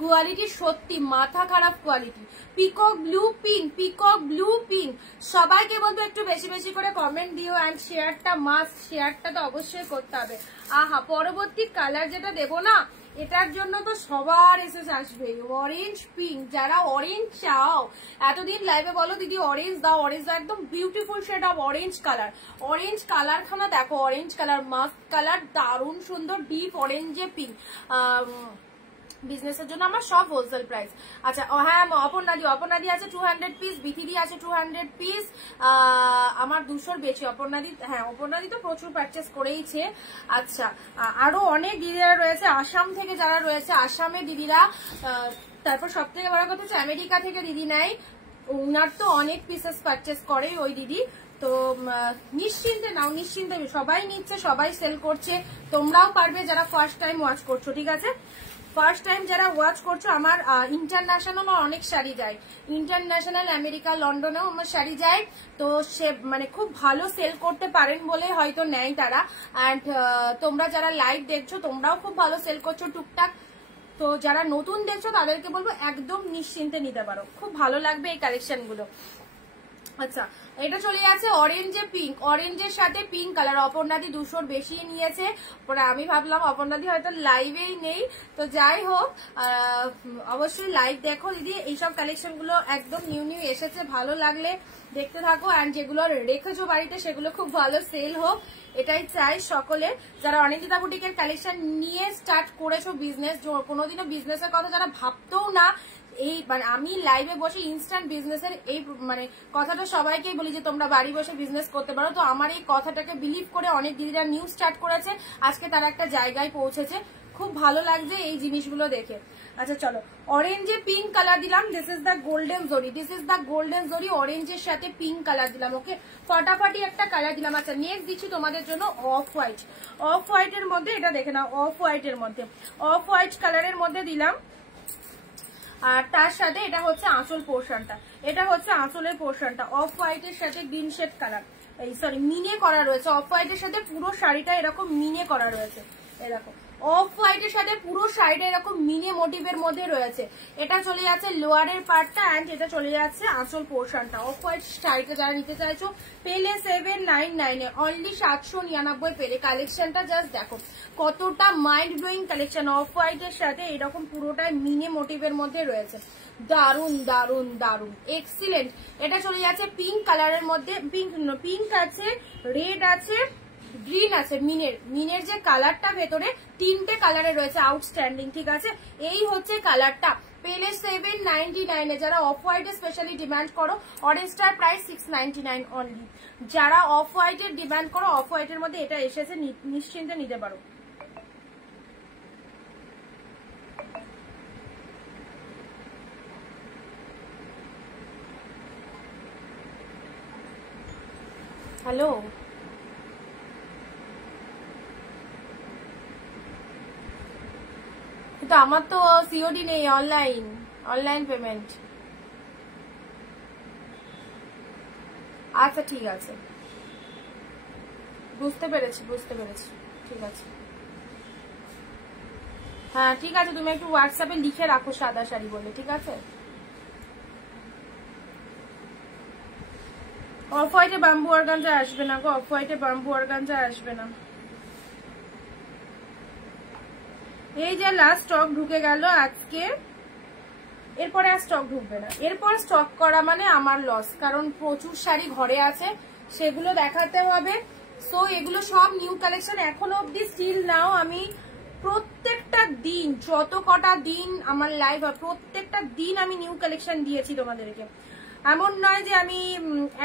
কোয়ালিটি সত্যি মাথা খারাপ quality. Peacock blue pink, peacock blue pink, সবাইকে বলবো একটু বেশি বেশি করে কমেন্ট দিও, অ্যান্ড শেয়ারটা মাস্ট, শেয়ারটা তো অবশ্যই করতে হবে। আহা পরবর্তী কালার যেটা দেবো না, এটার জন্য তো সবার এসএস আসবে। অরেঞ্জ পিঙ্ক, যারা অরেঞ্জ চাও এতদিন লাইভে বলো দিদি অরেঞ্জ দাও, অরেঞ্জ দাও, একদম beautiful shade of orange colour. Orange colour খানা দেখো, অরেঞ্জ কালার মাস্ট কালার, দারুণ সুন্দর ডিপ অরেঞ্জে পিঙ্ক। বিজনেসের জন্য আমার সব হোলসেল প্রাইস। আচ্ছা হ্যাঁ অপর্ণাদি আছে 200 পিস, বিথিদি আছে 200 পিস, আমার 200 বেশি। হ্যাঁ অপর্ণাদি তো প্রচুর পারচেস করেইছে। আচ্ছা আরো অনেক দিদিরা রয়েছে, আসাম থেকে যারা রয়েছে, আসামে দিদিরা। তারপর সব থেকে বড় কথা হচ্ছে আমেরিকা থেকে দিদি নেয়, ওনার তো অনেক পিসেস পারচেস করে ওই দিদি। তো নিশ্চিন্তে নাও, নিশ্চিন্তে, সবাই নিচ্ছে, সবাই সেল করছে, তোমরাও পারবে যারা ফার্স্ট টাইম ওয়াচ করছো। ঠিক আছে, ফার্স্ট টাইম যারা ওয়াচ করছো, আমার ইন্টারন্যাশনাল অনেক শাড়ি যায়, ইন্টারন্যাশনাল আমেরিকা লন্ডনেও আমার শাড়ি যায়। তো সে মানে খুব ভালো সেল করতে পারেন বলে হয়তো নেয় তারা। অ্যান্ড তোমরা যারা লাইভ দেখছো তোমরাও খুব ভালো সেল করছো টুকটাক। তো যারা নতুন দেখছো তাদেরকে বলবো একদম নিশ্চিন্তে নিতে পারো, খুব ভালো লাগবে এই কালেকশন গুলো। আচ্ছা এটা চলে যাচ্ছে অরেঞ্জে পিঙ্ক, অরেঞ্জের সাথে পিঙ্ক কালার। অপর্ণাদি 200 বেশি নিয়েছে, পরে আমি ভাবলাম অপর্ণাদি হয়তো লাইভেই নেই। তো যাই হোক, অবশ্যই লাইভ দেখো দিদি, এইসব কালেকশন গুলো একদম নিউ নিউ এসেছে, ভালো লাগলে দেখতে থাকো। অ্যান্ড যেগুলো রেখেছো বাড়িতে সেগুলো খুব ভালো সেল হোক, এটাই চাই সকলে। যারা অনিন্দিতা বুটিকের কালেকশন নিয়ে স্টার্ট করেছো বিজনেস, কোনোদিনও বিজনেসের কথা যারা ভাবতেও না, এই মানে আমি লাইভে বসে ইনস্ট্যান্ট বিজনেসের এই মানে কথাটা সবাইকেই বলি যে তোমরা বাড়ি বসে বিজনেস করতে পারো। তো আমার এই কথাটাকে বিলিভ করে অনেক দিদিরা নিউ স্টার্ট করেছে, আজকে তারা একটা জায়গায় পৌঁছেছে, খুব ভালো লাগছে এই জিনিসগুলো দেখে। আচ্ছা চলো, অরেঞ্জে পিঙ্ক কালার দিলাম, দিস ইজ দ্য গোল্ডেন জরি, দিস ইজ দ্য গোল্ডেন জরি, অরেঞ্জের সাথে পিঙ্ক কালার দিলাম। ওকে, ফটাফটি একটা কালার দিলাম। আচ্ছা নেক্সট দিচ্ছি তোমাদের জন্য অফ হোয়াইট, অফ হোয়াইটের মধ্যে, এটা দেখে নাও, অফ হোয়াইটের মধ্যে, অফ হোয়াইট কালারের মধ্যে দিলাম। আর তার সাথে এটা হচ্ছে আঁচল পোর্শনটা, এটা হচ্ছে আঁচলের পোর্শনটা, অফ হোয়াইটের সাথে গ্রিন শেড কালার, এই সরি মিনে করা রয়েছে। অফ হোয়াইটের সাথে পুরো শাড়িটা এরকম মিনে করা রয়েছে, এরকম অফ হোয়াইটের সাথে পুরো শাড়িটা এরকম মিনে মোটিভের মধ্যে রয়েছে। এটা চলে যাচ্ছে লোয়ারের পার্টটা, অ্যান্ড এটা চলে যাচ্ছে আঁচল পোর্শনটা। অফ হোয়াইট শাড়িটা যারা নিতে চাইছো পেলে 799 অনলি 799 পেলে। কালেকশনটা জাস্ট দেখো কতটা মাইন্ড ব্লোয়িং কালেকশন, অফ হোয়াইটের সাথে এরকম পুরোটা মিনে মোটিভের মধ্যে রয়েছে, দারুন দারুন দারুন, এক্সিলেন্ট। এটা চলে যাচ্ছে পিঙ্ক কালারের মধ্যে, পিঙ্ক আছে, রেড আছে, গ্রিন আছে, মিনের যে কালারটা ভেতরে 3টে কালারে রয়েছে, আউটস্ট্যান্ডিং। ঠিক আছে, এই হচ্ছে কালারটা, পেলে 799 যারা অফ হোয়াইটের স্পেশালি ডিমান্ড করো, অরেঞ্জটার প্রাইস 699 অনলি। যারা অফ হোয়াইটের ডিমান্ড করো, অফ হোয়াইটের মধ্যে এটা এসেছে, নিশ্চিন্তে নিতে পারো। হ্যালো, কিন্তু আমার তো সিওডি নেই, অনলাইন পেমেন্ট। আচ্ছা ঠিক আছে, বুঝতে পেরেছি। ঠিক আছে, হ্যাঁ ঠিক আছে, তুমি একটু হোয়াটসঅ্যাপে লিখে রাখো সাদা শাড়ি বলে। ঠিক আছে, অফ হোয়াইটে বাম্বু অর্গানজা আসবে না গো, অফ হোয়াইটে বাম্বু অর্গানজা আসবে না। এই যে লাস্ট স্টক ঢুকে গেল আজকে, এরপরে আর স্টক ঢুকবে না। এরপর স্টক করা মানে আমার লস, কারণ প্রচুর শাড়ি ঘরে আছে, সেগুলো দেখাতে হবে। সো এগুলো সব নিউ কালেকশন, এখনো অব্দি স্টিল নাও। আমি প্রত্যেকটা দিন, যত কটা দিন আমার লাইভ হয়, প্রত্যেকটা দিন আমি নিউ কালেকশন দিয়েছি তোমাদেরকে। এমন নয় যে আমি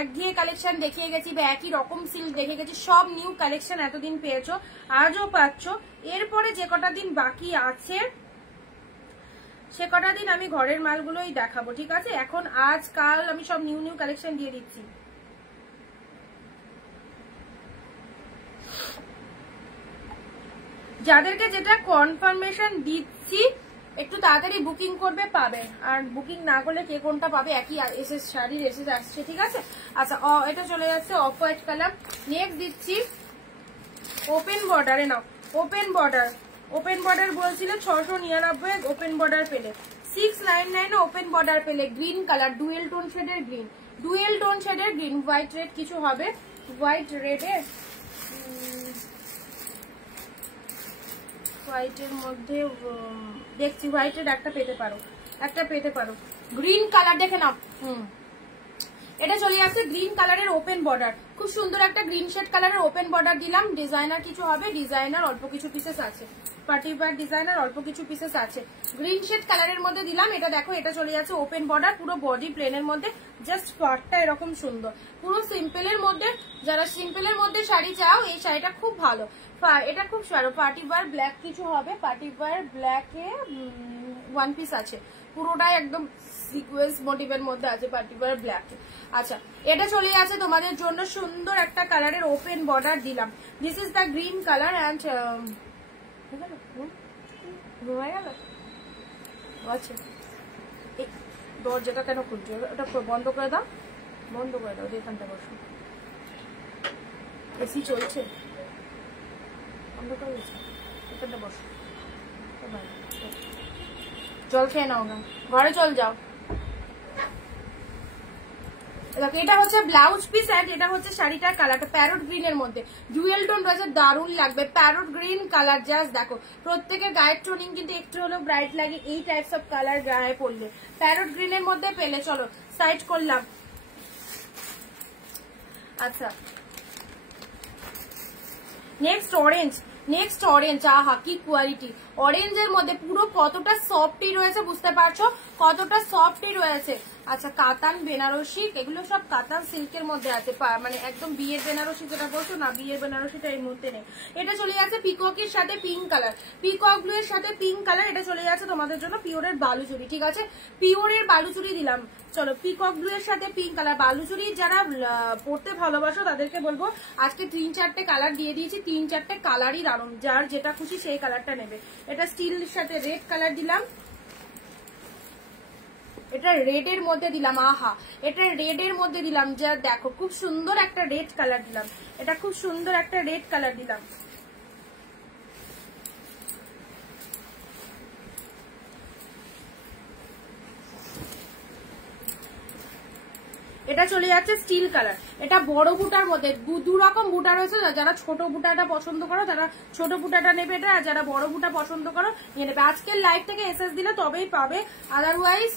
একঘেয়ে কালেকশন দেখিয়ে গেছি বা একই রকম সিল্ক দেখে গেছি, সব নিউ কালেকশন এতদিন পেয়েছো, আজও পাচ্ছ। এরপরে যে কটা দিন বাকি আছে সে কটা দিন আমি ঘরের মালগুলোই দেখাবো। ঠিক আছে, এখন আজ কাল আমি সব নিউ নিউ কালেকশন দিয়ে দিচ্ছি। যাদেরকে যেটা কনফার্মেশন দিচ্ছি একটু তাড়াতাড়ি বুকিং করবে, পাবে। আর বুকিং না করলে কে কোনটা পাবে, একই এসএস শাড়ির এসএস আসছে। ঠিক আছে, আচ্ছা এটা চলে যাচ্ছে অফ হোয়াইট কালার। নেক্সট দিচ্ছি ওপেন বর্ডারে, নাও ওপেন বর্ডার বলছিলে 699, ওপেন বর্ডার পেলে 699 ওপেন বর্ডার পেলে। গ্রিন কালার, ডুয়েল টোন শেডের গ্রিন, হোয়াইট রেড কিছু হবে, হোয়াইট রেডে হোয়াইটের মধ্যে দেখছি হোয়াইটের একটা পেতে পারো গ্রিন কালার দেখে নাও। এটা চলে আসছে গ্রিন কালারের ওপেন বর্ডার, খুব সুন্দর একটা গ্রিন শেড কালারের ওপেন বর্ডার দিলাম। ডিজাইনার কিছু হবে, ডিজাইনার অল্প কিছু পিসেস আছে, পার্টি ওয়্যার ডিজাইনার অল্প কিছু পিসেস আছে। গ্রিন শেড কালারের মধ্যে দিলাম। এটা দেখো, এটা চলে যাচ্ছে ওপেন বর্ডার, পুরো বডি প্লেনের মধ্যে, জাস্ট পার্টটা এরকম সুন্দর, পুরো সিম্পলের মধ্যে। যারা সিম্পলের মধ্যে শাড়ি চাও এই শাড়িটা খুব ভালো, এটা খুব ভালো। পার্টি ওয়্যার ব্ল্যাক কিছু হবে, পার্টি ওয়্যার ব্ল্যাকে ওয়ান পিস আছে, পুরোটাই একদম সিকোয়েন্স মোটিভের মধ্যে আছে পার্টি ওয়্যার ব্ল্যাকে। আচ্ছা, এটা চলে আছে তোমাদের জন্য সুন্দর একটা কালারের ওপেন বর্ডার দিলাম। This is the green colour and ঘুমায় গেল। আচ্ছা, এই দরজাটা কেন খুলছে? ওটা বন্ধ করে দাও, বন্ধ করে দাও। এখানটা বসো, এসি চলছে, বন্ধ করে দিচ্ছি। এখানটা বসো, জল খেয়ে নাও না, ঘরে চল যাও। এটা হচ্ছে ব্লাউজ পিস এন্ড এটা হচ্ছে শাড়িটার কালারটা প্যারট গ্রিনের মধ্যে, ডুয়েল টোন রয়েছে, দারুণ লাগবে। প্যারট গ্রিন কালার, জাস্ট দেখো প্রত্যেকের গায়ের টোনিং কিন্তু একটু হলেও ব্রাইট লাগে এই টাইপস অফ কালার গায়ে পড়লে। প্যারট গ্রিনের মধ্যে পেলে, চলো সাইড করলাম। আচ্ছা, নেক্সট অরেঞ্জ, আহা কি কোয়ালিটি! অরেঞ্জের মধ্যে পুরো কতটা সফটি রয়েছে বুঝতে পারছো, কতটা সফটি রয়েছে। আচ্ছা, কাতান বেনারসি, এগুলো সব কাতান সিল্কের মধ্যে আছে, মানে একদম বিয়ের বেনারসি যেটা বলছো না, বিয়ের বেনারসিটা এই মুহূর্তে নেই। এটা চলে যাচ্ছে পিককের সাথে পিঙ্ক কালার, পিকক ব্লু এর সাথে পিঙ্ক কালার। এটা চলে যাচ্ছে তোমাদের জন্য পিওরের বালুচুরি, ঠিক আছে, পিওরের বালুচুরি দিলাম। চলো, পিকক ব্লু এর সাথে পিঙ্ক কালার বালুচুরি যারা পড়তে ভালোবাসো তাদেরকে বলবো আজকে 3-4টে কালার দিয়ে দিয়েছি, 3-4টে কালারই দারুণ, যার যেটা খুশি সেই কালারটা নেবে। এটা স্টিলের সাথে রেড কালার দিলাম, এটা রেড এর মধ্যে দিলাম, আহা এটা রেড এর মধ্যে দিলাম, যা দেখো খুব সুন্দর একটা রেড কালার দিলাম, এটা খুব সুন্দর একটা রেড কালার দিলাম। এটা চলে যাচ্ছে স্টিল কালার, এটা বড় বুটার মধ্যে, দু রকম বুটা রয়েছে। যারা ছোট বুটাটা পছন্দ করো তারা ছোট বুটাটা নেবে এটা, আর যারা বড় বুটা পছন্দ করো নিয়ে নেবে। আজকের লাইভ থেকে এসএস দিলে তবেই পাবে, আদারওয়াইজ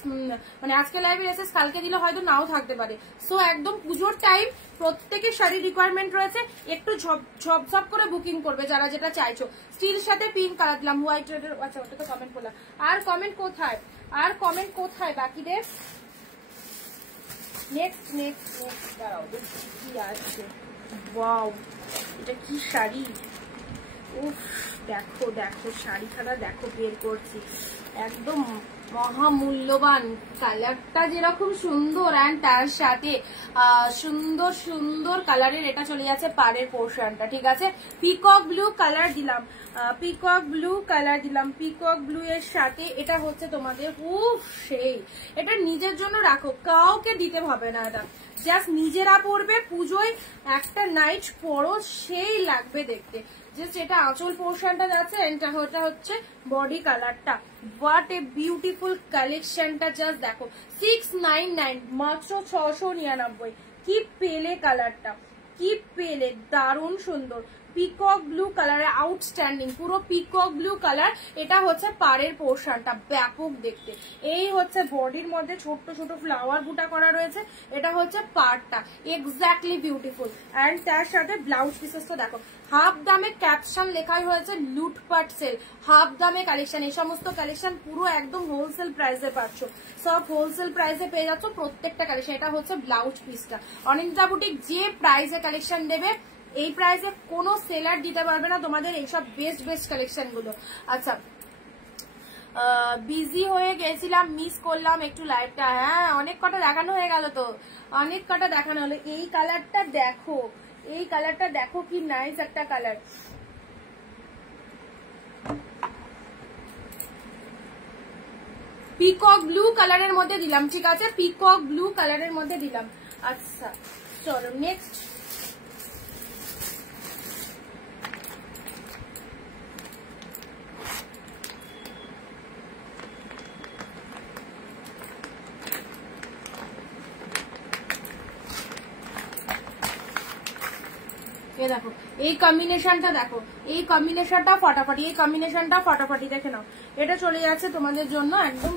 মানে আজকের লাইভের এসএস কালকে দিলে হয়তো নাও থাকতে পারে। সো একদম পুজোর টাইম, প্রত্যেকের শাড়ির রিকোয়ারমেন্ট রয়েছে, একটু ঝপঝপ করে বুকিং করবে যারা যেটা চাইছো। স্টিল সাথে পিঙ্ক কালার দিলাম, হোয়াইট রেডের। আচ্ছা, ওটা তো কমেন্ট করলাম, আর কমেন্ট কোথায় বাকিদের? নেক্সট দাঁড়াও দেখি কি আছে। ওয়াও, এটা কি শাড়ি! উফ, দেখো শাড়িখানা দেখো, বের করছি, একদম মহামূল্যবান। কালারটা যেরকম সুন্দর অ্যান্ড তার সাথে সুন্দর সুন্দর কালারের এটা চলে যাচ্ছে পাড়ের পোর্শনটা, ঠিক আছে। পিকক ব্লু কালার দিলাম, পিকক ব্লু এর সাথে এটা হচ্ছে তোমাদের, উফ সেই, এটা নিজের জন্য রাখো, কাউকে দিতে হবে না, এটা জাস্ট নিজেরা পরবে, পুজোয় একটা নাইট পরো, সেই লাগবে দেখতে। জাস্ট এটা আঁচল পোর্শনটা যাচ্ছে, এটা হচ্ছে বডি কালারটা। হোয়াট এ বিউটিফুল কালেকশনটা, জাস্ট দেখো 699, মাত্র 699। কি পেলে কালারটা, কি পেলে, দারুণ সুন্দর। পিকক ব্লু কালারে আউটস্ট্যান্ডিং, পুরো পিকক ব্লু কালার। এটা হচ্ছে পাড়ের পোর্শনটা, ব্যাপক দেখতে। এই হচ্ছে বডির মধ্যে ছোট্ট ছোট ফ্লাওয়ার বুটা করা রয়েছে, এটা হচ্ছে পাড়টা, এক্স্যাক্টলি বিউটিফুল। অ্যান্ড তার সাথে ব্লাউজ পিসেস তো দেখো, হাফ দামে ক্যাপশন লেখাই হয়েছে লুটপাট সেল, হাফ দামে কালেকশন। এই সমস্ত কালেকশন পুরো একদম হোলসেল প্রাইসে পাচ্ছ, সব হোলসেল প্রাইসে পেয়ে যাচ্ছ প্রত্যেকটা কালেকশন। এটা হচ্ছে ব্লাউজ পিসটা। অনিন্দিতা বুটিক যে প্রাইসে কালেকশন দেবে, এই প্রাইসে কোনো সেলার দিতে পারবে না তোমাদের এইসব বেস্ট কালেকশন গুলো। আচ্ছা, বিজি হয়ে গেছিলাম, মিস করলাম একটু লাইভটা। হ্যাঁ, অনেক কটা দেখানো হয়ে গেল তো, অনেক কটা দেখানো হলো। এই কালারটা দেখো, এই কালারটা দেখো, কি নাইস একটা কালার। পিকক ব্লু কালারের মধ্যে দিলাম, ঠিক আছে, পিকক ব্লু কালারের মধ্যে দিলাম। আচ্ছা, চলো নেক্সট। এ দেখো এই কম্বিনেশনটা, দেখো এই কম্বিনেশনটা ফটাফটি, এই কম্বিনেশনটা ফটাফটি, দেখে নাও। এটা চলে যাচ্ছে তোমাদের জন্য একদম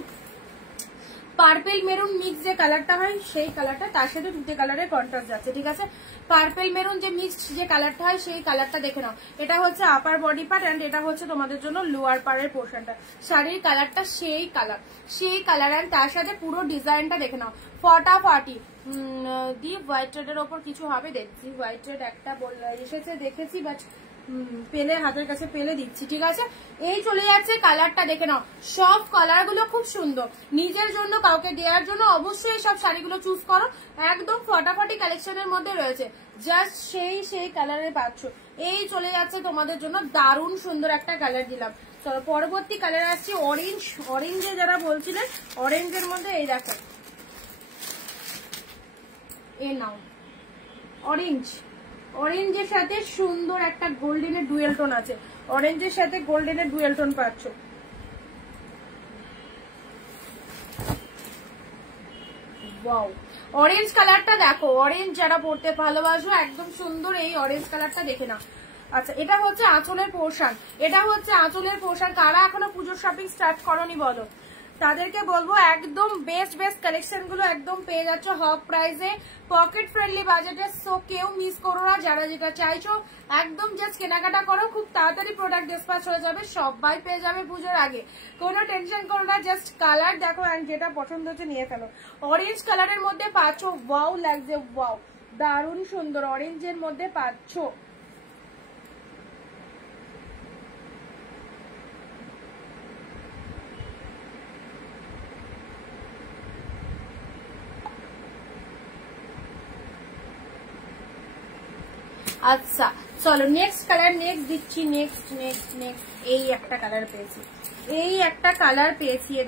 পার্পেল মেরুন মিক্স যে কালারটা হয় সেই কালারটা, তার সাথে দুটো কালারের কন্ট্রাস্ট যাচ্ছে, ঠিক আছে। পার্পেল মেরুন যে মিক্সড যে কালারটা হয় সেই কালারটা দেখে নাও। এটা হচ্ছে আপার বডি পার্ট এন্ড এটা হচ্ছে তোমাদের জন্য লোয়ার পার্টের পোর্শনটা। শাড়ির কালারটা সেই কালার এন্ড তার সাথে পুরো ডিজাইনটা দেখে নাও ফটাফটি। ডিপ হোয়াইট রেডের ওপর কিছু হবে, দেখছি হোয়াইট রেড একটা এসেছে দেখেছি, বাট পেলে হাতের কাছে পেলে দিচ্ছি, ঠিক আছে। এই চলে যাচ্ছে কালারটা, দেখে নাও সব কালার গুলো খুব সুন্দর, নিজের জন্য কাউকে দেওয়ার জন্য অবশ্যই সব শাড়িগুলো চুজ করো, একদম ফটাফটি কালেকশনের মধ্যে রয়েছে, জাস্ট সেই কালারে পাচ্ছ। এই চলে যাচ্ছে তোমাদের জন্য দারুণ সুন্দর একটা কালার দিলাম। চলো পরবর্তী কালার আসছে অরেঞ্জে যারা বলছিলেন, অরেঞ্জের মধ্যে এই দেখো, এ নাও অরেঞ্জের সাথে সুন্দর একটা গোল্ডেনের ডুয়েল টোন আছে, অরেঞ্জের সাথে গোল্ডেনের ডুয়েল টোন পাচ্ছ। ওয়াও, অরেঞ্জ কালারটা দেখো, অরেঞ্জ যারা পড়তে ভালোবাসো একদম সুন্দর এই অরেঞ্জ কালারটা দেখে নাও। আচ্ছা এটা হচ্ছে আঁচলের পোর্শন, কারা এখনো পুজোর শপিং স্টার্ট করনি বলো, তাদেরকে বলবো একদম বেস্ট কালেকশন গুলো একদম পেয়ে যাচ্ছ হক প্রাইসে, পকেট ফ্রেন্ডলি বাজেটে। সো কেউ মিস করো না, যারা যেটা চাইছো একদম জাস্ট কেনাকাটা করো, খুব তাড়াতাড়ি প্রোডাক্ট ডিসপ্যাচ হয়ে যাবে, সবাই পেয়ে যাবে পুজোর আগে, কোনো টেনশন করো না। জাস্ট কালার দেখো এন্ড যেটা পছন্দ হচ্ছে নিয়ে ফেলো। অরেঞ্জ কালারের মধ্যে পাচ্ছ, ওয়াও লাগছে, ওয়াও দারুণ সুন্দর অরেঞ্জের মধ্যে পাচ্ছ। আচ্ছা চলো নেক্সট কালার, নেক্সট দিচ্ছি, নেক্সট এই একটা কালার পেয়েছি,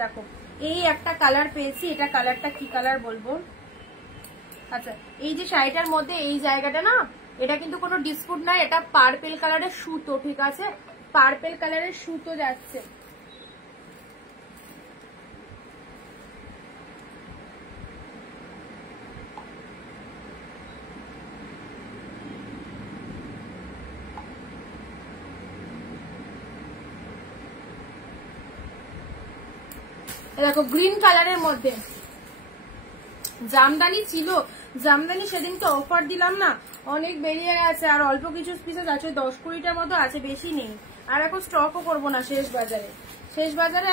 দেখো এই একটা কালার পেয়েছি। এটা কালারটা কি কালার বলবো, আচ্ছা এই যে শাড়িটার মধ্যে এই জায়গাটা না, এটা কিন্তু কোনো ডিসপুট নাই, এটা পার্পেল কালারের সুতো, ঠিক আছে, পার্পেল কালারের সুতো যাচ্ছে। দেখো গ্রিন কালারের মধ্যে জামদানি ছিল, জামদানি সেদিনকে অফার দিলাম না, অনেক বেরিয়ে গেছে, আর অল্প কিছু পিসেস আছে, 10-20টার মতো আছে, বেশি নেই। আর এখন স্টকও করবো না, শেষ বাজারে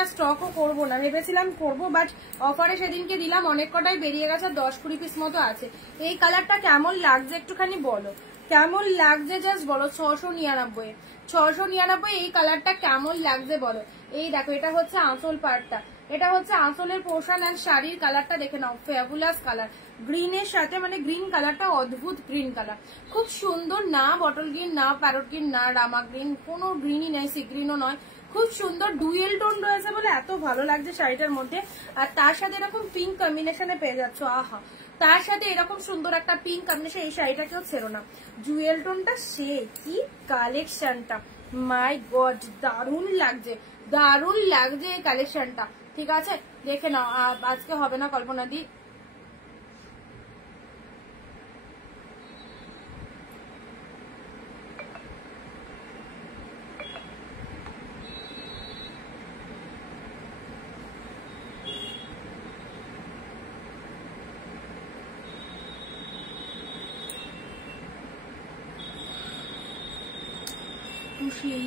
আর স্টকও করবো না, ভেবেছিলাম করবো, বাট অফারে সেদিনকে দিলাম, অনেক কটাই বেরিয়ে গেছে, 10-20 পিস মতো আছে। এই কালারটা কেমন লাগছে একটুখানি বলো, কেমন লাগছে জাস্ট বলো। 699 এই কালারটা কেমন লাগছে বলো। এই দেখো এটা হচ্ছে আঁচল পার্টটা, এটা হচ্ছে আঁচলের পোর্শন এন্ড শাড়ির কালারটা দেখে নাও, ফ্যাবুলাস কালার, গ্রিনের সাথে, মানে গ্রিন কালারটা অদ্ভুত গ্রিন কালার, খুব সুন্দর, না বটল গ্রিন, না প্যারট গ্রিন, না রামা গ্রিন, কোনো গ্রিনই নাই, সি গ্রিনও নয়, খুব সুন্দর ডুয়েল টোন রয়েছে বলে এত ভালো লাগছে শাড়িটার মধ্যে। আর তার সাথে এরকম পিঙ্ক কম্বিনেশনে পেয়ে যাচ্ছ, আহা, তার সাথে এরকম সুন্দর একটা পিঙ্ক কম্বিনেশন, এই শাড়িটাকেও ছেড়ো না, জুয়েল টোনটা সে কি কালেকশনটা, মাই গড দারুণ লাগছে এই কালেকশনটা, ঠিক আছে দেখে নাও। আজকে হবে না কল্পনা দি,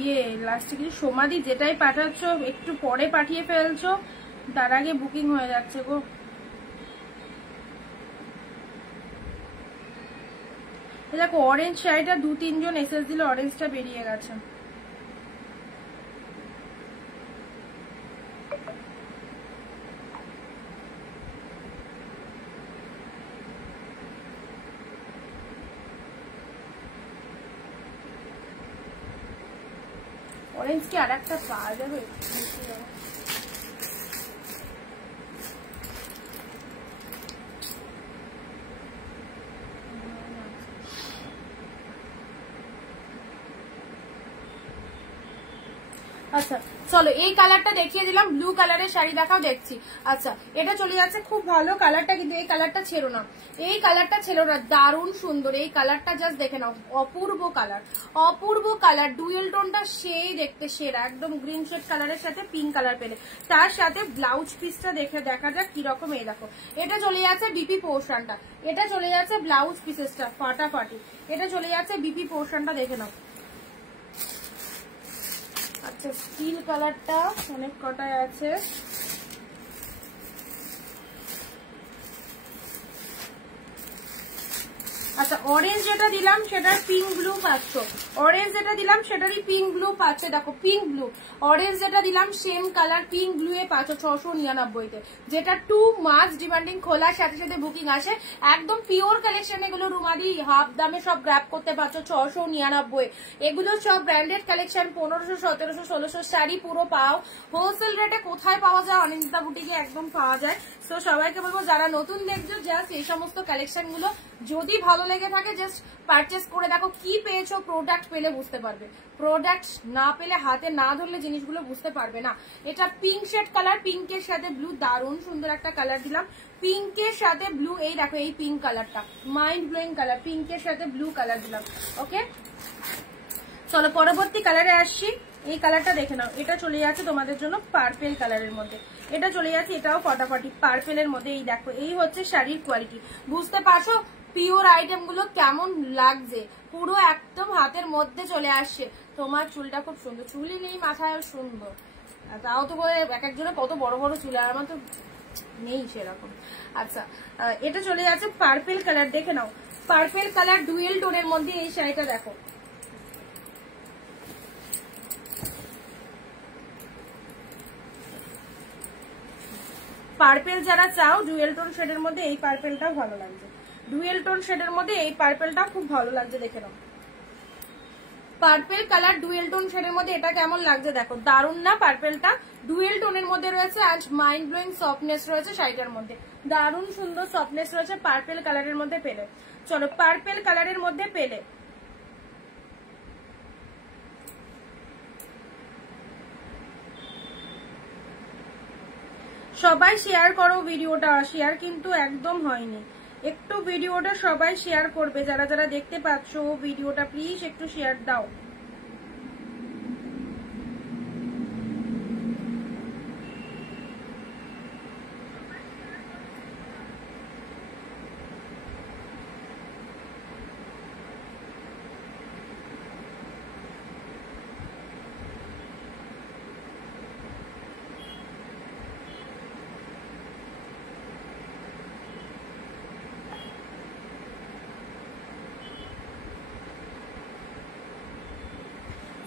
ইয়ে লাস্টে কিছু সমাধি যেটাই পাঠাচ্ছ একটু পরে পাঠিয়ে ফেলছো, তার আগে বুকিং হয়ে যাচ্ছে গো। দেখো অরেঞ্জ শাড়িটা 2-3 জন এসএস দিলে অরেঞ্জটা বেরিয়ে গেছে। অরেঞ্জ কি আর একটা পাওয়া যাবে? আচ্ছা চলো এই কালারটা দেখিয়ে দিলাম, ব্লু কালারের শাড়ি দেখাও দেখছি। আচ্ছা এটা চলে যাচ্ছে, খুব ভালো কালারটা, কিন্তু এই কালারটা ছেড়ো না, এই কালারটা ছেড়ো না, দারুণ সুন্দর এই কালারটা, জাস্ট দেখে নাও, অপূর্ব কালার, অপূর্ব কালার, ডুয়েল টোনটা সেই দেখতে সেরা, একদম গ্রিন শেড কালারের সাথে পিঙ্ক কালার পেলে, তার সাথে ব্লাউজ পিসটা দেখে দেখা যাক কিরকম। এই দেখো এটা চলে যাচ্ছে বিপি পোর্শনটা, এটা চলে যাচ্ছে ব্লাউজ পিসেসটা ফাটাফাটি, এটা চলে যাচ্ছে বিপি পোর্শনটা দেখে নাও। আচ্ছা স্টিল কালারটা অনেক কটায় আছে, আচ্ছা অরেঞ্জ যেটা দিলাম সেটার পিঙ্ক ব্লু পাচ্ছ, অরেঞ্জ যেটা দিলাম সেটারই পিঙ্ক ব্লু পাচ্ছ, দেখো পিঙ্ক ব্লু, অরেঞ্জ যেটা দিলাম সেম কালার পিঙ্ক ব্লু এ পাচ্ছ 699-তে, যেটা টু মাস ডিমান্ডিং, খোলার সাথে সাথে বুকিং আসে, একদম পিওর কালেকশন এগুলো, রুমাদি হাফ দামে সব গ্র্যাব করতে পারছো 699, এগুলো সব ব্র্যান্ডেড কালেকশন, 1500 1700 1600 শাড়ি পুরো পাও, হোলসেল রেটে কোথায় পাওয়া যায়, অনিন্দিতা বুটিকে একদম পাওয়া যায়। তো সবাইকে বলবো যারা নতুন দেখছো জাস্ট এই সমস্ত কালেকশন গুলো যদি ভালো লেগে থাকে জাস্ট পারচেস করে দেখো, কি পেয়েছো, প্রোডাক্ট পেলে বুঝতে পারবে, প্রোডাক্ট না পেলে হাতে না ধরলে জিনিসগুলো বুঝতে পারবে না। এটা পিঙ্ক শেড কালার, পিঙ্কের সাথে ব্লু, দারুণ সুন্দর একটা কালার দিলাম, পিঙ্কের সাথে ব্লু, এই দেখো এই পিঙ্ক কালারটা মাইন্ড ব্লোয়িং কালার, পিঙ্কের সাথে ব্লু কালার দিলাম। ওকে চলো পরবর্তী কালারে আসছি, এই কালারটা দেখে নাও, এটা চলে যাচ্ছে তোমাদের জন্য পার্পেল কালারের মধ্যে, এটা চলে যাচ্ছে এটাও ফটাফটি পার্পেলের মধ্যে। এই দেখো এই হচ্ছে শাড়ির কোয়ালিটি, বুঝতে পারছো পিওর আইটেম গুলো কেমন লাগছে, পুরো একদম হাতের মধ্যে চলে আসছে। তোমার চুলটা খুব সুন্দর, চুলই নেই মাথায় সুন্দর, তাও তো এক একজনের কত বড় বড় চুল, আর আমার তো নেই সেরকম। আচ্ছা এটা চলে যাচ্ছে পার্পেল কালার, দেখে নাও পার্পেল কালার ডুয়েল টোনের মধ্যে এই শাড়িটা দেখো, পার্পেল যারা চাও ডুয়েল টোন শেডের মধ্যে এই পার্পেলটাও ভালো লাগছে, ডুয়েল টোন শেডের মধ্যে এই পার্পেলটা খুব ভালো লাগছে, দেখে নাও পার্পেল কালার ডুয়েল টোন শেডের মধ্যে এটা কেমন লাগছে দেখো, দারুণ না, পার্পেলটা ডুয়েল টোনের মধ্যে রয়েছে, আর মাইন্ড ব্লোয়িং সফটনেস রয়েছে শাড়িটার মধ্যে, দারুণ সুন্দর সফটনেস রয়েছে পার্পেল কালারের মধ্যে পেলে। চলো পার্পেল কালারের মধ্যে পেলে সবাই শেয়ার করো ভিডিওটা, শেয়ার কিন্তু একদম হয়নি, একটু ভিডিওটা সবাই শেয়ার করবে, যারা যারা দেখতে পাচ্ছ ভিডিওটা প্লিজ একটু শেয়ার দাও।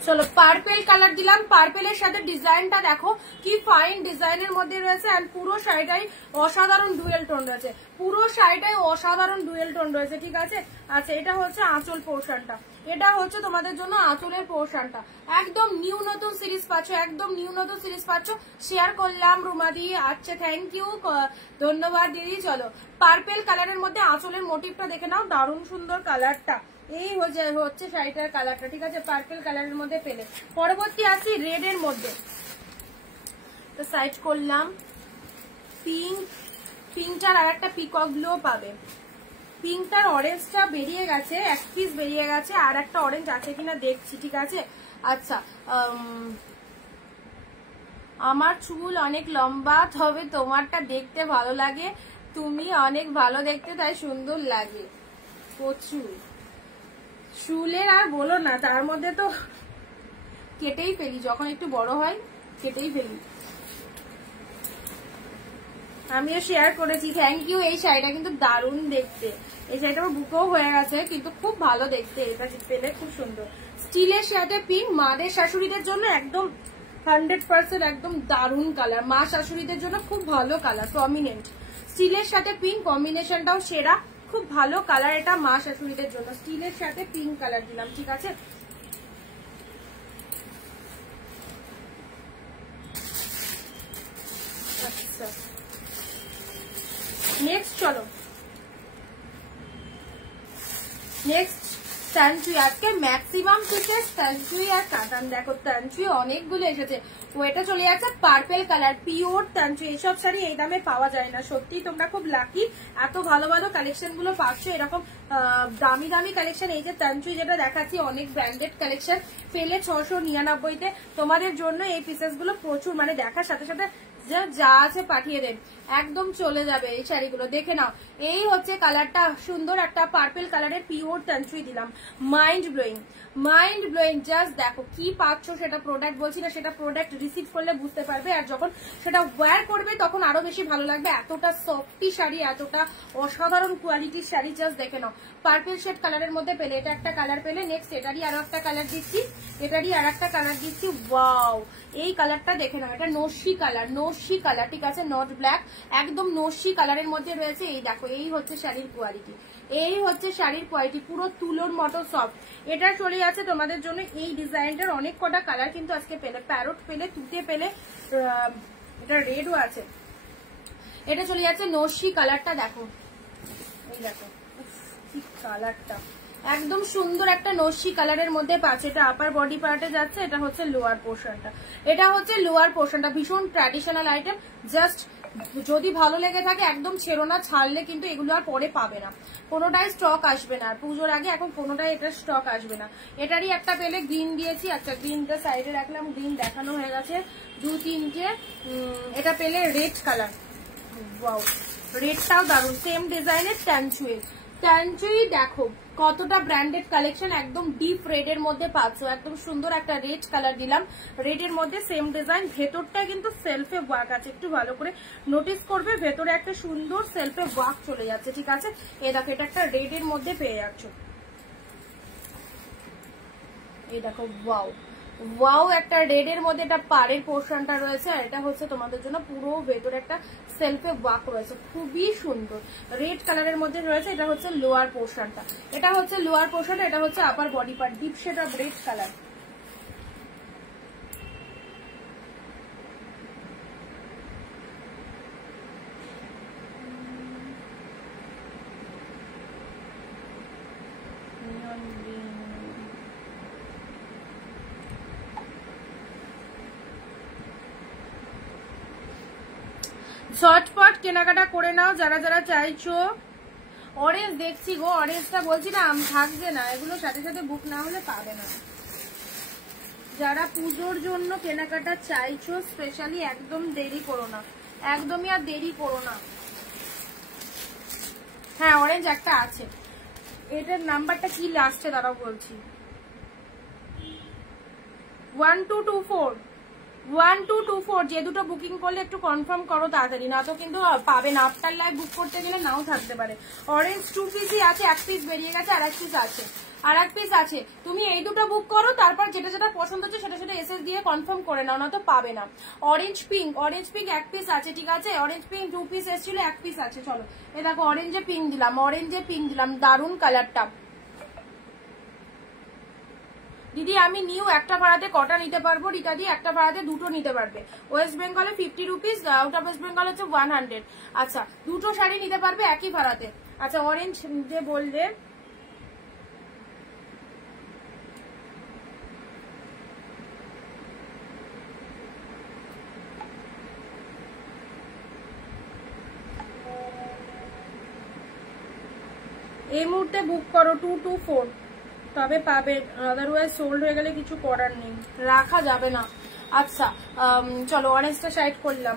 চলো পার্পেল কালার দিলাম, পার্পেলের সাথে ডিজাইনটা দেখো কি ফাইন ডিজাইনের মধ্যে রয়েছে, আর পুরো শাড়িটাই অসাধারণ ডুয়েল টোন রয়েছে, পুরো শাড়িটাই অসাধারণ ডুয়েল টোন রয়েছে, ঠিক আছে। আচ্ছা এটা হচ্ছে আঁচল পোর্শনটা, এটা হচ্ছে তোমাদের জন্য আঁচলের পোর্শনটা, একদম নিউ নতুন সিরিজ পাচ্ছ, একদম নিউ নতুন সিরিজ পাচ্ছ, শেয়ার করলাম রুমাদি। আচ্ছা থ্যাংক ইউ, ধন্যবাদ দিদি। চলো পার্পেল কালারের মধ্যে আঁচলের মোটিভটা দেখে নাও, দারুণ সুন্দর কালারটা, এই হচ্ছে শাড়িটার কালারটা, ঠিক আছে পার্পেল কালারের মধ্যে পেলে। পরবর্তী আসি রেড এর মধ্যে, তো সাইড করলাম পিঙ্ক, পিঙ্কটার আর একটা পিকক গ্লো পাবে, পিঙ্কটার অরেঞ্জটা বেরিয়ে গেছে, এক পিস বেরিয়ে গেছে, আর একটা অরেঞ্জ আছে কিনা দেখছি, ঠিক আছে। আচ্ছা আমার চুল অনেক লম্বা, তবে তোমারটা দেখতে ভালো লাগে, তুমি অনেক ভালো দেখতে, তাই সুন্দর লাগে প্রচুর। চুলের আর বলো না, তার মধ্যে তো কেটেই ফেলি, যখন একটু বড় হয় কেটেই ফেলি। আমিও শেয়ার করেছি, থ্যাংক ইউ। এই শাড়িটা কিন্তু দারুণ দেখতে, এই শাড়িটা আমার বুকেও হয়ে গেছে, কিন্তু খুব ভালো দেখতে, এটা পেলে খুব সুন্দর। স্টিলের সাথে পিঙ্ক, মাদের শাশুড়িদের জন্য একদম 100% একদম দারুণ কালার, মা শাশুড়িদের জন্য খুব ভালো কালার, প্রমিনেন্ট। স্টিলের সাথে পিঙ্ক কম্বিনেশনটাও সেরা, খুব ভালো কালার, এটা মা শাশুড়িদের জন্য স্টিলের সাথে পিঙ্ক কালার দিলাম, ঠিক আছে। আচ্ছা নেক্সট চলো, নেক্সট তানচুই আজকে ম্যাক্সিমাম পিসেস তানচুই আর কাতান। দেখো তানচুই অনেকগুলো এসেছে। ও এটা চলে যাচ্ছে পার্পেল কালার, পিওর তানচুই। এইসব শাড়ি এই দামে পাওয়া যায় না, সত্যি তোমরা খুব লাকি, এত ভালো ভালো কালেকশন গুলো পাচ্ছ। এরকম দামি দামি কালেকশন, এই যে তানচুই যেটা দেখাচ্ছি অনেক ব্র্যান্ডেড কালেকশন, পেলে 699-তে। তোমাদের জন্য এই পিসেস গুলো প্রচুর, মানে দেখার সাথে সাথে যা আছে পাঠিয়ে দেন, একদম চলে যাবে এই শাড়িগুলো। দেখে নাও, এই হচ্ছে কালারটা, সুন্দর একটা পার্পল কালারের পিওর তানচুই দিলাম। Mind blowing, mind blowing. Just দেখো কি পাচ্ছ, সেটা প্রোডাক্ট বলছি না, সেটা প্রোডাক্ট রিসিভ করলে বুঝতে পারবে, আর যখন সেটা ওয়্যার করবে তখন আরো বেশি ভালো লাগবে। এতটা সফটি শাড়ি, এতটা অসাধারণ কোয়ালিটির শাড়ি, জাস্ট দেখে নাও। পার্পল শেড কালারের মধ্যে পেলে, এটা একটা কালার পেলে, নেক্সট এটারই আরো একটা কালার দিচ্ছি, এটারই আর একটা কালার দিচ্ছি। ওয়াও, এই কালারটা দেখে নাও, এটা নস্যি কালার, নস্যি কালার, ঠিক আছে, নট ব্ল্যাক, একদম নস্যি কালারের মধ্যে রয়েছে। এই দেখো, এই হচ্ছে শাড়ির কোয়ালিটি, এই হচ্ছে শাড়ির কোয়ালিটি, পুরো তুলোর মতো সফট। এটা চলে যাচ্ছে তোমাদের জন্য এই ডিজাইনটার অনেক কটা কালার কিন্তু আজকে পেলে, প্যারোট পেলে, তুতে পেলে, এটা রেডও আছে। এটা চলে যাচ্ছে নস্যি কালারটা, দেখো এই দেখো কি কালারটা, একদম সুন্দর একটা নস্যি কালারের মধ্যে পাচ্ছে। এটা আপার বডি পার্টে যাচ্ছে, এটা হচ্ছে লোয়ার পোর্শনটা, এটা হচ্ছে লোয়ার পোর্শনটা। ভীষণ ট্র্যাডিশনাল আইটেম, জাস্ট যদি ভালো লেগে থাকে একদম ছেড়ো না, ছাড়লে কিন্তু এগুলো আর পরে পাবে না, কোনোটাই স্টক আসবে না। পুজোর আগে এখন কোনোটাই এটা স্টক আসবে না। এটারই একটা পেলে গ্রিন দিয়েছি, আচ্ছা গ্রিনটা সাইডে রাখলাম, গ্রিন দেখানো হয়ে গেছে 2-3টে। এটা পেলে রেড কালার, ওয়াও রেডটাও দারুণ, সেম ডিজাইনের তানচুই। তানচুই দেখো কতটা ব্র্যান্ডেড কালেকশন, একদম ডিপ রেড এর মধ্যে পাচ্ছ, একদম সুন্দর একটা রেড কালার দিলাম, রেড এর মধ্যে সেম ডিজাইন। ভেতরটা কিন্তু সেলফে ওয়ার্ক আছে, একটু ভালো করে নোটিস করবে, ভেতরে একটা সুন্দর সেলফে ওয়ার্ক চলে যাচ্ছে, ঠিক আছে। এই দেখো, এটা একটা রেড এর মধ্যে পেয়ে যাচ্ছ, এই দেখো ওয়াও, ওয়াও একটা রেড এর মধ্যে এটা পাড়ের পোর্শনটা রয়েছে, আর এটা হচ্ছে তোমাদের জন্য পুরো ভেতরে একটা সেলফে ওয়ার্ক রয়েছে, খুবই সুন্দর রেড কালারের মধ্যে রয়েছে। এটা হচ্ছে লোয়ার পোর্শনটা, এটা হচ্ছে লোয়ার পোর্শনটা, এটা হচ্ছে upper body part, deep shade of red colour. ঝটপট কেনাকাটা করে নাও যারা যারা চাইছো। অরেঞ্জ দেখছি গো, অরেঞ্জটা বলছি না আম থাকছে না, এগুলো সাথে সাথে বুক না হলে পাবে না। যারা পুজোর জন্য কেনাকাটা চাইছো স্পেশালি, একদম দেরি করো না, একদমই আর দেরি করো না। হ্যাঁ অরেঞ্জ একটা আছে, এটার নাম্বারটা কি লাস্টে দাঁড়াও বলছি, 1224 1224। যে দুটো বুকিং করলে একটু কনফার্ম করো তাড়াতাড়ি, না তো কিন্তু পাবে না। আফটার লাইভ বুক করতে গেলে নাও থাকতে পারে। অরেঞ্জ 2 পিসই আছে, 1 পিস বেরিয়ে গেছে, আর 1 পিস আছে, আর 1 পিস আছে। তুমি এই দুটো বুক করো, তারপর যেটা যেটা পছন্দ হচ্ছে সেটা সেটা এসএস দিয়ে কনফার্ম করে নাও, না তো পাবে না। Orange pink, orange pink 1 piece আছে, ঠিক আছে। অরেঞ্জ পিঙ্ক 2 পিস এসেছিল, 1 পিস আছে। চলো এই দেখো, অরেঞ্জে পিঙ্ক দিলাম, অরেঞ্জে পিঙ্ক দিলাম, দারুন কালারটা। দিদি আমি নিউ একটা ভাড়াতে কটা নিতে পারবো? রিতা দি একটা ভাড়াতে দুটো নিতে পারবে। ওয়েস্ট বেঙ্গলে 50 rupees, out of West Bengal হচ্ছে 100। আচ্ছা দুটো শাড়ি নিতে পারবে একই ভাড়াতে। আচ্ছা অরেঞ্জ যে বললে, এই মুহূর্তে বুক করো 224, তবে পাবে, আদারওয়াইজ সোল্ড হয়ে গেলে কিছু করার নেই, রাখা যাবে না। আচ্ছা চলো অরেঞ্জটা সাইড করলাম,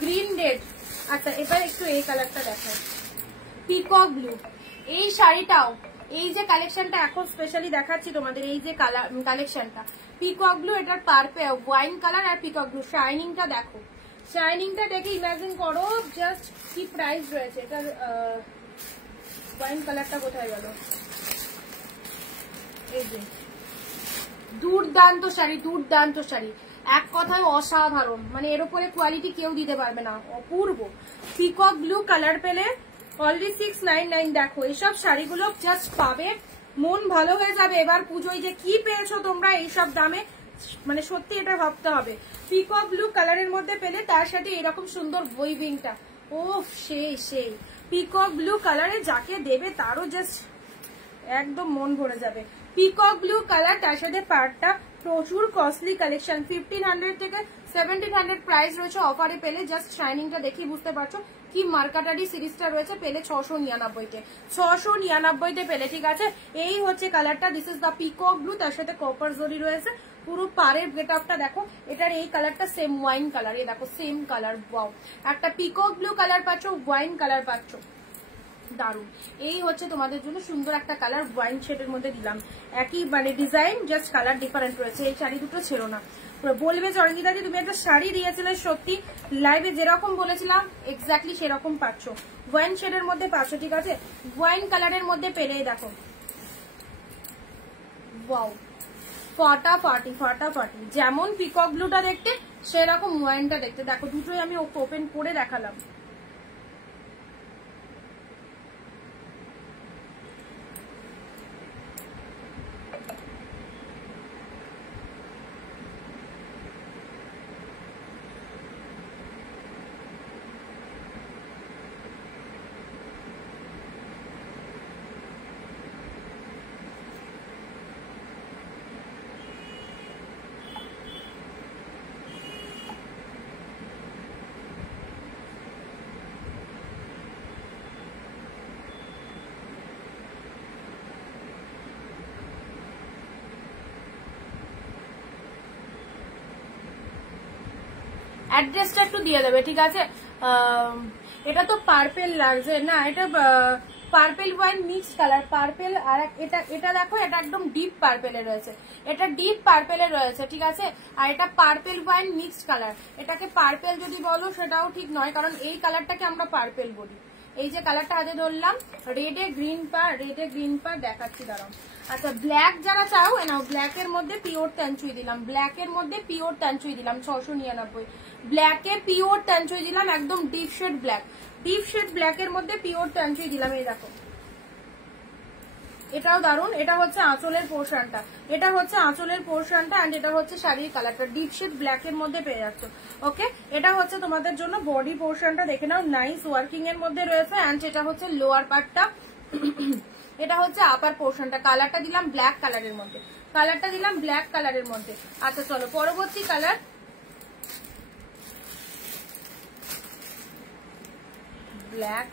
গ্রিন রেড। আচ্ছা এবার একটু এই কালারটা দেখাই, পিকক ব্লু। এই শাড়িটাও, এই যে কালেকশনটা এখন স্পেশালি দেখাচ্ছি তোমাদের, এই যে কালেকশনটা পিকক ব্লু, এটার পার্পে ওয়াইন কালার আর পিকক ব্লু। শাইনিংটা দেখো, শাইনিংটা দেখে ইমাজিন করো জাস্ট কি প্রাইস রয়েছে এটার। ওয়াইন কালারটা কোথায় গেল? এই যে দুর্দান্ত শাড়ি, দুর্দান্ত শাড়ি, এক কথায় অসাধারণ, মানে এর উপরে কোয়ালিটি কেউ দিতে পারবে না, অপূর্ব। পিকক ব্লু কালার পেলে অনলি 699। দেখো এইসব শাড়িগুলো জাস্ট পাবে, মন ভালো হয়ে যাবে। এবার পুজোয় যে কি পেয়েছো তোমরা এইসব দামে, মানে সত্যি এটা ভাবতে হবে। পিকক ব্লু কালারের মধ্যে পেলে তার সাথে এরকম সুন্দর ওয়েভিংটা, ও সেই সেই পিকক ব্লু কালারে যাকে দেবে তারও জাস্ট একদম মন ভরে যাবে। পিকক ব্লু কালার, তার সাথে পাড়টা প্রচুর কস্টলি কালেকশন, 1500 থেকে 1700 প্রাইস রয়েছে। অফারে পেলে জাস্ট শাইনিংটা দেখি বুঝতে পারছো কি মার্কাটারি সিরিজটা রয়েছে, পেলে 699-তে, 699-তে পেলে, ঠিক আছে। এই হচ্ছে কালারটা, this is the peacock blue, তার সাথে কপার জরি রয়েছে। পুরো পাড়ের গেটআপটা দেখো, এটার এই কালারটা সেম ওয়াইন কালার, এই দেখো সেম কালার, ওয়াও। একটা পিকক ব্লু কালার পাচ্ছ, ওয়াইন কালার পাচ্ছ, দারুন। এই হচ্ছে তোমাদের জন্য সুন্দর একটা কালার, ওয়াইন শেডের মধ্যে দিলাম, একই মানে ডিজাইন, জাস্ট কালার ডিফারেন্ট রয়েছে। এই শাড়ি দুটো ছেড়ো না, বলবে চরণজিতা দি তুমি একটা শাড়ি দিয়েছিলে, সত্যি লাইভে যেরকম বলেছিলাম এক্স্যাক্টলি সেরকম পাচ্ছ, ওয়াইন শেডের মধ্যে পাচ্ছ, ঠিক আছে। ওয়াইন কালারের মধ্যে পেলে দেখো, ওয়াও, ফাটাফাটি ফাটাফাটি, যেমন পিকক ব্লুটা দেখতে সেরকম ওয়াইনটা দেখতে। দেখো দুটোই আমি ওপেন করে দেখালাম। অ্যাড্রেসটা একটু দিয়ে দেবে, ঠিক আছে। এটা তো পার্পেল লাগছে না, এটা purple wine mix colour, purple আর এটা দেখো, এটা একদম ডিপ পার্পেলে রয়েছে, এটা ডিপ পার্পেলে রয়েছে, ঠিক আছে। আর এটা পার্পেল ওয়াইন মিক্সড কালার, এটাকে পার্পেল যদি বলো সেটাও ঠিক নয়, কারণ এই কালারটাকে আমরা পার্পেল বলি। এই যে কালারটা হাতে ধরলাম, রেডে গ্রিন পা দেখাচ্ছি, দাঁড়াও। আচ্ছা, ব্ল্যাক যারা চাও নাও, ব্ল্যাক এর মধ্যে পিওর তানচুই দিলাম, ব্ল্যাক এর মধ্যে পিওর তানচুই দিলাম 699, ব্ল্যাকে পিওর তানচুই দিলাম, একদম deep shade black, deep shade black এর মধ্যে পিওর তানচুই দিলাম। এই দেখো এটাও দারুন, এটা হচ্ছে আঁচলের পোর্শনটা, এটা হচ্ছে আঁচলের পোর্শনটা, এন্ড এটা হচ্ছে শাড়ির কালারটা, ডিপ শেড ব্ল্যাক এর মধ্যে পেয়ে যাচ্ছ। ওকে, এটা হচ্ছে তোমাদের জন্য বডি পোর্শনটা, দেখে নাও, নাইস ওয়ার্কিং এর মধ্যে রয়েছে, এন্ড এটা হচ্ছে লোয়ার পার্টটা, এটা হচ্ছে আপার পোর্শনটা। কালারটা দিলাম ব্ল্যাক কালারের মধ্যে, কালারটা দিলাম ব্ল্যাক কালারের মধ্যে। আচ্ছা চলো পরবর্তী কালার, ব্ল্যাক,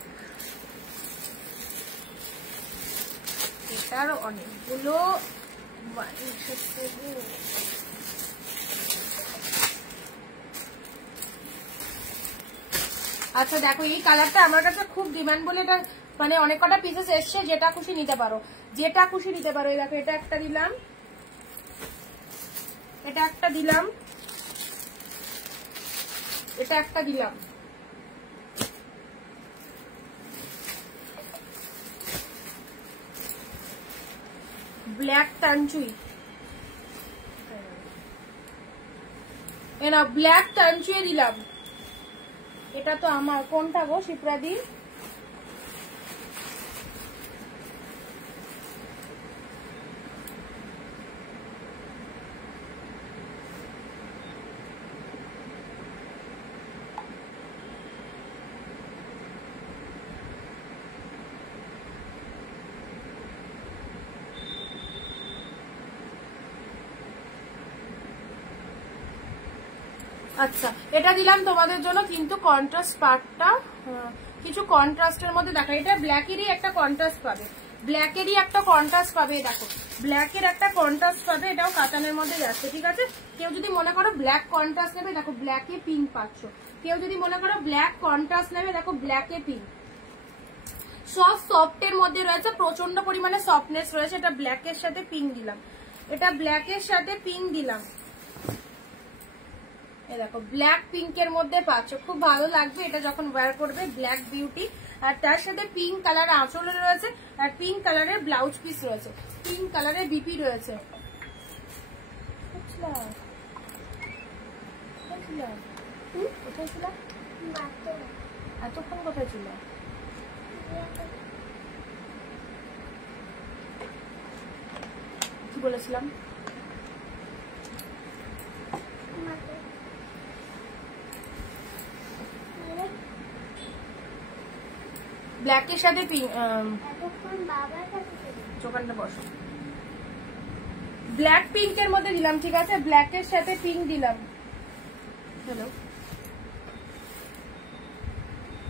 এটার অনেকগুলো। আচ্ছা দেখো, এই কালারটা আমার কাছে খুব ডিমান্ড বলে এটা মানে অনেক কটা পিসেস এসছে, যেটা খুশি নিতে পারো, যেটা খুশি নিতে পারো। এই দেখো, এটা একটা দিলাম, এটা একটা দিলাম, এটা একটা দিলাম, ব্ল্যাক তানচুই, না ব্ল্যাক তানচুই দিলাম। এটা তো আমার, কোনটা গো শিপ্রাদি? আচ্ছা, এটা দিলাম তোমাদের জন্য, কিন্তু কন্ট্রাস্ট পার্টটা কিছু কন্ট্রাস্টের মধ্যে দেখা, এটা ব্ল্যাকেরই একটা কন্ট্রাস্ট পাবে, ব্ল্যাকেরই একটা কন্ট্রাস্ট পাবে, দেখো ব্ল্যাকের একটা কন্ট্রাস্ট পাবে, এটাও কাতানের মধ্যে যাচ্ছে, ঠিক আছে। কেউ যদি মনে করো ব্ল্যাক কন্ট্রাস্ট নেবে, দেখো ব্ল্যাকে পিঙ্ক পাচ্ছ। কেউ যদি মনে করো ব্ল্যাক কন্ট্রাস্ট নেবে, দেখো ব্ল্যাকে পিঙ্ক, সব সফটের মধ্যে রয়েছে, প্রচন্ড পরিমাণে সফটনেস রয়েছে। এটা ব্ল্যাকের সাথে পিঙ্ক দিলাম, এটা ব্ল্যাকের সাথে পিঙ্ক দিলাম, এই দেখো ব্ল্যাক পিঙ্কের মধ্যে পাচ্ছ, খুব ভালো লাগবে এটা যখন ওয়্যার করবে, ব্ল্যাক বিউটি। আর তার সাথে পিঙ্ক কালার আঁচলে রয়েছে, আর পিঙ্ক কালারের ব্লাউজ পিস রয়েছে, পিঙ্ক কালারের বিপি রয়েছে। কোথায় ছিল এতক্ষণ, কোথায় ছিল? কি বলেছিলাম? ব্ল্যাকের সাথে পিঙ্ক, ওখানটা বসো। ব্ল্যাক পিঙ্কের মধ্যে দিলাম, ঠিক আছে, ব্ল্যাকের সাথে পিঙ্ক দিলাম। হ্যালো,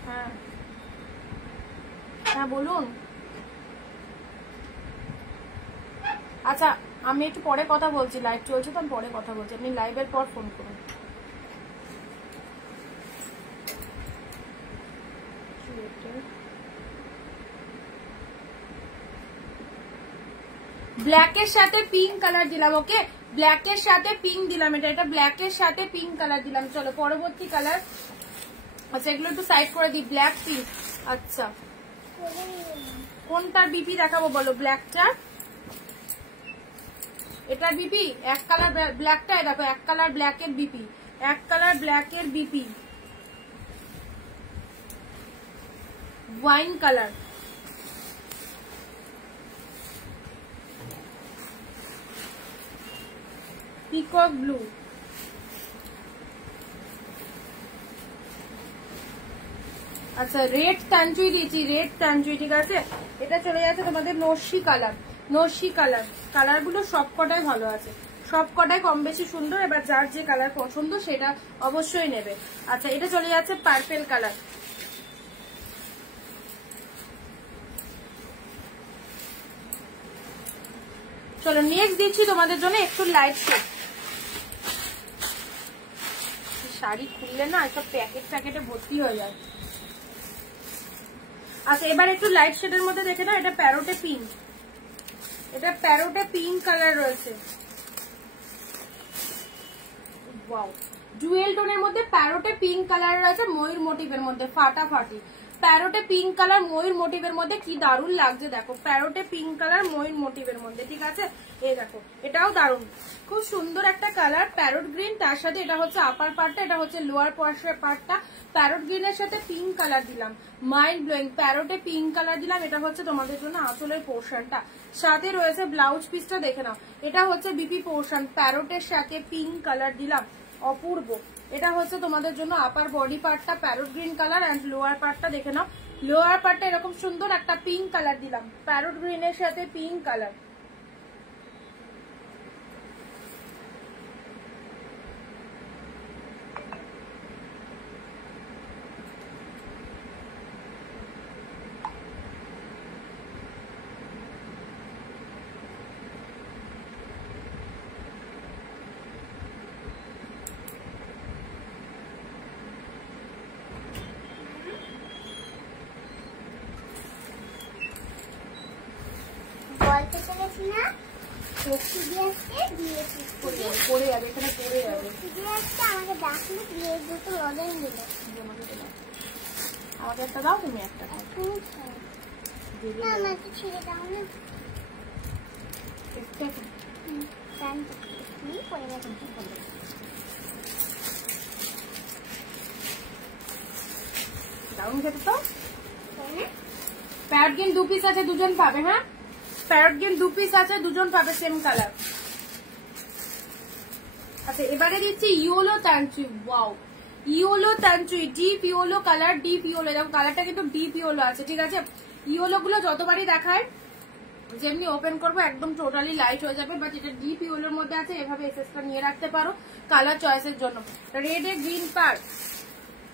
হ্যাঁ হ্যাঁ বলুন। আচ্ছা আমি একটু পরে কথা বলছি, লাইভ চলছে তো, আমি পরে কথা বলছি, আপনি লাইভের পর ফোন করুন। ব্ল্যাকের সাথে পিঙ্ক কালার দিলাম, ওকে, ব্ল্যাকের সাথে পিঙ্ক দিলাম, এটা ব্ল্যাকের সাথে পিঙ্ক কালার দিলাম। চলো পরবর্তী কালার। আচ্ছা এগুলো একটু সাইড করে দিই, ব্ল্যাক পিঙ্ক। আচ্ছা কোনটার বিপি দেখাবো বলো? ব্ল্যাকটা, এটা বিপি, এক কালার ব্ল্যাকটা দেখো, এক কালার ব্ল্যাকের বিপি, এক কালার ব্ল্যাকের BP, wine colour, peacock blue, আচ্ছা রেড ট্যাঞ্চুই দিয়েছি, রেড ট্যাঞ্চুই, ঠিক আছে। এটা চলে যাচ্ছে তোমাদের নস্যি কালার, নস্যি কালার। কালার গুলো সবকটাই ভালো আছে, সবকটাই কম বেশি সুন্দর। এবার যার যে কালার পছন্দ সেটা অবশ্যই নেবে। আচ্ছা এটা চলে যাচ্ছে পার্পেল কালার। চলো নেক্সট দিচ্ছি তোমাদের জন্য একটু লাইট শেড। শাড়ি খুললে না সব প্যাকেট প্যাকেটে ভর্তি হয়ে যায়। আচ্ছা এবার একটু লাইট শেডের মধ্যে দেখে নাও, এটা প্যারোটে পিঙ্ক, এটা প্যারোটে পিঙ্ক কালার রয়েছে। ওয়াও, ডুয়েল টোনের মধ্যে প্যারোটে পিঙ্ক কালার রয়েছে, ময়ূর মোটিভের মধ্যে, ফাটাফাটি। প্যারোটে পিঙ্ক কালার ময়ূর মোটিভের মধ্যে কি দারুণ লাগছে দেখো, প্যারোটে পিঙ্ক কালার ময়ূর মোটিভের মধ্যে, ঠিক আছে। এই দেখো এটাও দারুণ, খুব সুন্দর একটা কালার, প্যারোট গ্রিন। তার সাথে এটা হচ্ছে আপার পার্টটা, এটা হচ্ছে লোয়ার পার্টটা। প্যারোট গ্রিনের সাথে পিঙ্ক কালার দিলাম, মাইন্ড ব্লোয়িং। প্যারোটে পিঙ্ক কালার দিলাম, এটা হচ্ছে তোমাদের জন্য আঁচলের পোর্শনটা। সাথে রয়েছে ব্লাউজ পিসটা, দেখে নাও, এটা হচ্ছে বিপি পোর্শন, প্যারোটের সাথে পিঙ্ক কালার দিলাম, অপূর্ব। এটা হচ্ছে তোমাদের জন্য আপার বডি পার্টটা, parrot green colour, and lower পার্টটা দেখে নাও, লোয়ার পার্টটা এরকম সুন্দর একটা পিঙ্ক কালার দিলাম, প্যারোট গ্রিনের সাথে পিঙ্ক কালার। পড়ে যাবে, এখানে পড়ে যাবে। আমাকে ডাকলে দিয়ে দুটো লজেন দিলে, আমাকে একটা দাও, তুমি একটা আমাকে ছেড়ে দাও না, দারুন খেতে তো। প্যারোট গ্রিন 2 পিস আছে, দুজন পাবে। হ্যাঁ প্যারোট গ্রিন 2 পিস আছে, দুজন পাবে সেম কালার। আচ্ছা এবারে দিচ্ছি yellow tanchoi. Wow, yellow tanchoi, deep yellow colour, deep yellow. দেখো কালারটা কিন্তু ডিপ ইয়েলো আছে, ঠিক আছে। ইয়েলো গুলো যতবারই দেখায়, যেমনি ওপেন করবো একদম টোটালি লাইট হয়ে যাবে, বাট এটা ডিপ ইয়েলোর মধ্যে আছে, এভাবে এসএসটা নিয়ে রাখতে পারো কালার চয়েসের জন্য। রেডে গ্রিন পার্ট,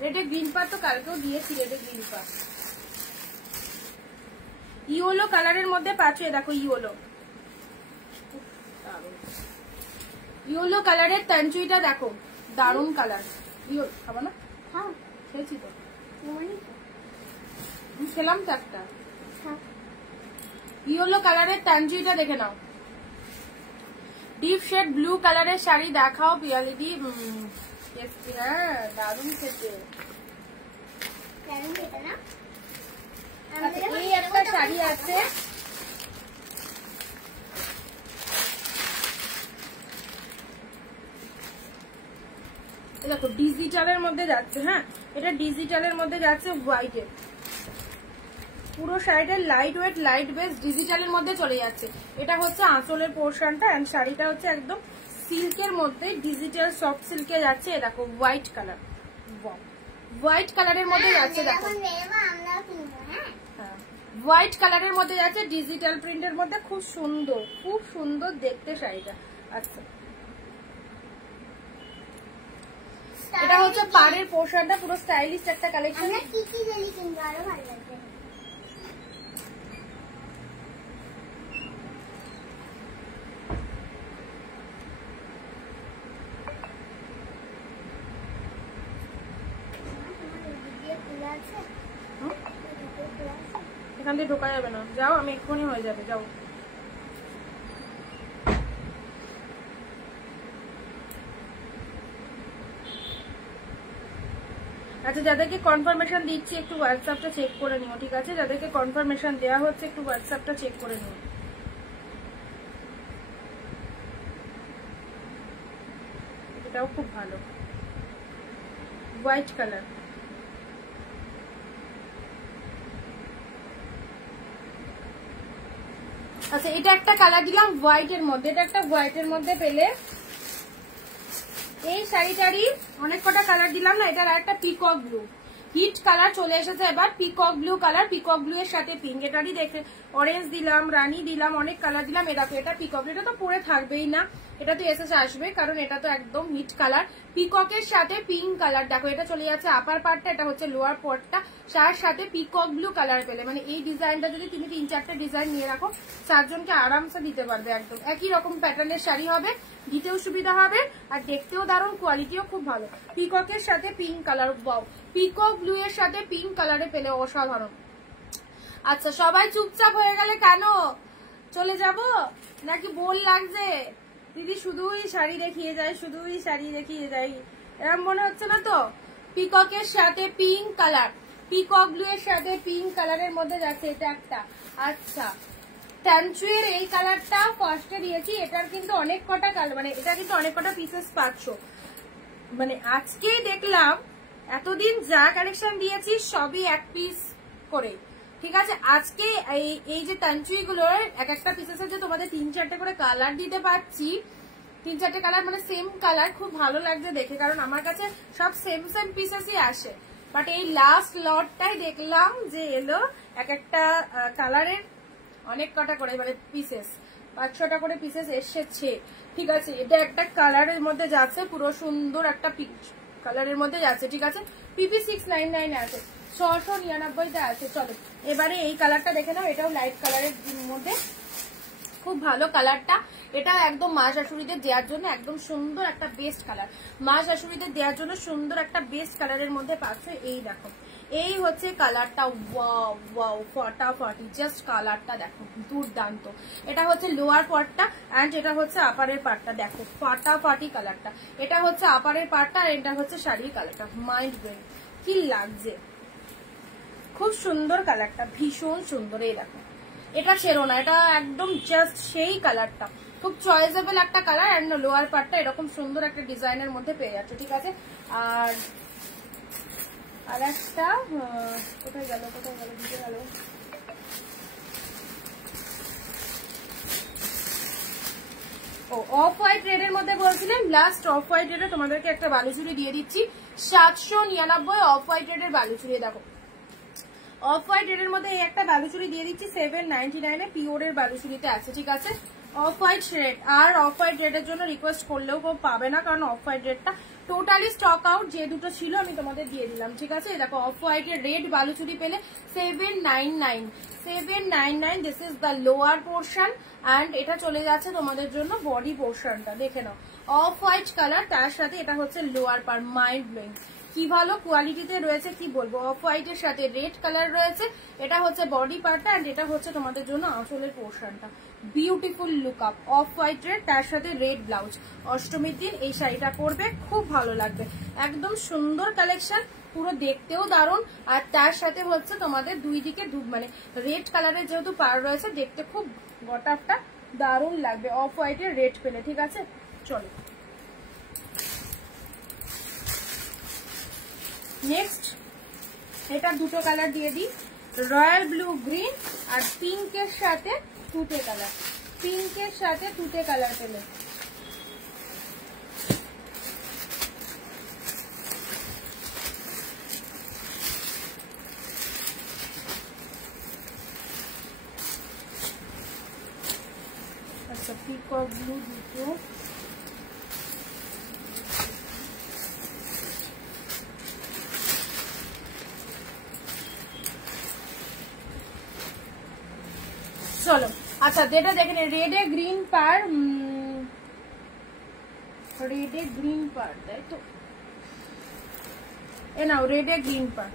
রেডে গ্রিন পার্ট তো কালকেও দিয়েছি, রেডে গ্রিন পার্ট। ইয়েলো কালারের মধ্যে পাচ্ছ, দেখো ইয়েলো, ইয়েলো কালারের ট্যাঞ্চুইটা দেখো, দারুন কালার। ইয়েলো খাবো না? হ্যাঁ খেয়েছি তো, খেলাম তো একটা। ইয়েলো কালারের ট্যাঞ্চুইটা দেখে নাও। ডিপ শেড ব্লু কালারের শাড়ি দেখাও পিয়ালিদি। হ্যাঁ দারুন খেতে, এই একটা শাড়ি আছে, দেখো ডিজিটালের মধ্যে যাচ্ছে। হ্যাঁ এটা ডিজিটালের মধ্যে যাচ্ছে, হোয়াইটের পুরো শাড়িটা লাইট ওয়েট লাইট বেস ডিজিটালের মধ্যে চলে যাচ্ছে। এটা হচ্ছে আঁচলের পোর্শনটা, এন্ড শাড়িটা হচ্ছে একদম সিল্কের মধ্যে, ডিজিটাল সফট সিল্কে যাচ্ছে। দেখো হোয়াইট কালার, হোয়াইট কালারের মধ্যে যাচ্ছে। দেখো হ্যাঁ হোয়াইট কালারের মধ্যে যাচ্ছে, ডিজিটাল প্রিন্টের মধ্যে, খুব সুন্দর দেখতে শাড়িটা। আচ্ছা, এটা হচ্ছে পাড়ের পোর্শনটা, পুরো স্টাইলিশ একটা কালেকশন। কি কি জানি কিনবো, আরো ভালো লাগবে। এখান দিয়ে ঢোকা যাবে না, যাও, আমি এক্ষুনি হয়ে যাবে, যাও। আচ্ছা, যাদেরকে কনফার্মেশন দিচ্ছি একটু হোয়াটসঅ্যাপটা চেক করে নিও, ঠিক আছে? যাদেরকে কনফার্মেশন দেওয়া হচ্ছে একটু হোয়াটসঅ্যাপটা চেক করে নিও। এটাও খুব ভালো, হোয়াইট কালার। আচ্ছা, এটা একটা কালার দিলাম হোয়াইটের মধ্যে, এটা একটা হোয়াইটের মধ্যে পেলে। এই শাড়িটারই অনেক কটা কালার দিলাম না, এটার একটা পিকক ব্লু হিট কালার চলে এসেছে এবার, peacock blue colour, peacock blue এর সাথে পিঙ্ক। এটারই দেখে অরেঞ্জ দিলাম, রানী দিলাম, অনেক কালার দিলাম। এটা পিকক, এটা তো পরে থাকবেই না, এটা তো এসে আসবে, কারণ এটা তো একদম হিট কালার। পিককের সাথে পিঙ্ক কালার, দেখো এটা চলে যাচ্ছে আপার পার্টটা, এটা হচ্ছে লোয়ার পার্টটা, তার সাথে পিকক ব্লু কালার পেলে। মানে এই ডিজাইনটা যদি তুমি 3-4টে ডিজাইন নিয়ে রাখো, 4 জনকে আরামসে দিতে পারবে। একদম একই রকম প্যাটার্নের শাড়ি হবে, দিতেও সুবিধা হবে, আর দেখতেও দারুণ, কোয়ালিটিও খুব ভালো। পিককের সাথে pink colour, wow, peacock blue এর সাথে পিঙ্ক কালারে পেলে, অসাধারণ। আচ্ছা, সবাই চুপচাপ হয়ে গেলে কেন? চলে যাব নাকি বোর লাগছে? দিদি শুধুই শাড়ি দেখিয়ে যায়, শুধুই শাড়ি দেখিয়ে যায়, এরকম মনে হচ্ছে না তো? পিককের সাথে পিঙ্ক কালার, পিকক ব্লু এর সাথে পিঙ্ক কালারের মধ্যে যাচ্ছে এটা একটা। আচ্ছা, ট্যানচুয়ের এই কালারটা ফার্স্টে দিয়েছি, এটার কিন্তু অনেক কটা কালার, মানে এটা কিন্তু অনেক কটা পিসেস পাচ্ছ। মানে আজকেই দেখলাম এতদিন যা কালেকশন দিয়েছি সবই এক পিস করে, ঠিক আছে? আজকে এই যে তানচুই গুলোর এক একটা পিসেসের যে তোমাদের 3-4টে করে কালার দিতে পারছি, 3-4টে কালার মানে সেম কালার, খুব ভালো লাগছে দেখে, কারণ আমার কাছে সব সেম পিসেসই আসে। বাট এই লাস্ট লটটাই দেখলাম যে এলো এক একটা কালারের অনেক কটা করে, মানে পিসেস 5-6টা করে পিসেস এসেছে, ঠিক আছে? এটা একটা কালারের মধ্যে যাচ্ছে, পুরো সুন্দর একটা পিঙ্ক কালারের মধ্যে যাচ্ছে, ঠিক আছে? পিপি 699 আছে, 699তে আছে। চলো এবারে এই কালারটা দেখে নাও, এটাও লাইট কালারের মধ্যে, খুব ভালো কালারটা। এটা একদম মা শাশুড়িদের দেওয়ার জন্য একদম সুন্দর একটা বেস্ট কালার, মা শাশুড়িদের দেওয়ার জন্য সুন্দর একটা বেস্ট কালারের মধ্যে পাচ্ছ। এই দেখো, এই হচ্ছে কালারটা, ওয়াও ওয়াও, ফাটাফাটি, জাস্ট কালারটা দেখো, দুর্দান্ত। এটা হচ্ছে লোয়ার পার্টটা এন্ড এটা হচ্ছে আপারের পার্টটা, দেখো ফাটাফাটি কালারটা। এটা হচ্ছে আপারের পার্টটা আর এটা হচ্ছে শাড়ির কালারটা, মাইন্ড ব্লোয়িং, কি লাগছে, খুব সুন্দর কালারটা, ভীষণ সুন্দর। এই দেখো, এটা ছেড়ো না, এটা একদম জাস্ট সেই কালারটা, খুব চয়েসেবল একটা কালার। এন্ড লোয়ার পার্টটা এরকম সুন্দর একটা ডিজাইনের মধ্যে পেয়ে যাচ্ছে, ঠিক আছে? আর একটা কোথায় গেল দিতে গেল, ও অফ হোয়াইট রেডের মধ্যে বলছিলেন, লাস্ট অফ হোয়াইট রেডে তোমাদেরকে একটা বালুচুরি দিয়ে দিচ্ছি, 799 অফ হোয়াইট রেডের বালুচুরি। দেখো অফ হোয়াইট রেডের মধ্যে এই একটা বালুচুরি দিয়ে দিচ্ছি 799 এ, পিওরের বালুচুরিতে আছে, ঠিক আছে? অফ হোয়াইট রেড, আর অফ হোয়াইট রেডের জন্য রিকোয়েস্ট করলেও কেউ পাবে না, কারণ অফ হোয়াইট রেডটা টোটালি স্টক আউট, যে দুটো ছিল আমি তোমাদের দিয়ে দিলাম, ঠিক আছে? দেখো অফ হোয়াইট এর রেড বালুচুরি পেলে 799, this is the lower portion and এটা চলে যাচ্ছে তোমাদের জন্য বডি পোর্শনটা, দেখে নাও, অফ হোয়াইট কালার, তার সাথে এটা হচ্ছে লোয়ার পার, মাইন্ড ব্লোয়িং, কি ভালো কোয়ালিটিতে রয়েছে, কি বলবো। অফ হোয়াইট এর সাথে রেড কালার রয়েছে, এটা হচ্ছে বডি পার্টটা এন্ড এটা হচ্ছে তোমাদের জন্য আঁচলের পোর্শনটা, beautiful look up, of white red, তার সাথে রেড ব্লাউজ। অষ্টমীর দিন এই শাড়িটা পরবে, খুব ভালো লাগবে, একদম সুন্দর কালেকশন, পুরো দেখতেও দারুণ। আর তার সাথে হচ্ছে তোমাদের দুই দিকে মানে রেড কালারের যেহেতু পার রয়েছে, দেখতে খুব গটাপটা দারুণ লাগবে অফ হোয়াইট এর রেড পেলে, ঠিক আছে? চলো নেক্সট, এটা দুটো কালার দিয়ে দিই, রয়্যাল ব্লু গ্রিন আর পিঙ্কের সাথে তুতে কালার, পিঙ্কের সাথে তুতে কালার পেলে। আচ্ছা পিকক ব্লু দুটো, চলো আচ্ছা যেটা দেখেন রেডে গ্রিন পার, রেডে গ্রিন পার তাই তো, এ নাও রেডে গ্রিন পার,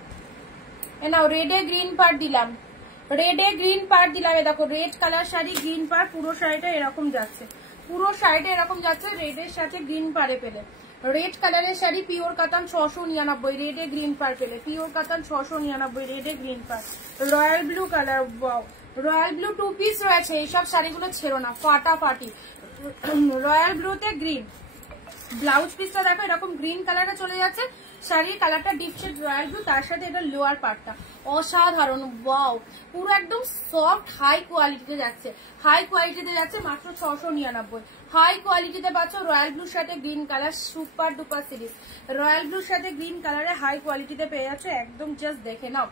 এ নাও রেডে গ্রিন পার দিলাম, রেডে গ্রিন পার দিলাম। এ দেখো রেড কালার শাড়ি গ্রিন পার, পুরো শাড়িটা এরকম যাচ্ছে, পুরো শাড়িটা এরকম যাচ্ছে রেডের সাথে গ্রিন পারে পেলে। রেড কালারের শাড়ি পিওর কাতান 699, রেডে গ্রিন পার পেলে, পিওর কাতান 699, রেডে গ্রিন পার। Royal blue colour, wow royal blue 2 piece রয়েছে, এইসব শাড়িগুলো ছেড়ো না, ফাটাফাটি। রয়্যাল ব্লুতে গ্রিন, ব্লাউজ পিসটা দেখো এরকম গ্রিন কালারে চলে যাচ্ছে, শাড়ির কালারটা ডিপ শেড রয়্যাল ব্লু, তার সাথে এটা লোয়ার পার্টটা অসাধারণ, ওয়াও পুরো একদম সফট হাই কোয়ালিটিতে যাচ্ছে, হাই কোয়ালিটিতে যাচ্ছে মাত্র 699। হাই কোয়ালিটিতে পাচ্ছ রয়্যাল ব্লুর সাথে green colour, super duper series. Royal ব্লুর সাথে গ্রিন কালারে হাই কোয়ালিটিতে পেয়ে যাচ্ছে, একদম জাস্ট দেখে নাও।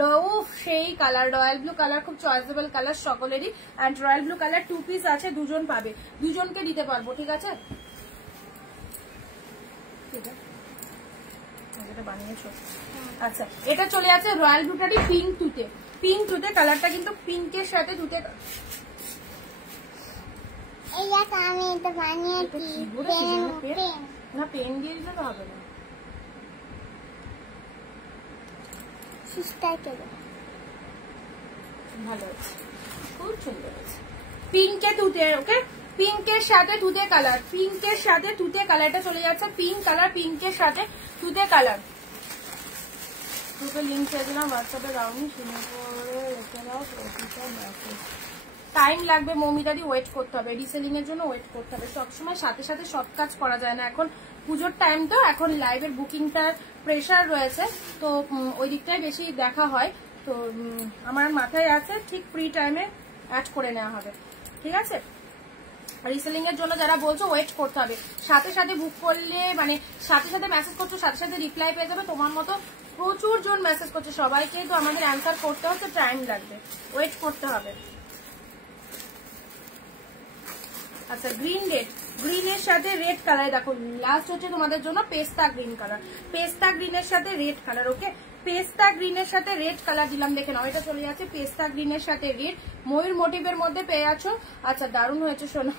রউফ সেই কালার, রয়্যাল ব্লু কালার খুব চয়েসেবল কালার সকলেরই। And royal blue colour 2 piece আছে, দুজন পাবে, দুজনকে দিতে পারবো, ঠিক আছে? বানিয়েছো আচ্ছা, এটা চলে আছে রয়্যাল ব্লুটারই পিঙ্ক তুতে, পিঙ্ক তুতে কালারটা কিন্তু পিঙ্কের সাথে তুতে। আমি এটা বানিয়েছি, না পেন দিয়ে দিলে তো হবে না, ভালো আছে, খুব সুন্দর আছে, পিঙ্কে তুতে। ওকে, পিঙ্কের সাথে তুতে কালার, পিঙ্কের সাথে তুতে কালারটা চলে যাচ্ছে, পিঙ্ক কালার পিঙ্কের সাথে তুতে কালার। দুটো লিঙ্ক ছেড়ে দিলাম হোয়াটসঅ্যাপে, রাউনি শুনে পরে রেখে দাও, মেসেজ টাইম লাগবে মৌমিতাদি, ওয়েট করতে হবে, রিসেলিং এর জন্য ওয়েট করতে হবে, সবসময় সাথে সাথে সব কাজ করা যায় না, এখন পুজোর টাইম তো, এখন লাইভের বুকিংটার প্রেশার রয়েছে, তো ওই দিকটাই বেশি দেখা হয়, তো আমার মাথায় আছে ঠিক ফ্রি টাইমে অ্যাড করে নেওয়া হবে, ঠিক আছে? রিসেলিং এর জন্য যারা বলছো ওয়েট করতে হবে, সাথে সাথে বুক করলে মানে সাথে সাথে মেসেজ করছো, সাথে সাথে রিপ্লাই পেয়ে যাবে, তোমার মতো প্রচুর জন মেসেজ করছে, সবাইকে তো আমাদের অ্যান্সার করতে হচ্ছে, টাইম লাগবে, ওয়েট করতে হবে। আচ্ছা গ্রিন রেড, গ্রিনের সাথে রেড কালার, দেখো লাস্ট হচ্ছে তোমাদের জন্য পেস্তা গ্রিন কালার, পেস্তা গ্রিনের সাথে রেড কালার। ওকে, পেস্তা গ্রিনের সাথে রেড কালার দিলাম, দেখে নাও এটা চলে যাচ্ছে পেস্তা গ্রিনের সাথে রেড, ময়ূর মোটিভের মধ্যে পেয়ে যাচ্ছ। আচ্ছা দারুণ হয়েছে শোনো,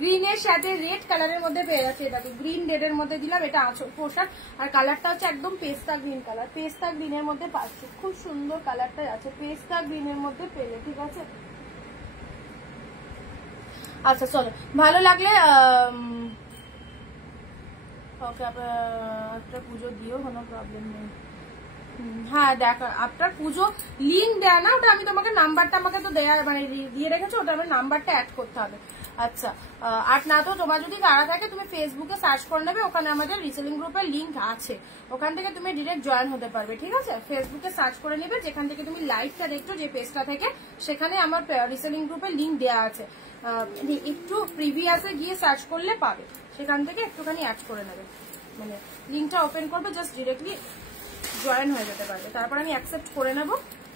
গ্রিনের সাথে রেড কালারের মধ্যে পেয়ে যাচ্ছে, দেখো গ্রিন রেড এর মধ্যে দিলাম, এটা আঁচল পোশাক, আর কালারটা হচ্ছে একদম পেস্তা গ্রিন কালার, পেস্তা গ্রিনের মধ্যে পাচ্ছ, খুব সুন্দর কালারটা আছে, পেস্তা গ্রিনের মধ্যে পেলে, ঠিক আছে? আচ্ছা চলো, ভালো লাগলে ওকে একটা পুজো দিও, কোনো প্রবলেম নেই। হ্যাঁ দেখা আপনার পুজো লিঙ্ক দেয় না, ওটা আমি তোমাকে নাম্বারটা আমাকে তো দেয়া মানে দিয়ে রেখেছো, ওটা আমার নাম্বারটা অ্যাড করতে হবে। আচ্ছা আর না তো তোমার যদি তাড়া থাকে তুমি ফেসবুকে সার্চ করে নেবে, ওখানে আমাদের রিসেলিং গ্রুপের লিঙ্ক আছে, ওখান থেকে তুমি ডিরেক্ট জয়েন হতে পারবে, ঠিক আছে? ফেসবুকে সার্চ করে নেবে, যেখান থেকে তুমি লাইভটা দেখছো যে পেজটা থেকে, সেখানে আমার রিসেলিং গ্রুপের লিঙ্ক দেওয়া আছে, একটু প্রিভিয়াসে গিয়ে সার্চ করলে পাবে, সেখান থেকে একটুখানি অ্যাড করে নেবে, মানে লিঙ্কটা ওপেন করবে, জাস্ট ডিরেক্টলি জয়েন হয়ে যেতে পারবে, তারপর আমি অ্যাকসেপ্ট করে নেবো,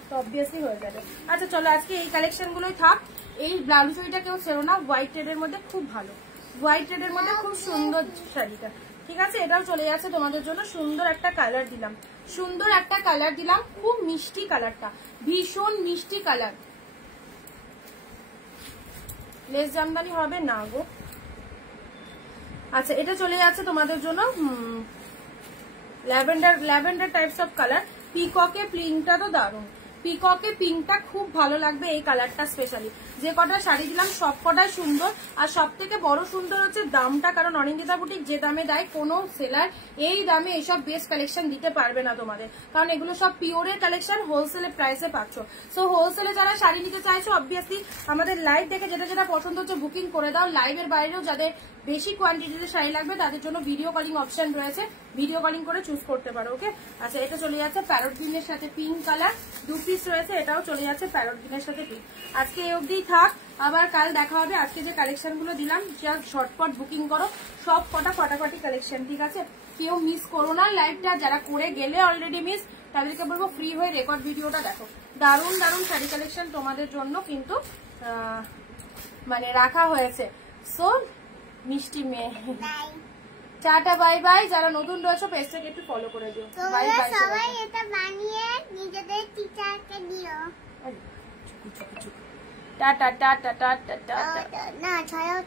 তো অবভিয়াসলি হয়ে যাবে। আচ্ছা চলো আজকে এই কালেকশন গুলোই থাক, এই ব্লাউজ শাড়িটা কেউ ছেড়ো না, হোয়াইট রেডের মধ্যে খুব ভালো, হোয়াইট রেডের মধ্যে খুব সুন্দর শাড়িটা, ঠিক আছে? এটাও চলে যাচ্ছে তোমাদের জন্য, সুন্দর একটা কালার দিলাম, সুন্দর একটা কালার দিলাম, খুব মিষ্টি কালারটা, ভীষণ মিষ্টি কালার, লেস জামদানি হবে না গো। আচ্ছা এটা চলে যাচ্ছে তোমাদের জন্য lavender, lavender types of colour, পিককে পিঙ্কটা তো দারুণ, পিককে পিঙ্কটা খুব ভালো লাগবে, এই কালারটা স্পেশালি, যে কটা শাড়ি দিলাম সব কটাই সুন্দর, আর সব থেকে বড় সুন্দর হচ্ছে দামটা, কারণ অনিন্দিতা বুটিক যে দামে দেয় কোনো সেলার এই দামে এইসব বেস্ট কালেকশন দিতে পারবে না তোমাদের, কারণ এগুলো সব পিওরের কালেকশন, হোলসেলের প্রাইসে পাচ্ছ। সো হোলসেলে যারা শাড়ি নিতে চাইছো অবভিয়াসলি আমাদের লাইভ দেখে যেটা যেটা পছন্দ হচ্ছে বুকিং করে দাও, লাইভের বাইরেও যাদের বেশি কোয়ান্টিটিতে শাড়ি লাগবে তাদের জন্য ভিডিও কলিং অপশন রয়েছে, ভিডিও কলিং করে চুজ করতে পারো। ওকে আচ্ছা এটা চলে যাচ্ছে প্যারট গ্রিনের সাথে পিঙ্ক কালার, 2 পিস রয়েছে, এটাও চলে যাচ্ছে প্যারট গ্রিনের সাথে পিঙ্ক। আজকে এই অবধি থাক, আবার কাল দেখা হবে। আজকে যে কালেকশন গুলো দিলাম জাস্ট ঝটপট বুকিং করো, সব কটা ফটাফটি কালেকশন, ঠিক আছে? কেউ মিস করো না লাইভটা, যারা করে গেলে অলরেডি মিস তাদেরকে বলবো ফ্রি হয়ে রেকর্ড ভিডিওটা দেখো, দারুণ দারুণ শাড়ি কালেকশন তোমাদের জন্য কিন্তু মানে রাখা হয়েছে। সো মিষ্টি মেয়ে। বাই। Tata bye bye. যারা নতুন রয়েছে পেজটাকে একটু ফলো করে দিও। বাই তোমরা বাই সবাই এটা বানিয়ে নিজেদের টিচারকে দিও। Tata tata tata tata. না ছাড়াও